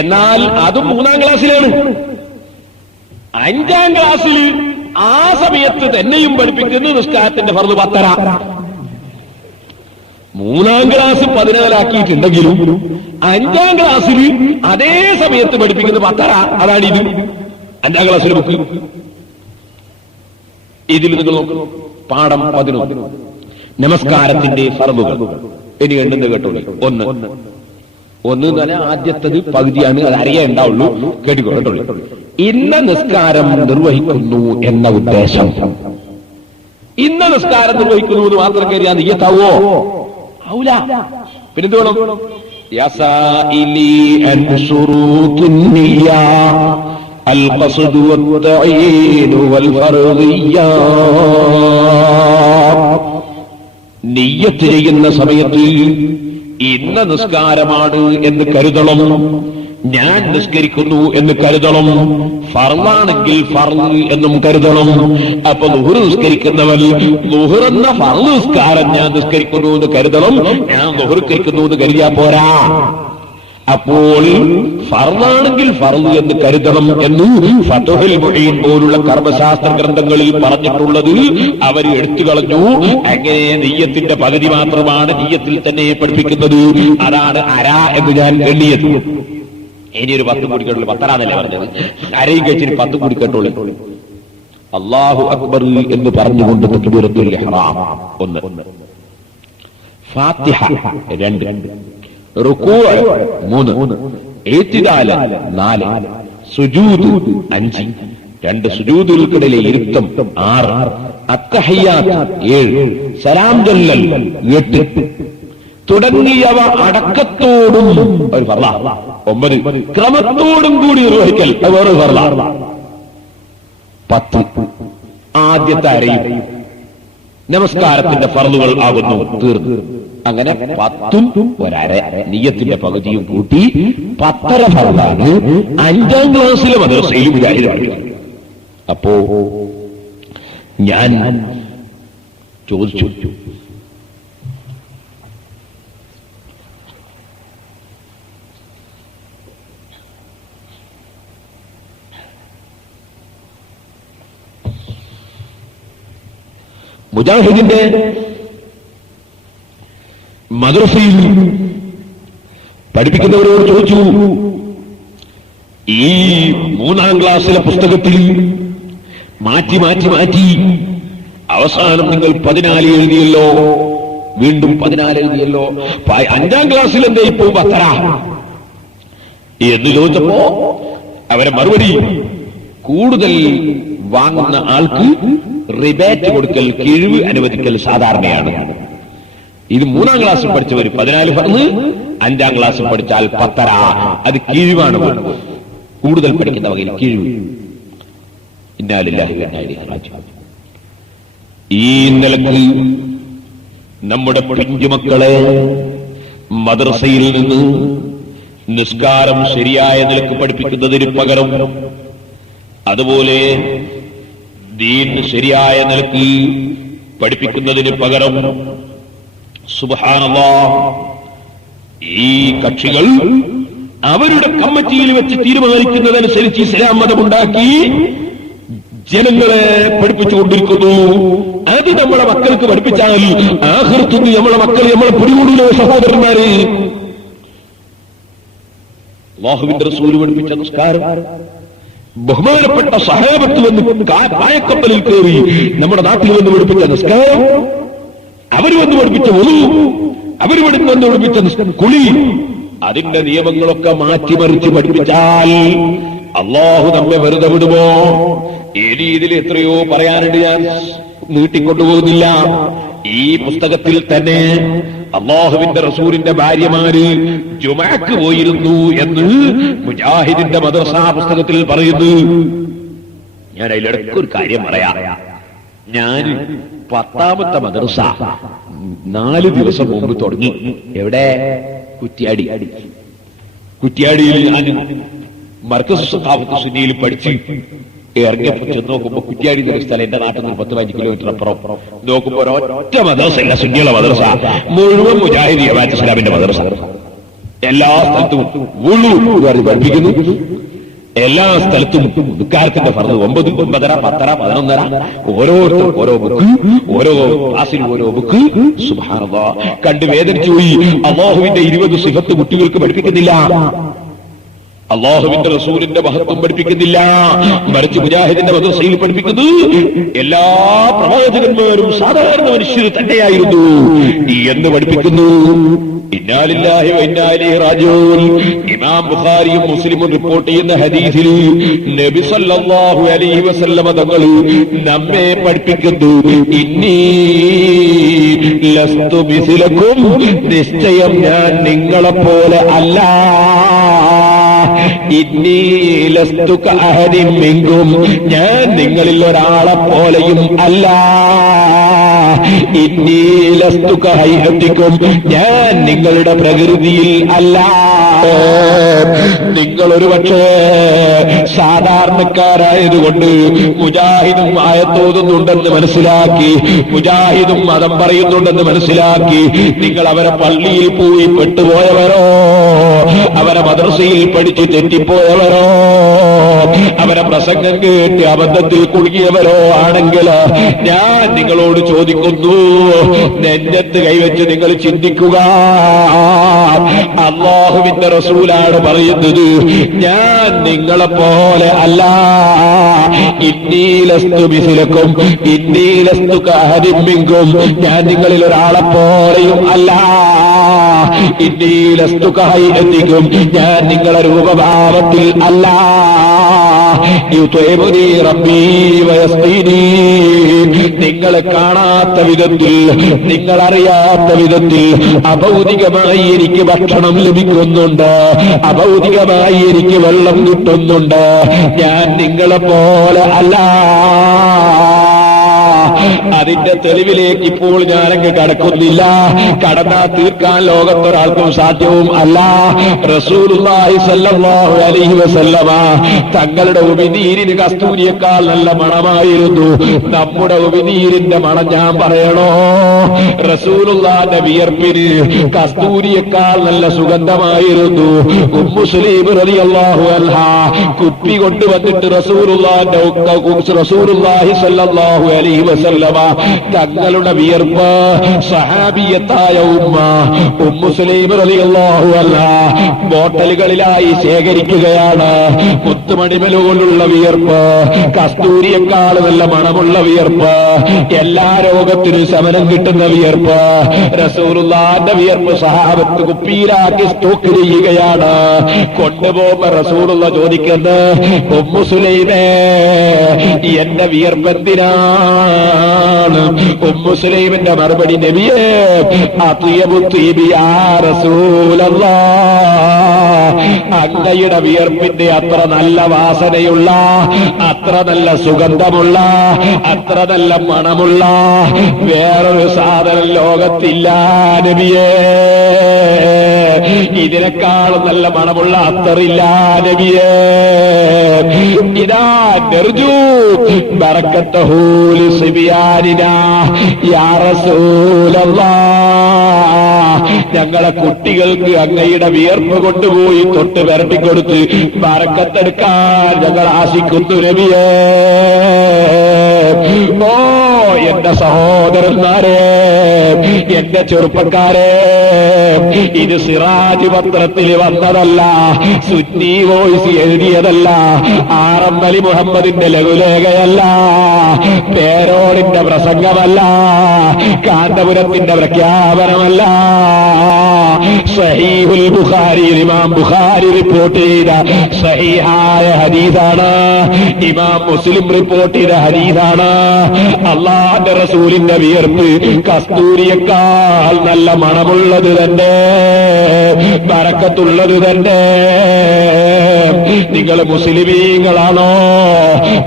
എന്നാൽ അതും 3-ാം ക്ലാസ്സിലാണ്. 5-ാം ക്ലാസ്സിൽ ആ സമയത്ത് തന്നെയും പഠിപ്പിക്കുന്ന നിസ്കാരത്തിന്റെ ഫർള് 10:30. 3-ാം ക്ലാസ് 14 5-ാം ക്ലാസ്സിൽ അതേ സമയത്ത് പഠിപ്പിക്കുന്നത് 10:30. അതാണ് ഇത് 5-ാം ക്ലാസ്സിലെ ബുക്ക്. ഇതിൽ നിങ്ങൾ നോക്കൂ, പാഠം 11 നമസ്കാരത്തിന്റെ ഫർളുകൾ. ഇനി എണ്ണുന്നത് കേട്ടോളൂ. ഒന്ന് എന്ന് പറഞ്ഞാൽ ആദ്യത്തത് പകുതിയാണ്, അത് അറിയാൻ ഉണ്ടാവുള്ളൂ. കേട്ടിക്കോ കേട്ടോളൂ. ഇന്ന നിസ്കാരം നിർവഹിക്കുന്നു എന്ന ഉദ്ദേശം. ഇന്ന നിസ്കാരം നിർവഹിക്കുന്നു എന്ന് മാത്രം കരുതിയാൽ നീയത്താവോ? ആവൂല. പിന്നെന്ത് വേണം? യസാഇലി അൻ ശുറൂത്തിൻ നിയ്യ അൽ ഖസ്ദു വത്തഈൻ വൽ ഫർദിയ്യ. നിയ്യത്ത് ചെയ്യുന്ന സമയത്ത് ഇന്ന നിസ്കാരമാണ് എന്ന് കരുതണം, ഞാൻ നിസ്കരിക്കുന്നു എന്ന് കരുതണം. ഫർളാണെങ്കിൽ ഫർള് എന്നും കരുതണം. അപ്പൊ ളുഹ്ർ നിസ്കരിക്കുന്നവൻ ളുഹ്ർ എന്ന ഫർള് നിസ്കാരം ഞാൻ നിസ്കരിക്കുന്നു എന്ന് കരുതണം. ഞാൻ ളുഹ്ർ നിസ്കരിക്കുന്നു എന്ന് കരുതിയാ പോരാ. അപ്പോൾ ഫർളാണെങ്കിൽ ഫർള് എന്ന് കരുതണം എന്ന് ഫത്ഹുൽ മുഈൻ പോലുള്ള കർമ്മശാസ്ത്ര ഗ്രന്ഥങ്ങളിൽ പറഞ്ഞിട്ടുള്ളത് അവർ എടുത്തു കളഞ്ഞു. അങ്ങനെ നിയ്യത്തിന്റെ പകുതി മാത്രമാണ് നിയ്യത്തിൽ തന്നെ പഠിപ്പിക്കുന്നത്. അതാണ് അര എന്ന് ഞാൻ എണ്ണിയത്. ഇനി ഒരു 10 കൂടി കേട്ടുള്ളൂ. 10 എന്നല്ലേ പറഞ്ഞത്? അരയും കഴിച്ചിട്ട് 10 കൂടി കേട്ടോളൂ. അല്ലാഹു അക്ബർ എന്ന് പറഞ്ഞുകൊണ്ട് തക്ബീറത്തുൽ ഇഹ്റാം 1, ഫാത്തിഹ 2, റുകൂഅ് 3, ഇഅ്തിദാൽ 4, സുജൂദ് 5, 2 സുജൂദുകൾക്കിടയിലെ ഇരുത്തം 6, അത്തഹിയ്യാത്ത് 7, സലാം ചൊല്ലൽ 8 തുടങ്ങിയവ അടക്കത്തോടും ഒരു ഫർള. 9 ക്രമത്തോടും കൂടി നിർവഹിക്കൽ വേറെ ഫർള. 10 ആദ്യത്തെ അരയും നമസ്കാരത്തിന്റെ ഫർളുകൾ ആകുന്നു. തീർന്നു. അങ്ങനെ 10ഉം ഒരര നിയ്യത്തിന്റെ പകുതിയും കൂട്ടി 10:30 ഫർളാണ് 5-ാം ക്ലാസ്സിലെ മദ്രസയിലും ഇതായിരുന്നു. അപ്പോ ഞാൻ ചോദിച്ചു, മുജാഹിദിന്റെ മദ്രസയിൽ പഠിപ്പിക്കുന്നവരോട് ചോദിച്ചു, ഈ 3-ാം ക്ലാസ്സിലെ പുസ്തകത്തിൽ മാറ്റി അവസാനം നിങ്ങൾ 14 എഴുതിയല്ലോ, വീണ്ടും 14 എഴുതിയല്ലോ, 5-ാം ക്ലാസ്സിൽ എന്താ ഇപ്പോൾ 10:30 എന്ന് ചോദിച്ചപ്പോ അവരെ മറുപടി, കൂടുതൽ വാങ്ങുന്ന ആൾക്ക് റിബേറ്റ് കൊടുക്കൽ, കിഴിവ് അനുവദിക്കൽ സാധാരണയാണ്. ഇത് 3-ാം ക്ലാസ്സിൽ പഠിച്ചവർ 14 ഫർള്, 5-ാം ക്ലാസ്സിൽ പഠിച്ചാൽ 10:30. അത് കിഴിവാണ്. കൂടുതൽ പഠിക്കുന്ന വകയിൽ കിഴിവ്. ഇന്നാ ലില്ലാഹി വ ഇന്നാ ഇലൈഹി റാജിഊൻ. ഈ നിലക്ക് നമ്മുടെ പിഞ്ചുമക്കളെ മദ്രസയിൽ നിന്ന് നിസ്കാരം ശരിയായ നിലക്ക് പഠിപ്പിക്കുന്നതിന് പകരം, അതുപോലെ ദീൻ ശരിയായ നിലക്ക് പഠിപ്പിക്കുന്നതിന് പകരം, സുബ്ഹാനല്ലാഹ്, ഈ കക്ഷികൾ അവരുടെ കമ്മിറ്റിയിൽ വെച്ച് തീരുമാനിക്കുന്നതനുസരിച്ച് ഇസ്ലാം മതമുണ്ടാക്കി ജനങ്ങളെ പഠിപ്പിച്ചുകൊണ്ടിരിക്കുന്നു. അത് നമ്മളെ മക്കൾക്ക് പഠിപ്പിച്ചാൽ ആഖിറത്തിൽ നമ്മളെ മക്കൾ നമ്മളെ പിടികൂടില്ലോ. സഹോദരന്മാരെ, അല്ലാഹുവിന്റെ റസൂൽ പഠിപ്പിച്ച നിസ്കാരം, ബഹുമാനപ്പെട്ട സഹാബത്ത് വന്ന് കായക്കപ്പലിൽ കയറി നമ്മുടെ നാട്ടിൽ വന്ന് പഠിപ്പിച്ച നിസ്കാരം, അവർ വന്ന് പഠിപ്പിച്ച ഒളു, അവർ വന്ന് പഠിപ്പിച്ച കുളി, അതിന്റെ നിയമങ്ങളൊക്കെ മാറ്റിമറിച്ച് പഠിപ്പിച്ചാൽ അല്ലാഹു നമ്മെ വെറുതെ വിടുമോ? ഈ രീതിയിൽ എത്രയോ പറയാനുണ്ട്, ഞാൻ നീട്ടിക്കൊണ്ടുപോകുന്നില്ല. ഈ പുസ്തകത്തിൽ തന്നെ അല്ലാഹുവിന്റെ റസൂലിന്റെ ഭാര്യമാര് ജുമഅക്ക് പോയിരുന്നു എന്ന് മുജാഹിദിന്റെ മദ്രസ പുസ്തകത്തിൽ പറയുന്നു. ഞാൻ അതിലിടയ്ക്ക് ഒരു കാര്യം പറയാം. ഞാൻ 10ാമത്തെ മദ്രസ 4 ദിവസം മുമ്പ് തുടങ്ങി. എവിടെ? കുറ്റ്യാടി. കുറ്റ്യാടിയിൽ ഞാൻ മർക്കസ് സഖാഫത്ത് സുന്നിയിൽ പഠിച്ച് ഇറങ്ങിയപ്പോ ചെന്ന് നോക്കുമ്പോ കുറ്റ്യാടി എന്നൊരു സ്ഥലം എന്റെ നാട്ടിൽ നിന്ന് 10-15 കിലോമീറ്റർ അപ്പുറം നോക്കുമ്പോ ഒരൊറ്റ മദ്രസ ഇല്ല, സുന്നിയുള്ള മദ്രസ മുഴുവൻ മുജാഹിദ് ജമാഅത്ത് ഇസ്ലാമിന്റെ മദ്രസ. എല്ലാ സ്ഥലത്തും വുളു പഠിപ്പിക്കുന്നു, എല്ലാ സ്ഥലത്തും ദുഃഖാരത്തിന്റെ ഫർദ് 9, 9:30, 10:30, 11:30 ഓരോരുത്തർ ഓരോ ബുക്ക്, ഓരോ ക്ലാസ്സിൽ ഓരോ ബുക്ക്. സുബ്ഹാനല്ലാഹ്, കണ്ട് വേദനിച്ചു പോയി. അല്ലാഹുവിന്റെ 20 സിഫത്ത് കുട്ടികൾക്ക് പഠിപ്പിക്കുന്നില്ല, അല്ലാഹുവിന്റെ റസൂലിന്റെ മഹത്വം പഠിപ്പിക്കുന്നില്ല, മറിച്ച് മുജാഹിദിന്റെ മദ്രസയിൽ പഠിപ്പിക്കുന്നത് എല്ലാ പ്രവാചകന്മാരും സാധാരണ മനുഷ്യർ തന്നെയായിരുന്നു എന്ന് പഠിപ്പിക്കുന്നു. ഇന്നാ ലില്ലാഹി വ ഇന്നാ ഇലൈഹി റാജിഊൻ. ഇമാം ബുഖാരിയും മുസ്ലിമും റിപ്പോർട്ട് ചെയ്യുന്ന ഹദീസിൽ നബി സല്ലല്ലാഹു അലൈഹി വസല്ലമ തങ്ങൾ നമ്മെ പഠിപ്പിക്കുന്നു, ഇന്നീ ലസ്തു മിസ്ലക്കും, നിശ്ചയം ഞാൻ നിങ്ങളെപ്പോലെ അല്ല. ഇന്നീ ലസ്തു കഅഹദിൻ മിൻകും, ഞാൻ നിങ്ങളിൽ ഒരാളെ പോലെയും അല്ല. ഇന്നീ ലസ്തു കഹൈഅത്തിക്കും, ഞാൻ നിങ്ങളുടെ പ്രകൃതിയിൽ അല്ല. നിങ്ങൾ ഒരു പക്ഷേ സാധാരണക്കാരായതുകൊണ്ട് മുജാഹിദും ആയത്തോതുന്നുണ്ടെന്ന് മനസ്സിലാക്കി, മുജാഹിദും മതം പറയുന്നുണ്ടെന്ന് മനസ്സിലാക്കി നിങ്ങൾ അവരെ പള്ളിയിൽ പോയി പെട്ടുപോയവരോ, അവരെ മദ്രസയിൽ പഠിച്ച് തെറ്റിപ്പോയവരോ, അവരെ പ്രസംഗം കേട്ട് അബദ്ധത്തിൽ കുടുങ്ങിയവരോ ആണെങ്കിൽ ഞാൻ നിങ്ങളോട് ചോദിക്കുന്നു, നെഞ്ചത്ത് കൈവച്ച് നിങ്ങൾ ചിന്തിക്കുക. അല്ലാഹുവിന്റെ റസൂലാണ് പറയുന്നത്, ഞാൻ നിങ്ങളെ പോലെ അല്ല. ഇന്നീ ലസ്തു മിസ്ലക്കും ഇന്നീ ലസ്തു കഅഹദിൻ മിൻകും, ഞാൻ നിങ്ങളിൽ ഒരാളെ പോലെയും അല്ല. ഇന്നീ ലസ്തു കഹൈഅത്തിക്കും, ഞാൻ നിങ്ങളെ രൂപഭാവത്തിൽ അല്ല. യുത്ഇമുനി റബ്ബി വയസ്ഖീനി, നിങ്ങളെ കാണാത്ത വിധത്തിൽ, നിങ്ങളറിയാത്ത വിധത്തിൽ അഭൗതികമായി എനിക്ക് ഭക്ഷണം ലഭിക്കുന്നുണ്ട്, അഭൗതികമായി എനിക്ക് വെള്ളം കിട്ടുന്നുണ്ട്. ഞാൻ നിങ്ങളെ പോലെ അല്ല. അതിന്റെ തെളിവിലേക്ക് ഇപ്പോൾ ഞാനങ്ങ് കടക്കുന്നില്ല, കടന്നാ തീർക്കാൻ ലോകത്തൊരാൾക്കും സാധ്യവും അല്ല. റസൂലുള്ളാഹി സ്വല്ലല്ലാഹു അലൈഹി വസല്ലമ തങ്ങളുടെ ഉമിനീരിന് കസ്തൂരിയേക്കാൾ നല്ല മണമായിരുന്നു. നമ്മുടെ ഉമിനീരിന്റെ മണം ഞാൻ പറയണോ? റസൂലുള്ളാഹിന്റെ വിയർപ്പിന് കസ്തൂരിയേക്കാൾ നല്ല സുഗന്ധമായിരുന്നു. ഉമ്മു സുലൈം റളിയല്ലാഹു അൻഹാ കുപ്പി കൊണ്ടുവന്നിട്ട് റസൂലുള്ളാഹി സ്വല്ലല്ലാഹു അലൈഹി വസല്ലമ തങ്ങളുടെ വിയർപ്പ് സഹാബിയത്തായ ഉമ്മു സുലൈം റളിയല്ലാഹു അൻഹാ ബോട്ടലുകളിലായി ശേഖരിക്കുകയാണ്. മുത്തുമണിമലുകൊണ്ടുള്ള വിയർപ്പ്, കസ്തൂരിയേക്കാൾ നല്ല മണമുള്ള വിയർപ്പ്, എല്ലാ രോഗത്തിനും ശമനം കിട്ടുന്ന വിയർപ്പ്, റസൂലുള്ളാഹിന്റെ വിയർപ്പ് സഹാബത്ത് കുപ്പിയിലാക്കി സ്റ്റോക്ക് ചെയ്യുകയാണ്. കൊണ്ടുപോകുമ്പോ റസൂലുള്ള ചോദിക്കുന്നത്, ഉമ്മു സുലൈമേ, എന്റെ വിയർപ്പ് എന്തിനാണ്? ഉമ്മു സുലൈമിന്റെ മറുപടി, നബിയേ, അത്യബു തീബി യാ റസൂലല്ലാഹ്, അങ്ങയുടെ വിയർപ്പിന്റെ അത്ര നല്ല വാസനയുള്ള, അത്ര നല്ല സുഗന്ധമുള്ള, അത്ര നല്ല മണമുള്ള വേറൊരു സാധനം ലോകത്തില്ല നബിയേ. ഇതിനേക്കാളും നല്ല മണമുള്ള അത്തറില്ല നബിയേ. ഇതാ നർജു ബറക്കത്തഹു ലിസിബിയാനിനാ യാ റസൂലല്ലാഹ്, ഞങ്ങളെ കുട്ടികൾക്ക് അങ്ങയുടെ വിയർപ്പ് കൊണ്ടുപോയി തൊട്ട് വരട്ടിക്കൊടുത്ത് ബറക്കത്തെടുക്കാൻ ഞങ്ങൾ ആശിക്കുന്നു നബിയേ. ഓ എന്റെ സഹോദരന്മാരെ, എന്റെ ചെറുപ്പക്കാരെ, ഇത് സിറാജ് പത്രത്തിൽ വന്നതല്ല, സുന്നി വോയിസ് എഴുതിയതല്ല, ആറം അലി മുഹമ്മദിന്റെ ലഘുലേഖയല്ല, പേരോടിന്റെ പ്രസംഗമല്ല, കാന്തപുരത്തിന്റെ പ്രഖ്യാപനമല്ല. സഹീഹുൽ ബുഖാരി, ഇമാം ബുഖാരി റിപ്പോർട്ട് ചെയ്ത സഹീഹായ ഹദീസാണ്. ഇമാം മുസ്ലിം റിപ്പോർട്ട് ചെയ്ത ഹദീസാണ്. അല്ലാഹുവിന്റെ റസൂലിന്റെ വിയർപ്പ് കസ്തൂരിയേക്കാൾ നല്ല മണമുള്ളത് തന്നെ. ബറക്കത്തുള്ളത് തന്നെ. നിങ്ങൾ മുസ്ലിമീങ്ങളാണോ?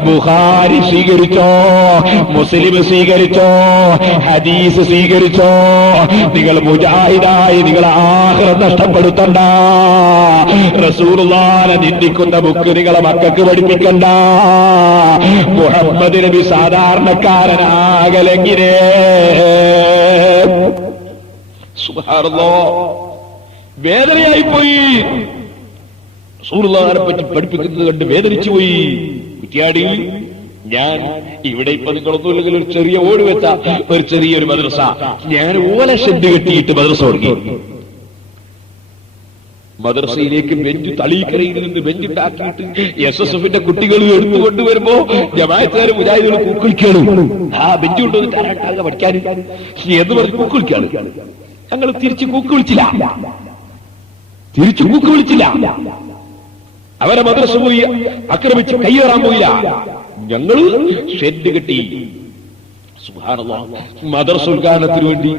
ബുഖാരി സ്വീകരിച്ചോ, മുസ്ലിം സ്വീകരിച്ചോ, ഹദീസ് സ്വീകരിച്ചോ. നിങ്ങൾ മുജാഹിദായി നിങ്ങൾ ആഖിറത്ത് നഷ്ടപ്പെടുത്തണ്ട. റസൂലുള്ളാഹിനെ നിന്ദിക്കുന്ന ബുക്ക് നിങ്ങളെ മക്കൾക്ക് പഠിപ്പിക്കണ്ട. മുഹമ്മദ് നബി സാധാരണക്കാരനാകലെങ്കിലേ. സുബ്ഹാനല്ലാഹ്, വേദനയായിപ്പോയി. റസൂലുള്ളാഹിനെ പറ്റി പഠിപ്പിക്കുന്നത് കണ്ട് വേദനിച്ചു പോയി. കുറ്റിയാടിയിൽ ഞാൻ ഇവിടെ ഇപ്പൊ നിങ്ങളൊന്നുമില്ലെങ്കിൽ ഒരു ചെറിയ ഓട് വെച്ച ഒരു ചെറിയൊരു മദ്രസ, ഞാൻ ഓല ഷെഡ് കെട്ടിയിട്ട് മദ്രസ തുടങ്ങി. മദ്രസയിലേക്ക് ബെഞ്ച് തളീക്കരയിൽ നിന്ന് ബെഞ്ചുണ്ടാക്കിയിട്ട് SSFന്റെ കുട്ടികൾ എടുത്തുകൊണ്ടുവരുമ്പോ ജമാഅത്തുകാർ മുജാഹിദുകൾ കൂക്കുളിക്കാണ്. ആ ബെഞ്ച് കൊണ്ടുവന്ന് തരാട്ടാകുക പഠിക്കാൻ എന്ന് പറഞ്ഞ് കൂക്കുളിക്കാണ്. ഞങ്ങൾ തിരിച്ചു കൂക്കുവിളിച്ചില്ല. അവരെ മദ്രസ പോയി ആക്രമിച്ച് കയ്യേറാൻ പോയില്ല. ഞങ്ങൾ ഷെഡ് കെട്ടി. സുബ്ഹാനല്ലാഹ്, മദ്രസ ഉദ്ഘാടനത്തിന് വേണ്ടി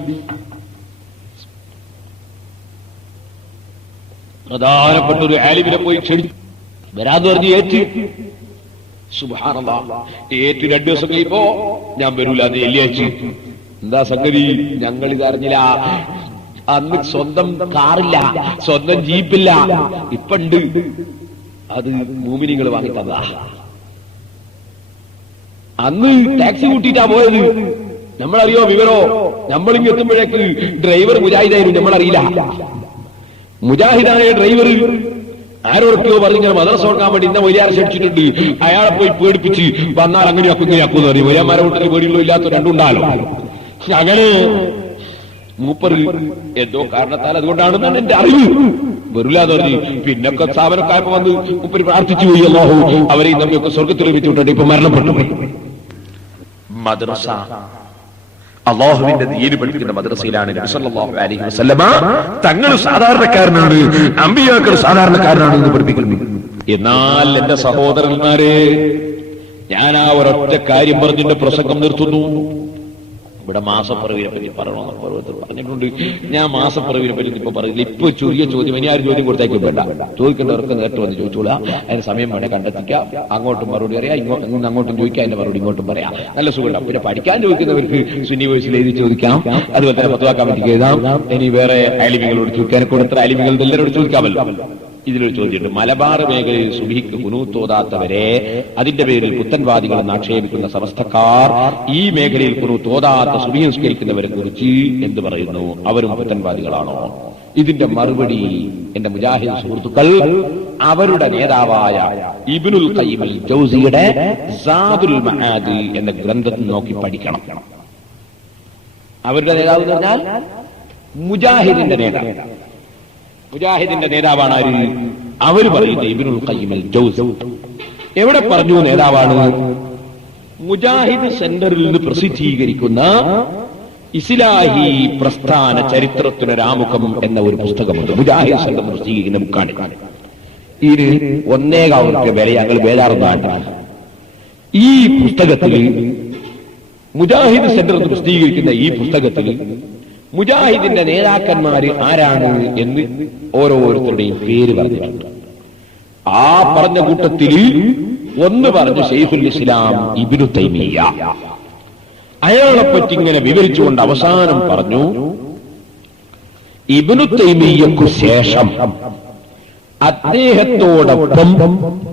പ്രധാനപ്പെട്ട ഒരു ആലിമിനെ പോയി ക്ഷണിച്ചു വരാന്ന് പറഞ്ഞ് ഏറ്റ്. സുബ്ഹാനല്ലാഹ്, ഏറ്റ് 2 ദിവസം കഴിയുമ്പോ ഞാൻ വരൂല എന്ന് എല്ലിയച്ചു. എന്താ സംഗതി? ഞങ്ങൾ ഇതറിഞ്ഞില്ല. അന്ന് സ്വന്തം കാറില്ല, സ്വന്തം ജീപ്പില്ല. ഇപ്പണ്ട് അത് മുഅ്മിനീങ്ങൾ വാങ്ങി തന്നതാ. അന്ന് ടാക്സി കൂട്ടിയിട്ടാ പോയത്. നമ്മളറിയോ വിവരോ? നമ്മളിങ്ങ് എത്തുമ്പോഴേക്ക് ഡ്രൈവർ മുജാഹിദായിരുന്നു. നമ്മളറിയില്ല. മുജാഹിദായ ഡ്രൈവർ ആരോടൊക്കെയോ പറഞ്ഞിങ്ങനെ മദ്രസ തുടങ്ങാൻ വേണ്ടി ഇന്ന വലിയാർ ക്ഷണിച്ചിട്ടുണ്ട്. അയാളെ പോയി പേടിപ്പിച്ച് വന്നാൽ അങ്ങനെയാക്കും ഇങ്ങനെയാക്കും എന്ന് പറയും. വലിയമാരെ കൂട്ടത്തിൽ പേടിയുള്ളൂ ഇല്ലാത്ത രണ്ടുണ്ടാലോ. അങ്ങനെ മൂപ്പറ് എന്തോ കാരണത്താൽ അതുകൊണ്ടാണെന്നാണ് എന്റെ അറിവ്. വരില്ലാന്ന് പറഞ്ഞു. പിന്നൊക്കെ സ്ഥാപനക്കാരൊക്കെ വന്ന് മൂപ്പര് പ്രാർത്ഥിച്ചു പോയി. അല്ലാഹു അവരെയും നമ്മയൊക്കെ സ്വർഗത്തിൽ ലഭിച്ചിട്ടുണ്ട്. ഇപ്പൊ മരണപ്പെട്ടു പോയി. മദ്രസ അല്ലാഹുവിന്റെ ദീന് പഠിപ്പിക്കുന്ന മദ്രസയിലാണ് നബി സല്ലല്ലാഹു അലൈഹി വസല്ലമ തങ്ങൾ സാധാരണക്കാരനാണ്, അമ്പിയാക്കൾ സാധാരണക്കാരനാണ് എന്ന് പഠിപ്പിക്കുന്നു. എന്നാൽ എന്റെ സഹോദരന്മാരെ, ഞാൻ ആ ഒരൊറ്റ കാര്യം പറഞ്ഞിട്ട് പ്രസംഗം നിർത്തുന്നു. ഇവിടെ മാസപ്പിറവിനെ പറ്റി പറയണമെന്ന് പറഞ്ഞിട്ടുണ്ട്. ഞാൻ മാസപ്പിറവിനെ പറ്റി ഇപ്പൊ പറയില്ല. ഇപ്പൊ ചെറിയ ചോദ്യം, ഇനി ആരും ചോദ്യം കൊടുത്തേക്കും വേണ്ട. ചോദിക്കേണ്ടവർക്ക് നേരിട്ട് വന്ന് ചോദിച്ചോളാ. അതിന് സമയം വേണേ കണ്ടെത്തിക്കാം. അങ്ങോട്ടും മറുപടി അറിയാം, അങ്ങോട്ടും ചോദിക്കാം, അതിന്റെ മറുപടി ഇങ്ങോട്ടും പറയാം. നല്ല സുഖം. പിന്നെ പഠിക്കാൻ ചോദിക്കുന്നവർക്ക് സുന്നി വോയിസിൽ എഴുതി ചോദിക്കാം. അതുപോലെ തന്നെ ഫത്വ കമ്മിറ്റിക്ക് എഴുതാം. ഇനി വേറെ ആലിമികളോട് ചോദിക്കാൻ കൊടുത്ത ആലിമികൾ എല്ലാവരോട് ചോദിക്കാമല്ലോ. ഇതിലൊരു ചോദ്യമുണ്ട്. മലബാർ മേഖലയിൽ സുബ്ഹിക്ക് ഖുനൂത്ത് ഓതാത്തവരെ അതിന്റെ പേരിൽ പുത്തൻവാദികളെന്ന് ആക്ഷേപിക്കുന്ന സമസ്തക്കാർ ഈ മേഖലയിൽ ഖുനൂത്ത് ഓതാത്ത സുബ്ഹി നിസ്കരിക്കുന്നവരെ കുറിച്ച് എന്ത് പറയുന്നു? അവരും പുത്തൻവാദികളാണോ? ഇതിന്റെ മറുപടി എന്റെ മുജാഹിദ് സുഹൃത്തുക്കൾ അവരുടെ നേതാവായ ഇബ്നുൽ ഖയ്യിം അൽ ജൗസിയുടെ സാദുൽ മആദ് എന്ന ഗ്രന്ഥത്തിൽ നോക്കി പഠിക്കണം. അവരുടെ നേതാവ് എന്ന് പറഞ്ഞാൽ മുജാഹിദിന്റെ നേതാവ്. മുജാഹിദിന്റെ നേതാവാണ് ആര്? അവര് പറയുന്നത് ഇബ്നുൽ ഖയ്യിം അൽ ജൗസി. എവിടെ പറഞ്ഞു നേതാവാണ്? മുജാഹിദ് സെന്ററിൽ നിന്ന് പ്രസിദ്ധീകരിക്കുന്ന ഇസ്ലാഹി പ്രസ്ഥാന ചരിത്രത്തിനൊരാമുഖം എന്ന ഒരു പുസ്തകമുണ്ട്. മുജാഹിദ് സെന്റർ പ്രസിദ്ധീകരിക്കുന്ന ബുക്കാണ്. ഇതിന് 1,000 വില ഞങ്ങൾ ബേജാറുന്നതാണ്. ഈ പുസ്തകത്തിൽ മുജാഹിദ് സെന്റർ പ്രസിദ്ധീകരിക്കുന്ന ഈ പുസ്തകത്തിൽ മുജാഹിദിന്റെ നേതാക്കന്മാര് ആരാണ് എന്ന് ഓരോരുത്തരുടെയും പേര് പറഞ്ഞിട്ടുണ്ട്. ആ പറഞ്ഞ കൂട്ടത്തിൽ ഒന്ന് പറഞ്ഞു ശൈഖുൽ ഇസ്ലാം ഇബ്നു തൈമിയ്യ. അയാളെ പറ്റി ഇങ്ങനെ വിവരിച്ചുകൊണ്ട് അവസാനം പറഞ്ഞു, ഇബ്നു തൈമിയ്യക്കു ശേഷം അദ്ദേഹത്തോടൊപ്പം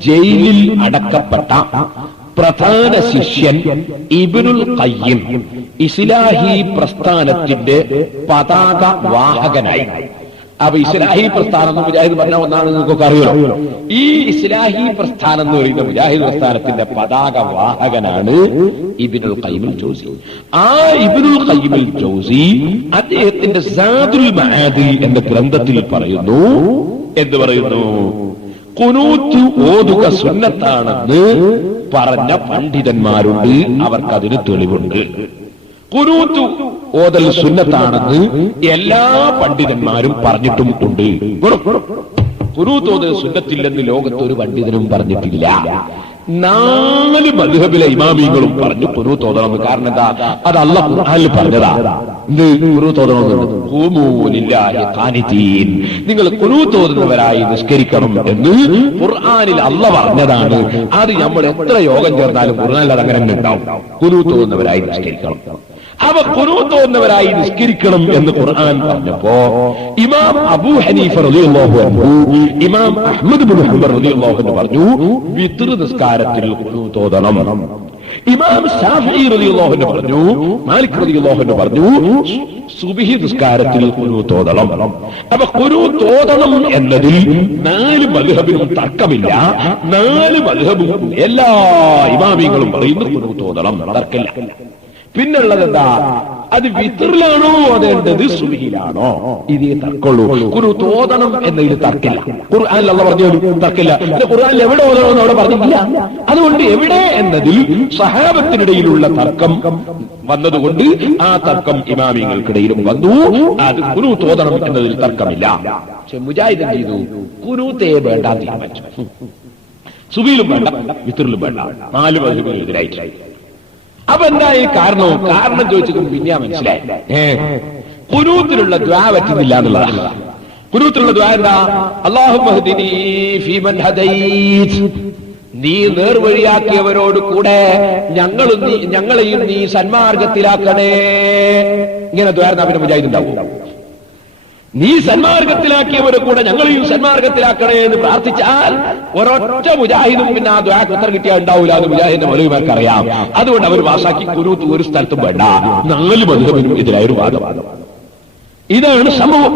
ജയിലിൽ അടക്കപ്പെട്ട പ്രധാന ശിഷ്യൻ ഇബ്നുൽ ഖയ്യിം ഇസ്ലാഹി പ്രസ്ഥാനത്തിന്റെ പതാക വാഹകനായി. അപ്പൊ ഇസ്ലാഹി പ്രസ്ഥാനം മുജാഹിദ് പറഞ്ഞ ഒന്നാണ് നിങ്ങൾക്കൊക്കെ അറിയാലോ. ഈ ഇസ്ലാഹി പ്രസ്ഥാനം എന്ന് പറയുന്ന മുജാഹിദ് പ്രസ്ഥാനത്തിന്റെ പതാക വാഹകനാണ് ഇബ്നുൽ ഖയ്യിം അൽ ജൗസി. ആ ഇബ്നുൽ ഖയ്യിം അൽ ജൗസി അദ്ദേഹത്തിന്റെ സാദുൽ മആദ് എന്ന ഗ്രന്ഥത്തിൽ പറയുന്നു. എന്ത് പറയുന്നു? ഖുനൂത്ത് ഓതുക സുന്നത്താണെന്ന് പറഞ്ഞ പണ്ഡിതന്മാരുണ്ട്, അവർക്കതിന് തെളിവുണ്ട്. ഖുനൂത്ത് ഓതൽ സുന്നത്താണെന്ന് എല്ലാ പണ്ഡിതന്മാരും പറഞ്ഞിട്ടും ഉണ്ട്. ഖുനൂത്ത് ഓതൽ സുന്നത്തില്ലെന്ന് ലോകത്ത് ഒരു പണ്ഡിതനും പറഞ്ഞിട്ടില്ല. 4 മദ്ഹബിലെ ഇമാമികളും പറഞ്ഞു ഖുനൂത്ത് ഓതണം. കാരണം എന്താ? അത് അല്ലാഹു ഖുർആനിൽ പറഞ്ഞതാ. എന്ത് ഖുനൂത്ത് ഓതണമെന്നുണ്ട്? ഖൂമൂ ലില്ലാഹി ഖാനിതീൻ, നിങ്ങൾ ഖുനൂത്ത് ഓതുന്നവരായി നിസ്കരിക്കണം എന്ന് ഖുർആനിൽ അല്ലാഹു പറഞ്ഞതാണ്. അത് നമ്മൾ എത്ര യോഗം ചേർന്നാലും ഖുർആനിൽ അത് അങ്ങനെ ഉണ്ടാവും. ഖുനൂത്ത് ഓതുന്നവരായി നിസ്കരിക്കണം. അവ ഖുനൂത്ത് ഓതുന്നവരായി നിസ്കരിക്കണം എന്ന് ഖുർആൻ പറഞ്ഞപ്പോ ഇമാം അബൂ ഹനീഫ റളിയല്ലാഹു അൻഹു, ഇമാം അഹ്മദ് ഇബ്നു ഹംബൽ റളിയല്ലാഹു അൻഹു പറഞ്ഞു വിത്ർ നിസ്കാരത്തിൽ ഖുനൂത്ത് ഓതണം. ഇമാം ശാഫിഈ റളിയല്ലാഹു അൻഹു പറഞ്ഞു, മാലിക് റളിയല്ലാഹു അൻഹു പറഞ്ഞു സുബ്ഹി നിസ്കാരത്തിൽ ഖുനൂത്ത് ഓതണം. അപ്പൊ ഖുനൂത്ത് ഓതണം എന്നതിൽ 4 മദ്ഹബിനും തർക്കമില്ല. 4 മദ്ഹബും എല്ലാ ഇമാമികളും പറയുന്നു ഖുനൂത്ത് ഓതണം, തർക്കമില്ല. പിന്നുള്ളത് എന്താ? അത് വിത്റിലാണോ ഓതേണ്ടത് സുബ്ഹിയിലാണോ? ഇതേ തർക്കമുള്ളൂ. ഖുനൂത്ത് ഓതണം എന്നതിൽ തർക്കില്ല. ഖുർആനിൽ അല്ലാഹു പറഞ്ഞു തർക്കില്ല. ഖുർആനിൽ എവിടെ ഓതണമെന്ന് അവിടെ പറഞ്ഞില്ല. അതുകൊണ്ട് എവിടെ എന്നതിൽ സഹാബത്തിനിടയിലുള്ള തർക്കം വന്നതുകൊണ്ട് ആ തർക്കം ഇമാമികൾക്കിടയിലും വന്നു. അത് ഖുനൂത്ത് ഓതണം എന്നതിൽ തർക്കമില്ല. പക്ഷെ മുജാഹിദ് എന്ത് ചെയ്തു? ഖുനൂത്തേ വേണ്ട തീരുമാനിച്ചു. സുബ്ഹിയിലും വേണ്ട, വിത്റിലും വേണ്ട. 4 മദ്ഹബിനെതിരായി. അപ്പൊ എന്തായി കാരണം ചോദിച്ചപ്പോൾ പിന്നെ മനസ്സിലായി ഖുനൂത്തിലുള്ള ദുആ പറ്റുന്നില്ല എന്നുള്ളതാണ്. ഖുനൂത്തിലുള്ള ദുആ എന്താ? അല്ലാഹുമ്മ ഹ്ദിനി ഫീമൻ ഹദൈത്, നീ നേർവഴിയാക്കിയവരോട് കൂടെ ഞങ്ങളെയും നീ സന്മാർഗത്തിലാക്കണേ. ഇങ്ങനെ ദുആ പിന്നെ മുജാഹിദ് ഉണ്ടാവും. നീ സന്മാർഗത്തിലാക്കിയവരെ കൂടെ ഞങ്ങളെയും സന്മാർഗത്തിലാക്കണേ എന്ന് പ്രാർത്ഥിച്ചാൽ ഒരൊറ്റ മുജാഹിദും പിന്നെ ആ ദുആക്ക് ഉത്തരം കിട്ടിയാൽ ഉണ്ടാവില്ല. അത് മുജാഹിദിന്റെ മൗലവിമാർക്ക് അറിയാം. അതുകൊണ്ട് അവർ വാസാക്കി ഖുനൂത്ത് ഒരു സ്ഥലത്തും വേണ്ട. 4 മദ്ഹബിനും എതിരായ ഒരു വാദം. ഇതാണ് സംഭവം.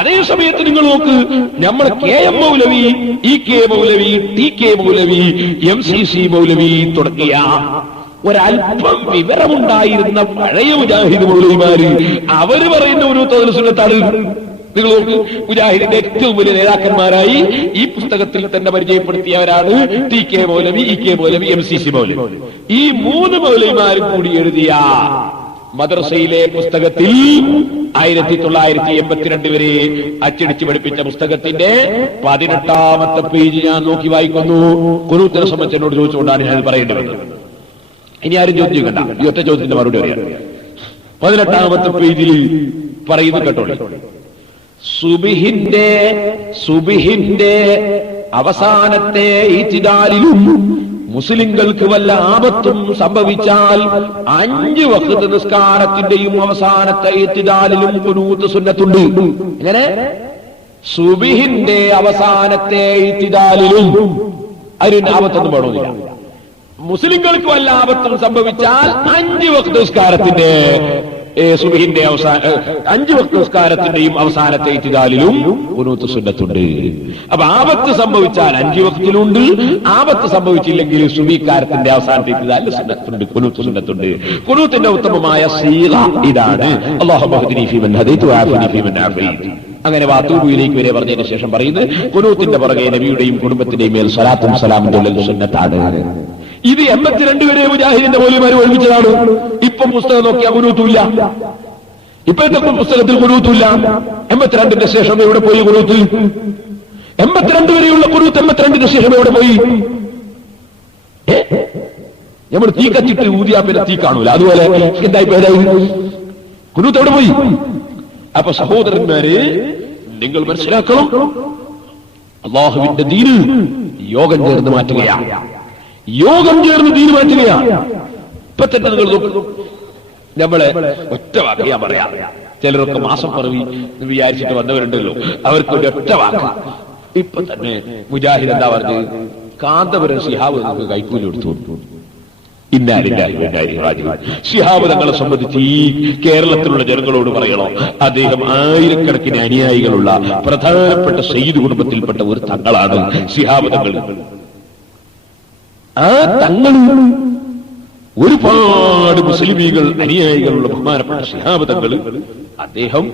അതേ സമയത്ത് നിങ്ങൾ നോക്ക്, നമ്മൾ KM മൗലവി, EK മൗലവി, TK മൗലവി, MCC മൗലവി തുടങ്ങിയ ഒരല്പം വിവരമുണ്ടായിരുന്ന പഴയ മുജാഹിദ് മൗലവിമാര് അവര് പറയുന്ന ഒരു സുന്നത്താണ്. നിങ്ങൾ നോക്ക്, മുജാഹിദിന്റെ ഏറ്റവും വലിയ നേതാക്കന്മാരായി ഈ പുസ്തകത്തിൽ തന്നെ പരിചയപ്പെടുത്തിയവരാണ് TK മൗലവി, EK മൗലവി, MCC മൗലവി. ഈ 3 മൗലവിമാരും കൂടി എഴുതിയ മദ്രസയിലെ പുസ്തകത്തിൽ 1982 വരെ അച്ചടിച്ച് പഠിപ്പിച്ച പുസ്തകത്തിന്റെ 18ാമത്തെ പേജ് ഞാൻ നോക്കി വായിക്കുന്നു. ഖുനൂത്തിനെ സംബന്ധിച്ച് എന്നോട് ചോദിച്ചുകൊണ്ടാണ് ഞാൻ പറയേണ്ടത്. ഇനി ആരും ചോദ്യം ചോദിക്കണ്ട, ഈ ഒറ്റ ചോദ്യത്തിന്റെ മറുപടി അറിയാം. 18ാമത്തെ പേജിൽ പറയുന്നു കേട്ടോളി. സുബ്ഹിന്റെ അവസാനത്തെ ഇത്തിദാലിലും മുസ്ലിങ്ങൾക്ക് വല്ല ആപത്തും സംഭവിച്ചാൽ 5 വഖ്ത് നിസ്കാരത്തിന്റെയും അവസാനത്തെ ഇത്തിദാലിലും ഖുനൂത്ത് സുന്നത്തുണ്ട്. എങ്ങനെ? സുബ്ഹിന്റെ അവസാനത്തെ ഇത്തിദാലിലും അതിന് ആപത്തൊന്നും വേണമെന്നില്ല. മുസ്ലിങ്ങൾക്ക് വല്ല ആപത്തും സംഭവിച്ചാൽ 5 വഖ്ത് നിസ്കാരത്തിന്റെ സുബ്ഹിന്റെ 5 വഖ്ത് നിസ്കാരത്തിന്റെയും അവസാനത്തെ ഇത്തിദാലിലും ഖുനൂത്ത് സുന്നത്തുണ്ട്. അപ്പൊ ആപത്ത് സംഭവിച്ചാൽ 5 വഖ്തിലുണ്ട്, ആപത്ത് സംഭവിച്ചില്ലെങ്കിൽ സുബ്ഹിക്കാരത്തിന്റെ അവസാനത്തെ ഇത്തിദാലിൽ സുന്നത്തുണ്ട്, ഖുനൂത്ത് സുന്നത്തുണ്ട്. ഖുനൂത്തിന്റെ ഉത്തമമായ സീഗ ഇതാണ്. അല്ലാഹുമ്മ ഹ്ദിനി ഫീമൻ ഹദൈത വഅഫിനി ഫീമൻ അഫൈത. അങ്ങനെ വാതൂബിയിലേക്ക് വരെ പറഞ്ഞതിന് ശേഷം പറയുന്നത് ഖുനൂത്തിന്റെ പുറകെ നബിയുടെയും കുടുംബത്തിന്റെയും മേൽ സ്വലാത്തും സലാമും ചൊല്ലൽ സുന്നത്താണ്. ഇത് 82 വരെ മുജാഹിദിന്റെ മൗലവിമാർ ഓർമ്മിച്ചതാണ്. ഇപ്പം പുസ്തകം നോക്കിയാൽ ഖുനൂത്തില്ല. ഇപ്പോഴത്തെ പുസ്തകത്തിൽ ഖുനൂത്തില്ല. 82ന്റെ ശേഷം എവിടെ പോയി ഖുനൂത്ത്? 82 വരെയുള്ള ഖുനൂത്ത് 82ന്റെ ശേഷം എവിടെ പോയി? നമ്മൾ തീ കത്തിട്ട് ഊതിയാ പിന്നെ തീ കാണൂല. അതുപോലെ എന്തായി ഖുനൂത്ത് എവിടെ പോയി? അപ്പൊ സഹോദരന്മാരെ, നിങ്ങൾ മനസ്സിലാക്കണം, അല്ലാഹുവിന്റെ ദീന് യോഗം ചേർന്ന് മാറ്റുകയാണ്. യോഗം ചേർന്ന് ദീന് മാറ്റുകയാണ്. ഇപ്പൊ തന്നെ നിങ്ങൾ നോക്കുന്നു, നമ്മളെ ഒറ്റ വാക്ക് ഞാൻ പറയാം. ചിലരൊക്കെ മാസം പറവി വിചാരിച്ചിട്ട് വന്നവരുണ്ടല്ലോ, അവർക്ക് ഒരു ഒറ്റ വാക്ക്. ഇപ്പൊ തന്നെ മുജാഹിദ് എന്താ പറഞ്ഞത്? കാന്തപുരം ശിഹാബ് നമുക്ക് കൈക്കൂലി കൊടുത്തു. ശിഹാബ് തങ്ങളെ സംബന്ധിച്ച് ഈ കേരളത്തിലുള്ള ജനങ്ങളോട് പറയണോ? അദ്ദേഹം 1000കണക്കിന് അനുയായികളുള്ള പ്രധാനപ്പെട്ട സയ്യിദ് കുടുംബത്തിൽപ്പെട്ട ഒരു തങ്ങളാണ് ശിഹാബ് തങ്ങൾ. ആ തങ്ങൾ ഒരുപാട് മുസ്ലിമീകൾ അനുയായികളുള്ള ബഹുമാനപ്പെട്ട ശിഹാബ് തങ്ങൾ അദ്ദേഹം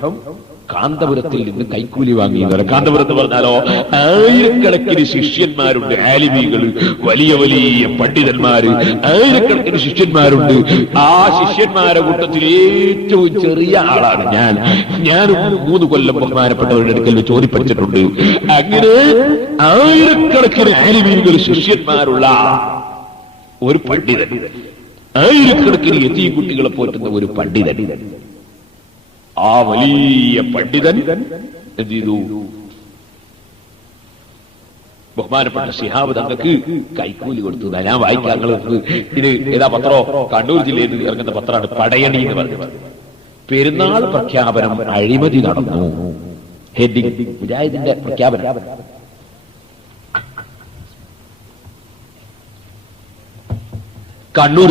കാന്തപുരത്തിൽ നിന്ന് കൈക്കൂലി വാങ്ങി. കാന്തപുരം എന്ന് പറഞ്ഞാലോ ആയിരക്കണക്കിന് ശിഷ്യന്മാരുണ്ട്, ആലിമീകൾ, വലിയ വലിയ പണ്ഡിതന്മാര്, ആയിരക്കണക്കിന് ശിഷ്യന്മാരുണ്ട്. ആ ശിഷ്യന്മാരുടെ കൂട്ടത്തിൽ ഏറ്റവും ചെറിയ ആളാണ് ഞാനും 3 കൊല്ലം ബഹുമാനപ്പെട്ടവരുടെ അടുക്കൽ വെച്ച് ഓതിപ്പറ്റിട്ടുണ്ട്. അങ്ങനെ ആയിരക്കണക്കിന് ആലിമീകൾ ശിഷ്യന്മാരുള്ള ഒരു പണ്ഡിതൻ, ആയിരക്കണക്കിന് യതീം കുട്ടികളെ പോറ്റുന്ന ഒരു പണ്ഡിതൻ. ആ വലിയ പണ്ഡിതൻ എന്ത് ചെയ്തു? ബഹുമാനപ്പെട്ട ശിഹാബ് തങ്ങൾക്ക് കൈക്കൂലി കൊടുത്തു. ഞാൻ വായിക്കാം. ഇത് ഏതാ പത്രോ? കണ്ണൂർ ജില്ലയിൽ ഇറങ്ങുന്ന പത്രമാണ് പടയണി എന്ന് പറഞ്ഞത്. പെരുന്നാൾ പ്രഖ്യാപനം അഴിമതി നടന്നു. ഹെഡിങ് മുജാഹിദിന്റെ പ്രഖ്യാപനം. കണ്ണൂർ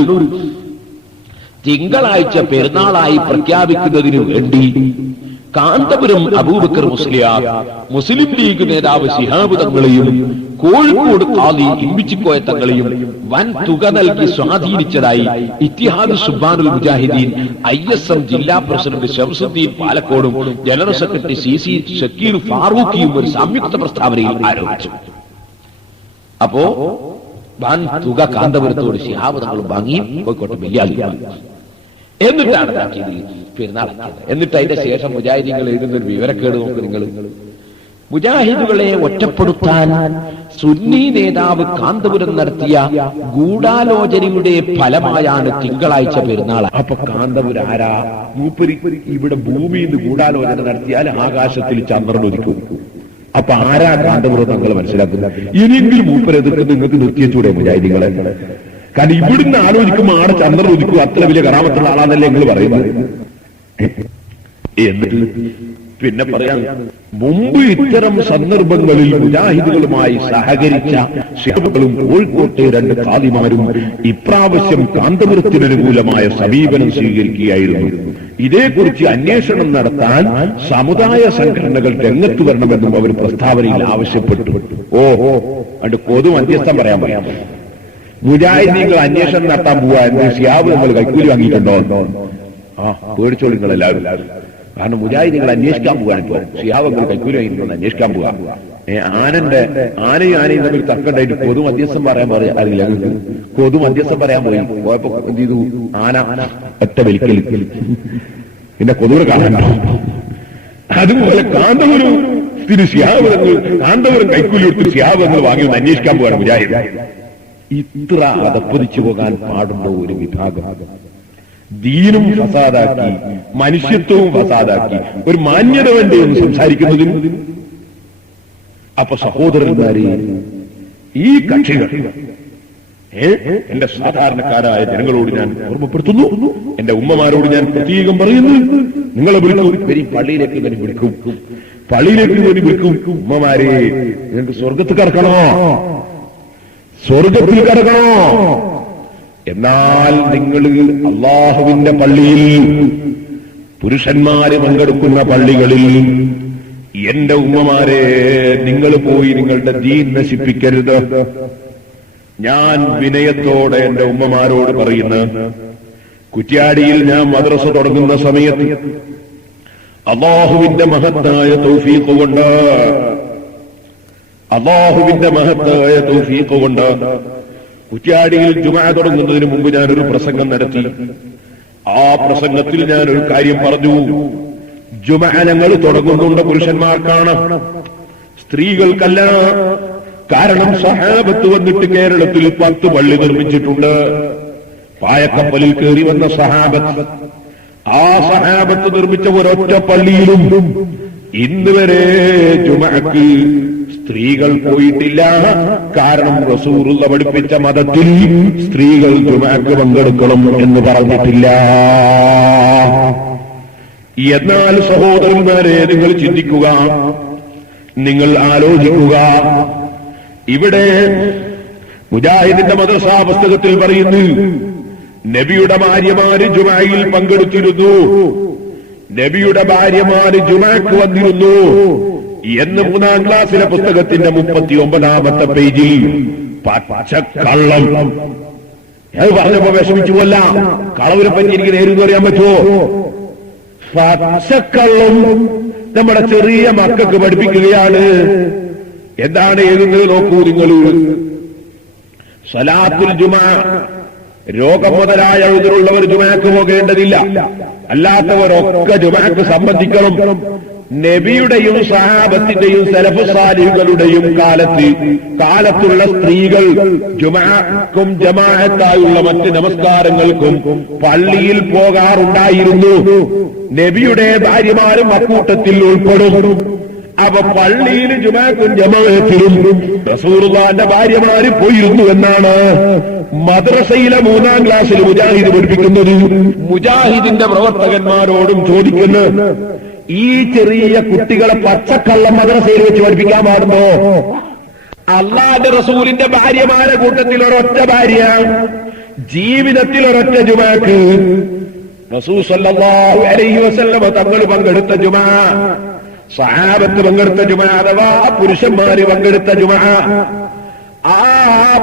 തിങ്കളാഴ്ച പെരുന്നാളായി പ്രഖ്യാപിക്കുന്നതിനു വേണ്ടി കാന്തപുരം അബൂബക്കർ മുസ്ലിയാർ, മുസ്ലിം ലീഗ് നേതാവ് ശിഹാബ് തങ്ങളെയും കോഴിക്കോട് ഖാദി ഇമ്പിച്ചിക്കോയ തങ്ങളെയും വൻ തുക നൽകി സ്വാധീനിച്ചതായി ഇത്തിഹാദ് സുബ്ബാനുൽ മുജാഹിദീൻ ISM ജില്ലാ പ്രസിഡന്റ് ശംസുദ്ദീൻ പാലക്കോടും ജനറൽ സെക്രട്ടറി CC ഷക്കീർ ഫാറൂഖിയും ഒരു സംയുക്ത പ്രസ്താവനയിൽ ആരോപിച്ചു. അപ്പോ വൻ തുക കാന്തപുരത്തോട് ശിഹാബ് തങ്ങൾ വാങ്ങി കോഴിക്കോട്ടെ ബലിയാക്കി. എന്നിട്ടാണ് പെരുന്നാളാക്കിയത്. എന്നിട്ട് അതിന്റെ ശേഷം മുജാഹിദീങ്ങൾ എഴുതുന്ന ഒരു വിവരക്കേട് നോക്ക് നിങ്ങൾ. മുജാഹിദുകളെ ഒറ്റപ്പെടുത്താൻ സുന്നി നേതാവ് കാന്തപുരം നടത്തിയ ഗൂഢാലോചനയുടെ ഫലമായാണ് തിങ്കളാഴ്ച പെരുന്നാൾ. അപ്പൊ കാന്തപുരം ആരാ? മൂപ്പരി ഇവിടെ ഭൂമിയിൽ നിന്ന് ഗൂഢാലോചന നടത്തിയാൽ ആകാശത്തിൽ ചന്ദ്രൻ ഉദിക്കും. അപ്പൊ ആരാ കാന്തപുരം തങ്ങൾ മനസ്സിലാക്കുന്നത്? ഇനിയെങ്കിലും മൂപ്പര് എതിർത്ത് നിങ്ങൾക്ക് നിർത്തിയച്ചൂടെ മുജാഹിദീങ്ങളെ? കാരണം ഇവിടുന്ന് ആലോചിക്കുമ്പോൾ ആടെ ചന്ദ്രൻ ഉദിക്കും, അത്ര വലിയ കറാമത്തുള്ള ആളാന്നല്ലേ നിങ്ങൾ പറയുന്നത്. എന്നിട്ട് പിന്നെ പറയാം, മുമ്പ് ഇത്തരം സന്ദർഭങ്ങളിൽ മുജാഹിദുകളുമായി സഹകരിച്ച ശിഹാബുകളും കോഴിക്കോട്ടെ 2 ഖാദിമാരും ഇപ്രാവശ്യം കാന്തപുരത്തിനനുകൂലമായ സമീപനം സ്വീകരിക്കുകയായിരുന്നു. ഇതേക്കുറിച്ച് അന്വേഷണം നടത്താൻ സമുദായ സംഘടനകൾ രംഗത്ത് വരണമെന്നും അവർ പ്രസ്താവനയിൽ ആവശ്യപ്പെട്ടു. ഓഹോ, അണ്ട് പൊതു മധ്യസ്ഥം പറയാൻ മുജാഹിദീങ്ങൾ അന്വേഷണം നടത്താൻ പോവാ എന്ന് ശിഹാബ് നമ്മൾ കൈക്കൂലി വാങ്ങിയിട്ടുണ്ടോ? പേടിച്ചോളി നിങ്ങൾ എല്ലാവരും. കാരണം മുജാഹിദീങ്ങൾ അന്വേഷിക്കാൻ പോവാണ്. ഇപ്പോ ശിഹാബ് നമ്മൾ കൈക്കൂലി വാങ്ങിയിട്ടുണ്ടോ അന്വേഷിക്കാൻ പോവാ. ആനയും തമ്മിൽ തർക്കണ്ടായിട്ട് പൊതു മധ്യസ്ഥം പറയാൻ അറിയില്ല. പൊതു മധ്യസ്ഥം പറയാൻ പോയപ്പോ എന്ത് ചെയ്തു? ആന ഒറ്റ വലിക്കൽ. പിന്നെ കൊതുക് കാണാൻ. അതുപോലെ കാന്തപുരത്തിന് ശിഹാബ് കാന്തപുരം കൈക്കൂലി കൊടുത്ത് ശിഹാബ് നമ്മൾ വാങ്ങി അന്വേഷിക്കാൻ പോവാണ് മുജാഹിദ്. ഇത്ര അതപ്പതിച്ചു പോകാൻ പാടുണ്ടോ ഒരു വിഭാഗം? ദീനും ഫസാദാക്കി, മനുഷ്യത്വവും ഫസാദാക്കി, ഒരു മാന്യത വേണ്ടി എന്ന് സംസാരിക്കുന്നതിന്. അപ്പൊ സഹോദരന്മാരെ, ഈ കക്ഷികൾ എന്റെ സാധാരണക്കാരായ ജനങ്ങളോട് ഞാൻ ഓർമ്മപ്പെടുത്തുന്നു, എന്റെ ഉമ്മമാരോട് ഞാൻ പ്രത്യേകം പറയുന്നു, നിങ്ങളെ വിളിക്കും, പള്ളിയിലേക്ക് തന്നെ വിളിക്കും, പള്ളിയിലേക്ക് വേണ്ടി വിളിക്കും. ഉമ്മമാരെ, നിങ്ങൾക്ക് സ്വർഗത്ത് കിടക്കണോ? സ്വർഗത്തിൽ കിടക്കണോ? എന്നാൽ നിങ്ങൾ അള്ളാഹുവിന്റെ പള്ളിയിൽ, പുരുഷന്മാര് പങ്കെടുക്കുന്ന പള്ളികളിൽ എന്റെ ഉമ്മമാരെ നിങ്ങൾ പോയി നിങ്ങളുടെ ദീൻ നശിപ്പിക്കരുത്. ഞാൻ വിനയത്തോടെ എന്റെ ഉമ്മമാരോട് പറയുന്നു, കുറ്റ്യാടിയിൽ ഞാൻ മദ്രസ തുടങ്ങുന്ന സമയത്ത് അള്ളാഹുവിന്റെ മഹത്തായ തൗഫീഖ് കൊണ്ട് കുറ്റ്യാടിയിൽ ജുമുഅ തുടങ്ങുന്നതിന് മുമ്പ് ഞാനൊരു പ്രസംഗം നടത്തി. ആ പ്രസംഗത്തിൽ ഞാനൊരു കാര്യം പറഞ്ഞു. ജുമുഅ ഞങ്ങൾ തുടങ്ങുന്നുണ്ട് പുരുഷന്മാർക്കാണ്, സ്ത്രീകൾക്കല്ല. കാരണം സഹാബത്ത് വന്നിട്ട് കേരളത്തിൽ 10 പള്ളി നിർമ്മിച്ചിട്ടുണ്ട്. പായക്കപ്പലിൽ കയറി വന്ന സഹാബത്ത്, ആ സഹാബത്ത് നിർമ്മിച്ച ഒരൊറ്റ പള്ളിയിലും ഇന്ന് വരെ ജുമുഅക്ക് സ്ത്രീകൾ പോയിട്ടില്ല. കാരണം റസൂലുള്ള പഠിപ്പിച്ച മതത്തിൽ സ്ത്രീകൾ ജുമുഅക്ക് പങ്കെടുക്കണം എന്ന് പറഞ്ഞിട്ടില്ല. എന്നാൽ സഹോദരന്മാരെ, നിങ്ങൾ ചിന്തിക്കുക, നിങ്ങൾ ആലോചിക്കുക. ഇവിടെ മുജാഹിദിന്റെ മദ്രസാ പുസ്തകത്തിൽ പറയുന്നു, നബിയുടെ ഭാര്യമാര് ജുമുഅയിൽ പങ്കെടുത്തിരുന്നു, നബിയുടെ ഭാര്യമാര് ജുമുഅക്ക് വന്നിരുന്നു എന്ന് 3ാം ക്ലാസ്സിലെ പുസ്തകത്തിന്റെ 39ാമത്തെ പേജിൽ പച്ചക്കള്ളം. അത് പറഞ്ഞപ്പോ വിഷമിച്ചു പോല്ല. കളവിനെ പറ്റി എനിക്ക് നേരിട്ട് അറിയാൻ പറ്റുമോ? പച്ചക്കള്ളം നമ്മുടെ ചെറിയ മക്കൾക്ക് പഠിപ്പിക്കുകയാണ്. എന്താണ് എഴുതുന്നത് നോക്കൂ നിങ്ങൾ. സലാത്തുൽ ജുമാ, രോഗം മുതലായ ഉദറുള്ളവർ ജുമാക്ക് പോകേണ്ടതില്ല, അല്ലാത്തവരൊക്കെ ജുമാക്ക് സംബന്ധിക്കണം. നബിയുടെയും സഹാബത്തിന്റെയും സലഫു സാലിഹുകളുടെയും കാലത്തുള്ള സ്ത്രീകൾ ജുമാക്കും ജമാഅത്തായുള്ള മറ്റ് നമസ്കാരങ്ങൾക്കും പള്ളിയിൽ പോകാറുണ്ടായിരുന്നു. നബിയുടെ ഭാര്യമാരും അക്കൂട്ടത്തിൽ ഉൾപ്പെടും. അപ്പൊ പള്ളിയിൽ ജുമാക്കും ജമാഅത്തിലും റസൂലുള്ളാഹിന്റെ ഭാര്യമാര് പോയിരുന്നു എന്നാണ് മദ്രസയിലെ 3-ാം ക്ലാസ്സിൽ മുജാഹിദ് പഠിപ്പിക്കുന്നത്. മുജാഹിദിന്റെ പ്രവർത്തകന്മാരോടും ചോദിക്കുന്നു, ഈ ചെറിയ കുട്ടികളെ പച്ചക്കള്ളം മദ്രസയിൽ വെച്ച് പഠിപ്പിക്കാൻ പാടുമ്പോ അല്ലാഹുവിന്റെ റസൂലിന്റെ ഭാര്യമാരെ കൂട്ടത്തിൽ ഒരൊറ്റ ഭാര്യ, ജീവിതത്തിൽ ഒരൊറ്റ ജുമാക്ക് റസൂൽ സല്ലല്ലാഹു അലൈഹി വസല്ലം തങ്ങൾ പങ്കെടുത്ത ജുമാ, സഹാബത്ത് പങ്കെടുത്ത ജുമാ, അഥവാ പുരുഷന്മാര് പങ്കെടുത്ത ജുമാ, ആ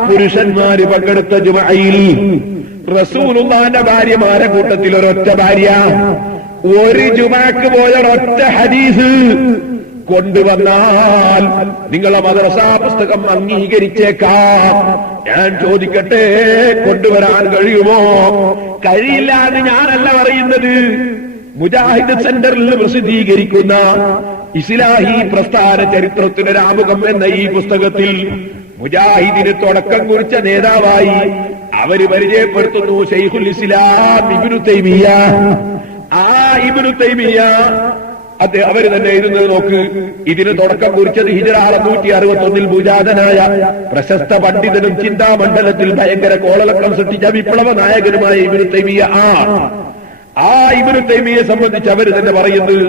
പുരുഷന്മാര് പങ്കെടുത്ത ജുമയിൽ റസൂലുള്ളാഹിന്റെ ഭാര്യമാരെ കൂട്ടത്തിൽ ഒരൊറ്റ ഭാര്യ, ഒരു ജുമാക്ക് പോയ ഒരൊറ്റ ഹദീസ് കൊണ്ടുവന്നാൽ നിങ്ങളെ മദ്രസാ പുസ്തകം അംഗീകരിച്ചേക്കാം. ഞാൻ ചോദിക്കട്ടെ, കൊണ്ടുവരാൻ കഴിയുമോ? കഴിയില്ല എന്ന് ഞാനല്ല പറയുന്നത്. മുജാഹിദ് സെന്ററിൽ പ്രസിദ്ധീകരിക്കുന്ന ഇസ്ലാഹി പ്രസ്ഥാന ചരിത്രത്തിന്റെ ആമുഖം എന്ന ഈ പുസ്തകത്തിൽ മുജാഹിദിന് തുടക്കം കുറിച്ച നേതാവായി അവര് പരിചയപ്പെടുത്തുന്നു ശൈഖുൽ ഇസ്ലാം ഇബ്നു തൈമിയ്യ. ആ ഇബ്നു തൈമിയ്യ അവര് തന്നെ എഴുതുന്നത് നോക്ക്. ഇതിന് തുടക്കം കുറിച്ചത് ഹിജ്റ 661 ഭൂജാതനായ പ്രശസ്ത പണ്ഡിതനും ചിന്താമണ്ഡലത്തിൽ ഭയങ്കര കോളലക്കം സൃഷ്ടിച്ച വിപ്ലവ നായകനുമായ ഇബ്നു തൈമിയ്യ. ആ ഇബ്നു തൈമിയ്യയെ സംബന്ധിച്ച് അവര് തന്നെ പറയുന്നത്,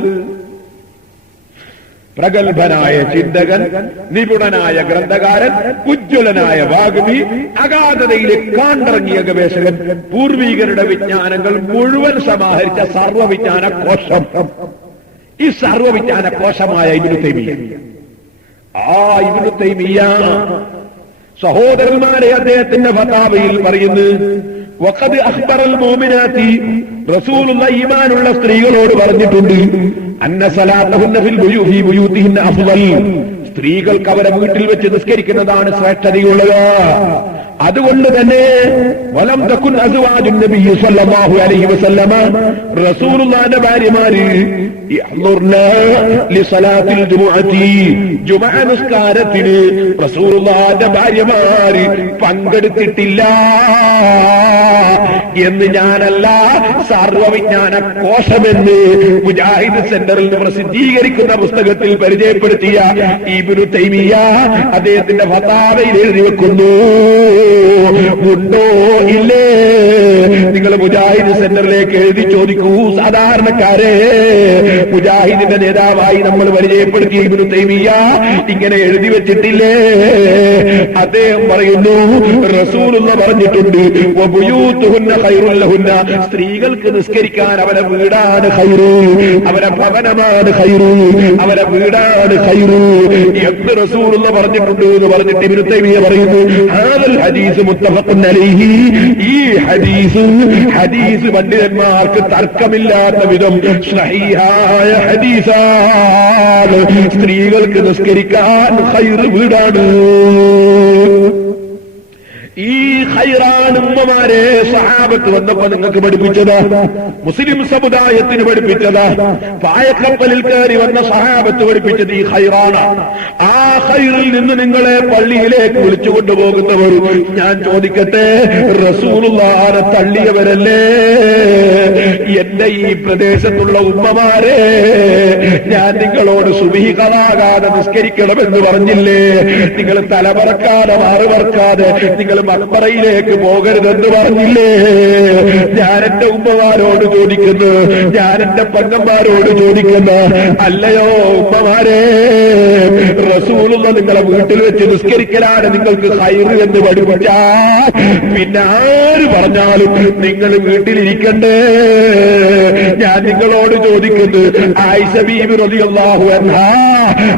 പ്രഗത്ഭനായ ചിന്തകൻ, നിപുണനായ ഗ്രന്ഥകാരൻ, ഉജ്ജ്വലനായ വാഗ്മി, അഗാധതയിലെ കാണ്ടിറങ്ങിയ ഗവേഷകൻ, പൂർവീകരുടെ വിജ്ഞാനങ്ങൾ മുഴുവൻ സമാഹരിച്ച സർവ്വവിജ്ഞാന കോശം. ഈ സർവ്വവിജ്ഞാന കോശമായ ഇബ്നു തൈമിയ്യ, ആ ഇബ്നു തൈമിയ്യ സഹോദരന്മാരെ അദ്ദേഹത്തിന്റെ ഫതാവയിൽ പറയുന്നു, വഖദ് അഖ്ബറൽ മുഅ്മിനാത്തി, റസൂലുള്ള ഈമാനുള്ള സ്ത്രീകളോട് പറഞ്ഞിട്ടുണ്ട്, അന്ന സലാത്തഹുന്ന ഫിൽ ബുയൂതിഹിന്ന അഫ്ളൽ, സ്ത്രീകൾക്ക് അവരെ വീട്ടിൽ വെച്ച് നിസ്കരിക്കുന്നതാണ് ശ്രേഷ്ഠതയുള്ളത്. അതുകൊണ്ട് തന്നെ വലം തകുൻ അസ്വാജുൻ നബി സല്ലല്ലാഹു അലൈഹി വസല്ലമ, റസൂലുള്ളാഹിന്റെ ഭാര്യമാര് യഹ്ളുർന ലിസലാത്തിൽ ജുമുഅത്തി, ജുമുഅ നിസ്കാരത്തിന് റസൂലുള്ളാഹിന്റെ ഭാര്യമാര് പങ്കെടുത്തിട്ടില്ല എന്ന് ഞാനല്ല, സർവവിജ്ഞാന കോശമെന്ന് മുജാഹിദ് സെന്ററിൽ പ്രസിദ്ധീകരിക്കുന്ന പുസ്തകത്തിൽ പരിചയപ്പെടുത്തിയ ഇബ്നു തൈമിയ്യ അദ്ദേഹത്തിന്റെ ഫതാവയിൽ എഴുതി വെക്കുന്നു. ഉണ്ടോ ഇല്ലേ? നിങ്ങൾ മുജാഹിദ് സെന്ററിലേക്ക് എഴുതി ചോദിക്കൂ. സാധാരണക്കാരെ, മുജാഹിദിന്റെ നേതാവായി നമ്മൾ പരിചയപ്പെടുത്തിയ ഇബ്നു തൈമിയ്യ ഇങ്ങനെ എഴുതി വെച്ചിട്ടില്ലേ? അദ്ദേഹം പറയുന്നു, റസൂലുള്ള പറഞ്ഞിട്ടുണ്ട്, വബുയൂതുഹുന്ന ഖൈറുൽ ലഹുന്ന, സ്ത്രീകൾക്ക് നിസ്കരിക്കാൻ അവരെ വീടാണ് ഖൈറ്, അവരെ ഭവനമാണ് ഖൈറ്, അവരെ വീടാണ് ഖൈറ് എന്ന് റസൂലുള്ള പറഞ്ഞിട്ടുണ്ട് എന്ന് പറഞ്ഞിട്ട് ഇബ്നു തൈമിയ്യ പറയുന്നു, ഹാദൽ ഹദീസ് മുത്തഫഖുൻ അലൈഹി, ഈ ഹദീസ് പണ്ഡിതന്മാർക്ക് തർക്കമില്ലാത്ത വിധം സ്വഹീഹായ ഹദീസാണ്. സ്ത്രീകൾക്ക് നിസ്കരിക്കാൻ ഖൈറ് വീടാണ്. ഈ ഖൈറാണ് ഉമ്മമാരെ സഹാബത്ത് വന്നപ്പോ നിങ്ങൾക്ക് പഠിപ്പിച്ചതാ, മുസ്ലിം സമുദായത്തിന് പഠിപ്പിച്ചതാ, പായക്കപ്പലിൽ കയറി വന്ന സഹാബത്ത് പഠിപ്പിച്ചത് ഈ ഖൈറാണ്. ആ ഖൈറിൽ നിന്ന് നിങ്ങളെ പള്ളിയിലേക്ക് വിളിച്ചു കൊണ്ടുപോകുന്നവർ, ഞാൻ ചോദിക്കട്ടെ, റസൂലുള്ളാഹിനെ തള്ളിയവരല്ലേ? എന്റെ ഈ പ്രദേശത്തുള്ള ഉമ്മമാരെ, ഞാൻ നിങ്ങളോട് സുബ്ഹി ഖളാകാതെ നിസ്കരിക്കണമെന്ന് പറഞ്ഞില്ലേ? നിങ്ങൾ തലമറക്കാതെ മാറുമറക്കാതെ നിങ്ങൾ മക്ബറയിലേക്ക് പോകരുതെന്ന് പറഞ്ഞില്ലേ? ഞാൻ എന്റെ ഉമ്മമാരോട് ചോദിക്കുന്നു, ഞാൻ എന്റെ പെങ്ങന്മാരോട് ചോദിക്കുന്നു, അല്ലയോ ഉമ്മമാരെ, റസൂലുള്ള നിങ്ങളെ വീട്ടിൽ വെച്ച് നിസ്കരിക്കലാണ് നിങ്ങൾക്ക് ഖൈറ് എന്ന് പഠിപ്പിച്ചാൽ പിന്നെ ആര് പറഞ്ഞാലും നിങ്ങൾ വീട്ടിലിരിക്കണ്ടേ? ഞാൻ നിങ്ങളോട് ചോദിക്കുന്നു, ആയിഷ ബീബി റളിയല്ലാഹു അൻഹാ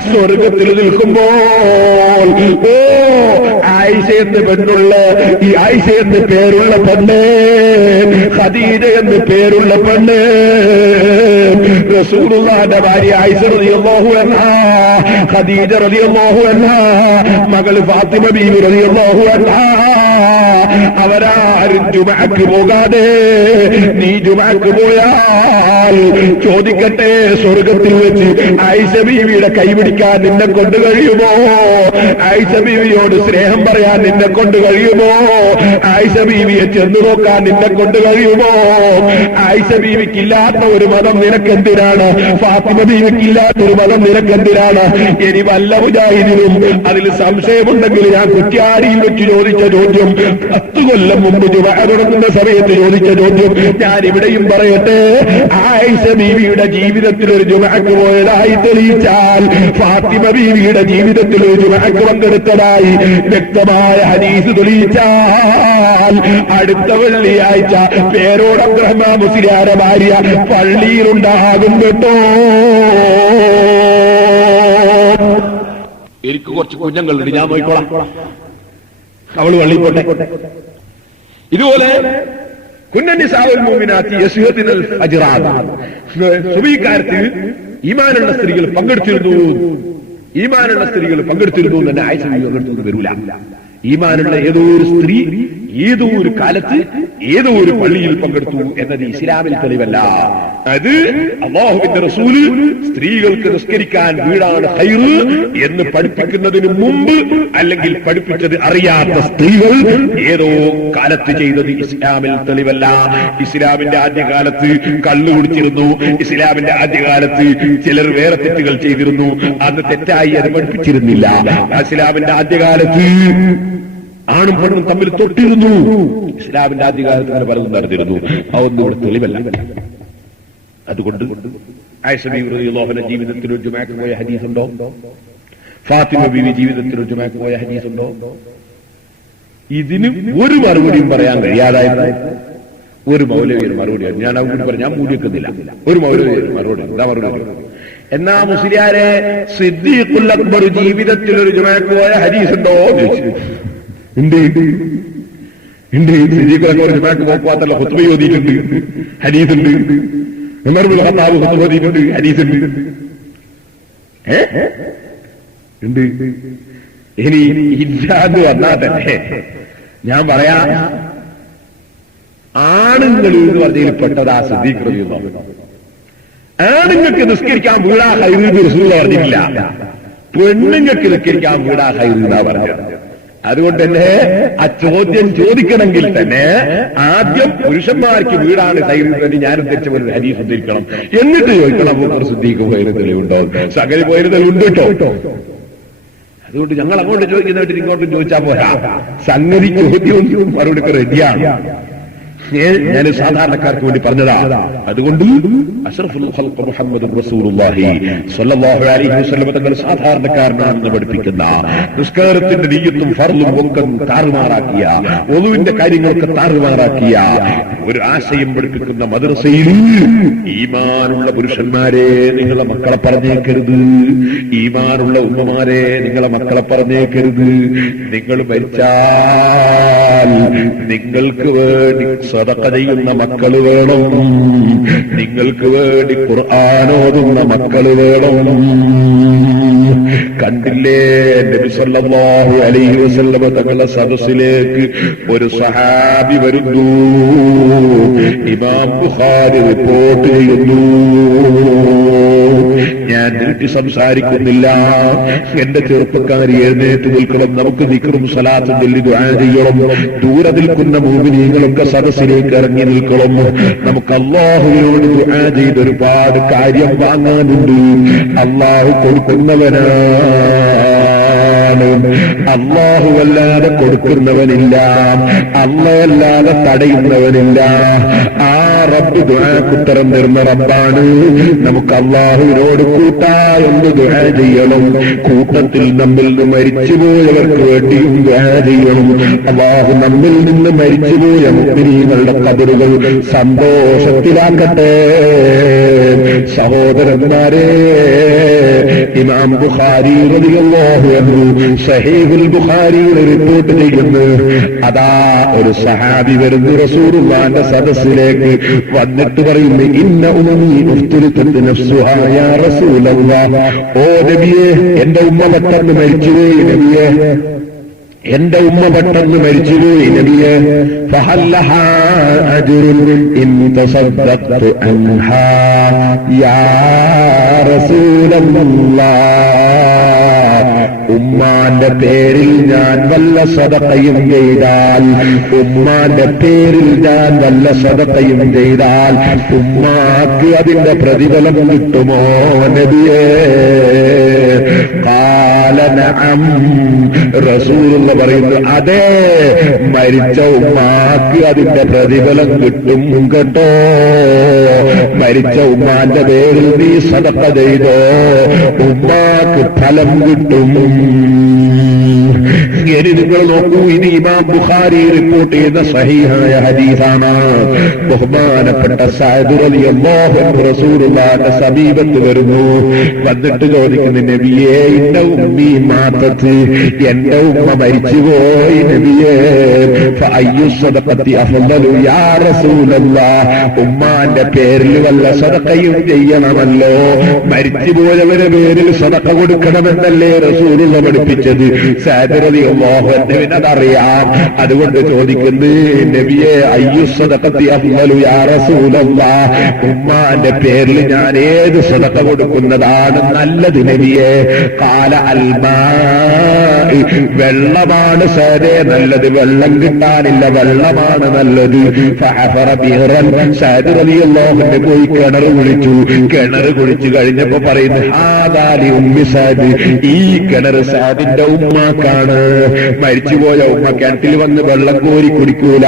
സ്വർഗത്തിൽ നിൽക്കുമ്പോൾ, ഓ ആയിഷ എന്ന് പെണ്ണുള്ള ഈ ആയിഷ എന്ന് പേരുള്ള പെണ്ണ്, ഖദീജ എന്ന് പേരുള്ള പെണ്ണ്, റസൂലുള്ളാഹിന്റെ ഭാര്യ ആയിഷ റളിയല്ലാഹു അൻഹാ, ഖദീജ റളിയല്ലാഹു അൻഹാ, മകൾ ഫാത്തിമ ബീവി റളിയല്ലാഹു അൻഹാ, അവരാരും ജുമഅക്ക് പോകാതെ നീ ജുമഅക്ക് പോയാൽ ചോദിക്കട്ടെ, സ്വർഗത്തിൽ വെച്ച് ആയിഷ ബീവിയുടെ കൈപിടിക്കാൻ നിന്നെ കൊണ്ട് കഴിയുമോ? ആയിഷ ബീവിയോട് സ്നേഹം പറയാൻ നിന്നെ കൊണ്ട് കഴിയുമോ? ആയിഷ ബീവിയെ ചെന്നു നോക്കാൻ നിന്നെ കൊണ്ട് കഴിയുമോ? ആയിഷ ബീവിക്കില്ലാത്ത ഒരു മതം നിനക്കെന്തിനാണ്? ഫാത്തിമ ബീവിക്കില്ലാത്ത ഒരു മതം നിനക്കെന്തിനാണ്? ഇനി വല്ല മുജാഹിദിനും അതിൽ സംശയമുണ്ടെങ്കിൽ ഞാൻ കുറ്റ്യാടിയിൽ വെച്ച് ചോദിച്ച ചോദ്യം, 10 കൊല്ലം മുമ്പ് ജുമഅ തുടങ്ങുന്ന സമയത്ത് ചോദിച്ച ചോദ്യം ഞാൻ ഇവിടെയും പറയട്ടെ. ആയിഷ ബീവിയുടെ ജീവിതത്തിൽ ഒരു ജുമഅക്ക് പോയതായി തെളിയിച്ചാൽ, ഫാത്തിമ ബീവിയുടെ ജീവിതത്തിൽ ഒരു ജുമഅക്ക് പങ്കെടുത്തതായി വ്യക്തമായ ഹദീസ് തെളിയിച്ചാൽ, അടുത്ത വെള്ളിയാഴ്ച പേരോട് അബ്ദുറഹ്മാൻ മുസ്ലിയാരെ ഭാര്യ പള്ളിയിലുണ്ടാകും കേട്ടോ. എനിക്ക് കുറച്ച് കുഞ്ഞുങ്ങളുണ്ട്, ഞാൻ നോക്കിക്കോളാം, അവള് പള്ളിപ്പോട്ടെ. ഇതുപോലെ കുന്നനിസാഉൽ മുഅ്മിനാത്തി യസ്ഹത്തിനൽ അജ്റാദ്, സുബഹിക്കാലത്ത് ഈമാനുള്ള സ്ത്രീകൾ പങ്കെടുത്തിരുന്നു, ഈമാനുള്ള സ്ത്രീകൾ പങ്കെടുത്തിരുന്നു എന്ന് ആയിഷ പങ്കെടുത്തുകൊണ്ട് വരൂല. ഈമാനുള്ള ഏതോ ഒരു സ്ത്രീ ഏതോ ഒരു കാലത്ത് ഏതോ ഒരു പള്ളിയിൽ പങ്കെടുത്തു എന്നത് ഇസ്ലാമിൽ തെളിവല്ല. അത് അല്ലാഹുവിന്റെ റസൂല് സ്ത്രീകൾക്ക് നിസ്കരിക്കാൻ വീടാണ് ഖൈറ് എന്ന് പഠിപ്പിക്കുന്നതിന് മുമ്പ്, അല്ലെങ്കിൽ പഠിപ്പിച്ചത് അറിയാത്ത സ്ത്രീകൾ ഏതോ കാലത്ത് ചെയ്തത് ഇസ്ലാമിൽ തെളിവല്ല. ഇസ്ലാമിന്റെ ആദ്യകാലത്ത് കള്ളു കുടിച്ചിരുന്നു, ഇസ്ലാമിന്റെ ആദ്യകാലത്ത് ചിലർ വേറെ തെറ്റുകൾ ചെയ്തിരുന്നു, അന്ന് തെറ്റായി അത് പഠിപ്പിച്ചിരുന്നില്ല. ഇസ്ലാമിന്റെ ആദ്യകാലത്ത് ആണും പെണ്ണും തമ്മിൽ തൊട്ടിരുന്നു, ഇസ്ലാമിന്റെ ആദ്യകാലത്ത് അങ്ങനെ പലതും നടന്നിരുന്നു. അതൊന്നും ഇവിടെ തെളിവല്ല. അതുകൊണ്ട് ആയിഷ ബീവി റളിയല്ലാഹു അൻഹ ജീവിതത്തിൽ ഒരു ജുമഅക്ക് പോയ ഹദീസുണ്ടോ? ഫാത്തിമ ബീവി ജീവിതത്തിൽ ഒരു ജുമഅക്ക് പോയ ഹദീസുണ്ടോ? ഇതിന് ഒരു മറുപടിയും പറയാൻ കഴിയാതായിരുന്നു. ഒരു മൗലവിയുടെ മറുപടിയാണ് ഞാൻ അവിടെ പറഞ്ഞു, ഞാൻ മൂടി വെക്കുന്നില്ല. ഒരു മൗലവിയുടെ മറുപടി എന്താ മറുപടി? എന്നാ മുസ്ലിയാരെ സിദ്ദീഖുൽ അക്ബർ ജീവിതത്തിൽ ഒരു ജുമഅക്ക് പോയ ഹദീസുണ്ടോ എന്ന് ചോദിച്ചു. ഉണ്ട്. സിദ്ദീഖുൽ അക്ബർ ജുമഅക്ക് പോകാത്തല്ല, ഖുത്ബ ഓതിയിട്ടുണ്ട്, ഹദീസുണ്ട്. ഉമർ ഇബ്നുൽ ഖത്താബ് ഖുത്ബ ഓതിയിട്ടുണ്ട്, ഹദീസുണ്ട്. ഉണ്ട്. ഇനി ഇല്ലാന്ന് വന്നാൽ തന്നെ ഞാൻ പറയാ, ആണുങ്ങൾ എന്ന് പറഞ്ഞതിൽ പെട്ടതാ സിദ്ദീഖ് റളിയല്ലാഹു അൻഹു. ആണുങ്ങൾക്ക് നിസ്കരിക്കാൻ വീടാ ഖൈറ് റസൂൽ പറഞ്ഞിട്ടില്ല, പെണ്ണുങ്ങൾക്ക് നിസ്കരിക്കാൻ വീടാ ഖൈറ് എന്നാ പറഞ്ഞത്. അതുകൊണ്ട് തന്നെ ആ ചോദ്യം ചോദിക്കണമെങ്കിൽ തന്നെ ആദ്യം പുരുഷന്മാർക്ക് വീടാണ് ഖൈറ് ഞാൻ ഉദ്ദേശിച്ച പോലെ ഹദീസ് ഉദ്ധരിക്കണം, എന്നിട്ട് ചോദിക്കണം അബൂബക്കർ സിദ്ദീഖ് പോയത് തെളിവുണ്ട്, സകല പോയത് തെളിവുണ്ട് കേട്ടോ. അതുകൊണ്ട് ഞങ്ങൾ അങ്ങോട്ട് ചോദിക്കുന്നതായിട്ട് ഇങ്ങോട്ടും ചോദിച്ചാൽ പോരാ, സംഗതി ചോദ്യവും മറുപടി റെഡിയാണ്. ഞാൻ സാധാരണക്കാർക്ക് വേണ്ടി പറഞ്ഞതാ. അതുകൊണ്ട് അഷ്റഫുൽ ഖൽഖ് മുഹമ്മദ് റസൂലുള്ളാഹി സ്വല്ലല്ലാഹു അലൈഹി വസല്ലം തങ്ങൾ സാധാരണക്കാരനാണെന്ന് പഠിപ്പിക്കുന്ന, നിസ്കാരത്തിന്റെ നിയ്യത്തും ഫർളും ഒക്കെ താറുമാറാക്കിയ, ഒളുവിന്റെ കാര്യങ്ങൾക്ക് താറുമാറാക്കിയ ഒരു ആശയം പഠിപ്പിക്കുന്ന മദ്രസയിൽ ഈമാനുള്ള പുരുഷന്മാരെ നിങ്ങളെ മക്കളെ പറഞ്ഞേക്കരുത്, ഈമാനുള്ള ഉമ്മമാരെ നിങ്ങളെ മക്കളെ പറഞ്ഞേക്കരുത്. നിങ്ങൾ മരിച്ചാൽ നിങ്ങൾക്ക് വേണ്ടി സദഖ ചെയ്യുന്ന മക്കള് വേണം, നിങ്ങൾക്ക് വേണ്ടി ഖുർആൻ ഓതുന്ന മക്കള് വേണം. കണ്ടില്ലേ നബി സല്ലല്ലാഹു അലൈഹി വസല്ലം തങ്ങളുടെ സദസ്സിലേക്ക് ഒരു സഹാബി വരുന്നു, ഇമാം ബുഖാരി റിപ്പോർട്ട് ചെയ്യുന്നു. ഞാൻ നീട്ടി സംസാരിക്കുന്നില്ല, എന്റെ ചെറുപ്പക്കാരി എഴുന്നേറ്റ് നിൽക്കണം, നമുക്ക് ദിക്റും സ്വലാത്തും ചൊല്ലി ദുആ ചെയ്യണം. ദൂരെ നിൽക്കുന്ന മുഅ്മിനീങ്ങളൊക്കെ സദസ്സിലേക്ക് ഇറങ്ങി നിൽക്കണം. നമുക്ക് അല്ലാഹുവിനോട് ദുആ ചെയ്ത് ഒരുപാട് കാര്യം വാങ്ങാനുണ്ട്. അല്ലാഹു കൊടുക്കുന്നവനാണ്, അല്ലാഹുവല്ലാതെ കൊടുക്കുന്നവനില്ല, അല്ലാഹുവല്ലാതെ തടയുന്നവനില്ല. ആ റബ്ബ് ദുആക്ക് ഉത്തരം തരുന്ന റബ്ബാണ്. നമുക്ക് അല്ലാഹുവിനോട് കൂട്ടായൊന്ന് ദുആ ചെയ്യണം. കൂട്ടത്തിൽ നമ്മിൽ നിന്ന് മരിച്ചുപോയവർക്ക് വേണ്ടിയും ദുആ ചെയ്യണം. അല്ലാഹു നമ്മിൽ നിന്ന് മരിച്ചുപോയ മുഅ്മിനീങ്ങളുടെ ഖബറുകൾ സന്തോഷത്തിലാക്കട്ടെ. സഹോദരന്മാരെ, ഇമാം ബുഖാരി റളിയല്ലാഹു അൻഹു സഹീഹുൽ ബുഖാരിയിൽ റിപ്പോർട്ട് ചെയ്യുന്നു. അതാ ഒരു സഹാബി വരുന്നു റസൂലുള്ളാഹിന്റെ സദസ്സിലേക്ക് വന്നിട്ട് പറയുന്നു, ഇന്ന ഉമ്മി ഉഫ്തിറത് നഫ്സുഹാ യാ റസൂലല്ലാഹ്. ഓ നബിയേ, എന്റെ ഉമ്മ പെട്ടെന്ന് മരിച്ചുപോയി നബിയേ, എന്റെ ഉമ്മ പെട്ടെന്ന് മരിച്ചുപോയി നബിയേ. ഫഹല്ലഹാ അജ്റുൻ ഇൻ തസദ്ദഖ്തു അൻഹാ യാ റസൂലല്ലാഹ്. ഉമ്മാന്റെ പേരിൽ ഞാൻ വല്ല സദഖയും ചെയ്താൽ, ഉമ്മാന്റെ പേരിൽ ഞാൻ വല്ല സദഖയും ചെയ്താൽ ഉമ്മാക്ക് അതിന്റെ പ്രതിഫലം കിട്ടുമോ നബിയേ? ഖാല നഅം. റസൂലുള്ള പറയുന്നു, അതെ, മരിച്ച ഉമ്മാക്ക് അതിന്റെ പ്രതിഫലം കിട്ടും കേട്ടോ. മരിച്ച ഉമ്മാന്റെ പേരിൽ നീ സദഖ ചെയ്തോ, ഉമ്മാക്ക് ഫലം കിട്ടും. ഇനി നിങ്ങൾ നോക്കൂ, ഇത് ഇമാം ബുഖാരി റിപ്പോർട്ട് ചെയ്യുന്ന സഹീഹായ ഹദീസാണ്. ബഹുമാനപ്പെട്ട സഅദ് റളിയല്ലാഹു അൻഹു റസൂലുള്ളാഹിന്റെ സമീപത്ത് വരുന്നു, വന്നിട്ട് ചോദിക്കുന്നു, നബിയേ, എന്റെ ഉമ്മി മാതത്ത്, എന്റെ ഉമ്മ മരിച്ചുപോയി നബിയേ. ഫഅയ്യു സദഖത്തി അഫ്ളലു യാ റസൂലല്ലാഹ്. ഉമ്മാന്റെ പേരിൽ വല്ല സദഖയും ചെയ്യണമല്ലോ, മരിച്ചുപോയവരുടെ പേരിൽ സദഖ കൊടുക്കണമെന്നല്ലേ റസൂലുള്ള പഠിപ്പിച്ചത്. സഅദ് റളിയല്ലാഹു അൻഹുവിന് അതറിയാം. അതുകൊണ്ട് ചോദിക്കുന്നു, നബിയെ, അയ്യു സദഖത്തി അഫ്ളലു യാ റസൂലല്ലാഹ്. ഉമ്മാന്റെ പേരിൽ ഞാൻ ഏത് സദഖ കൊടുക്കുന്നതാണ് നല്ലത് നബിയെ? ഖാല അൽമാ. വെള്ളമാണ് സഅദേ നല്ലത്, വെള്ളം കിട്ടാനില്ല, വെള്ളമാണ് നല്ലത്. ഫഹഫറ ബിഹ്റൻ. സഅദ് റളിയല്ലാഹു അൻഹു പോയി കിണർ കുഴിച്ചു. കിണർ കുഴിച്ചു കഴിഞ്ഞപ്പോ പറയുന്നു, ഹാദാ ലി ഉമ്മി സഅദ്. ഈ കിണർ സഅദിന്റെ ഉമ്മാക്കാണ്. മരിച്ചുപോയ ഉമ്മ കിണറ്റിൽ വന്ന് വെള്ളം കോരി കുടിക്കൂല.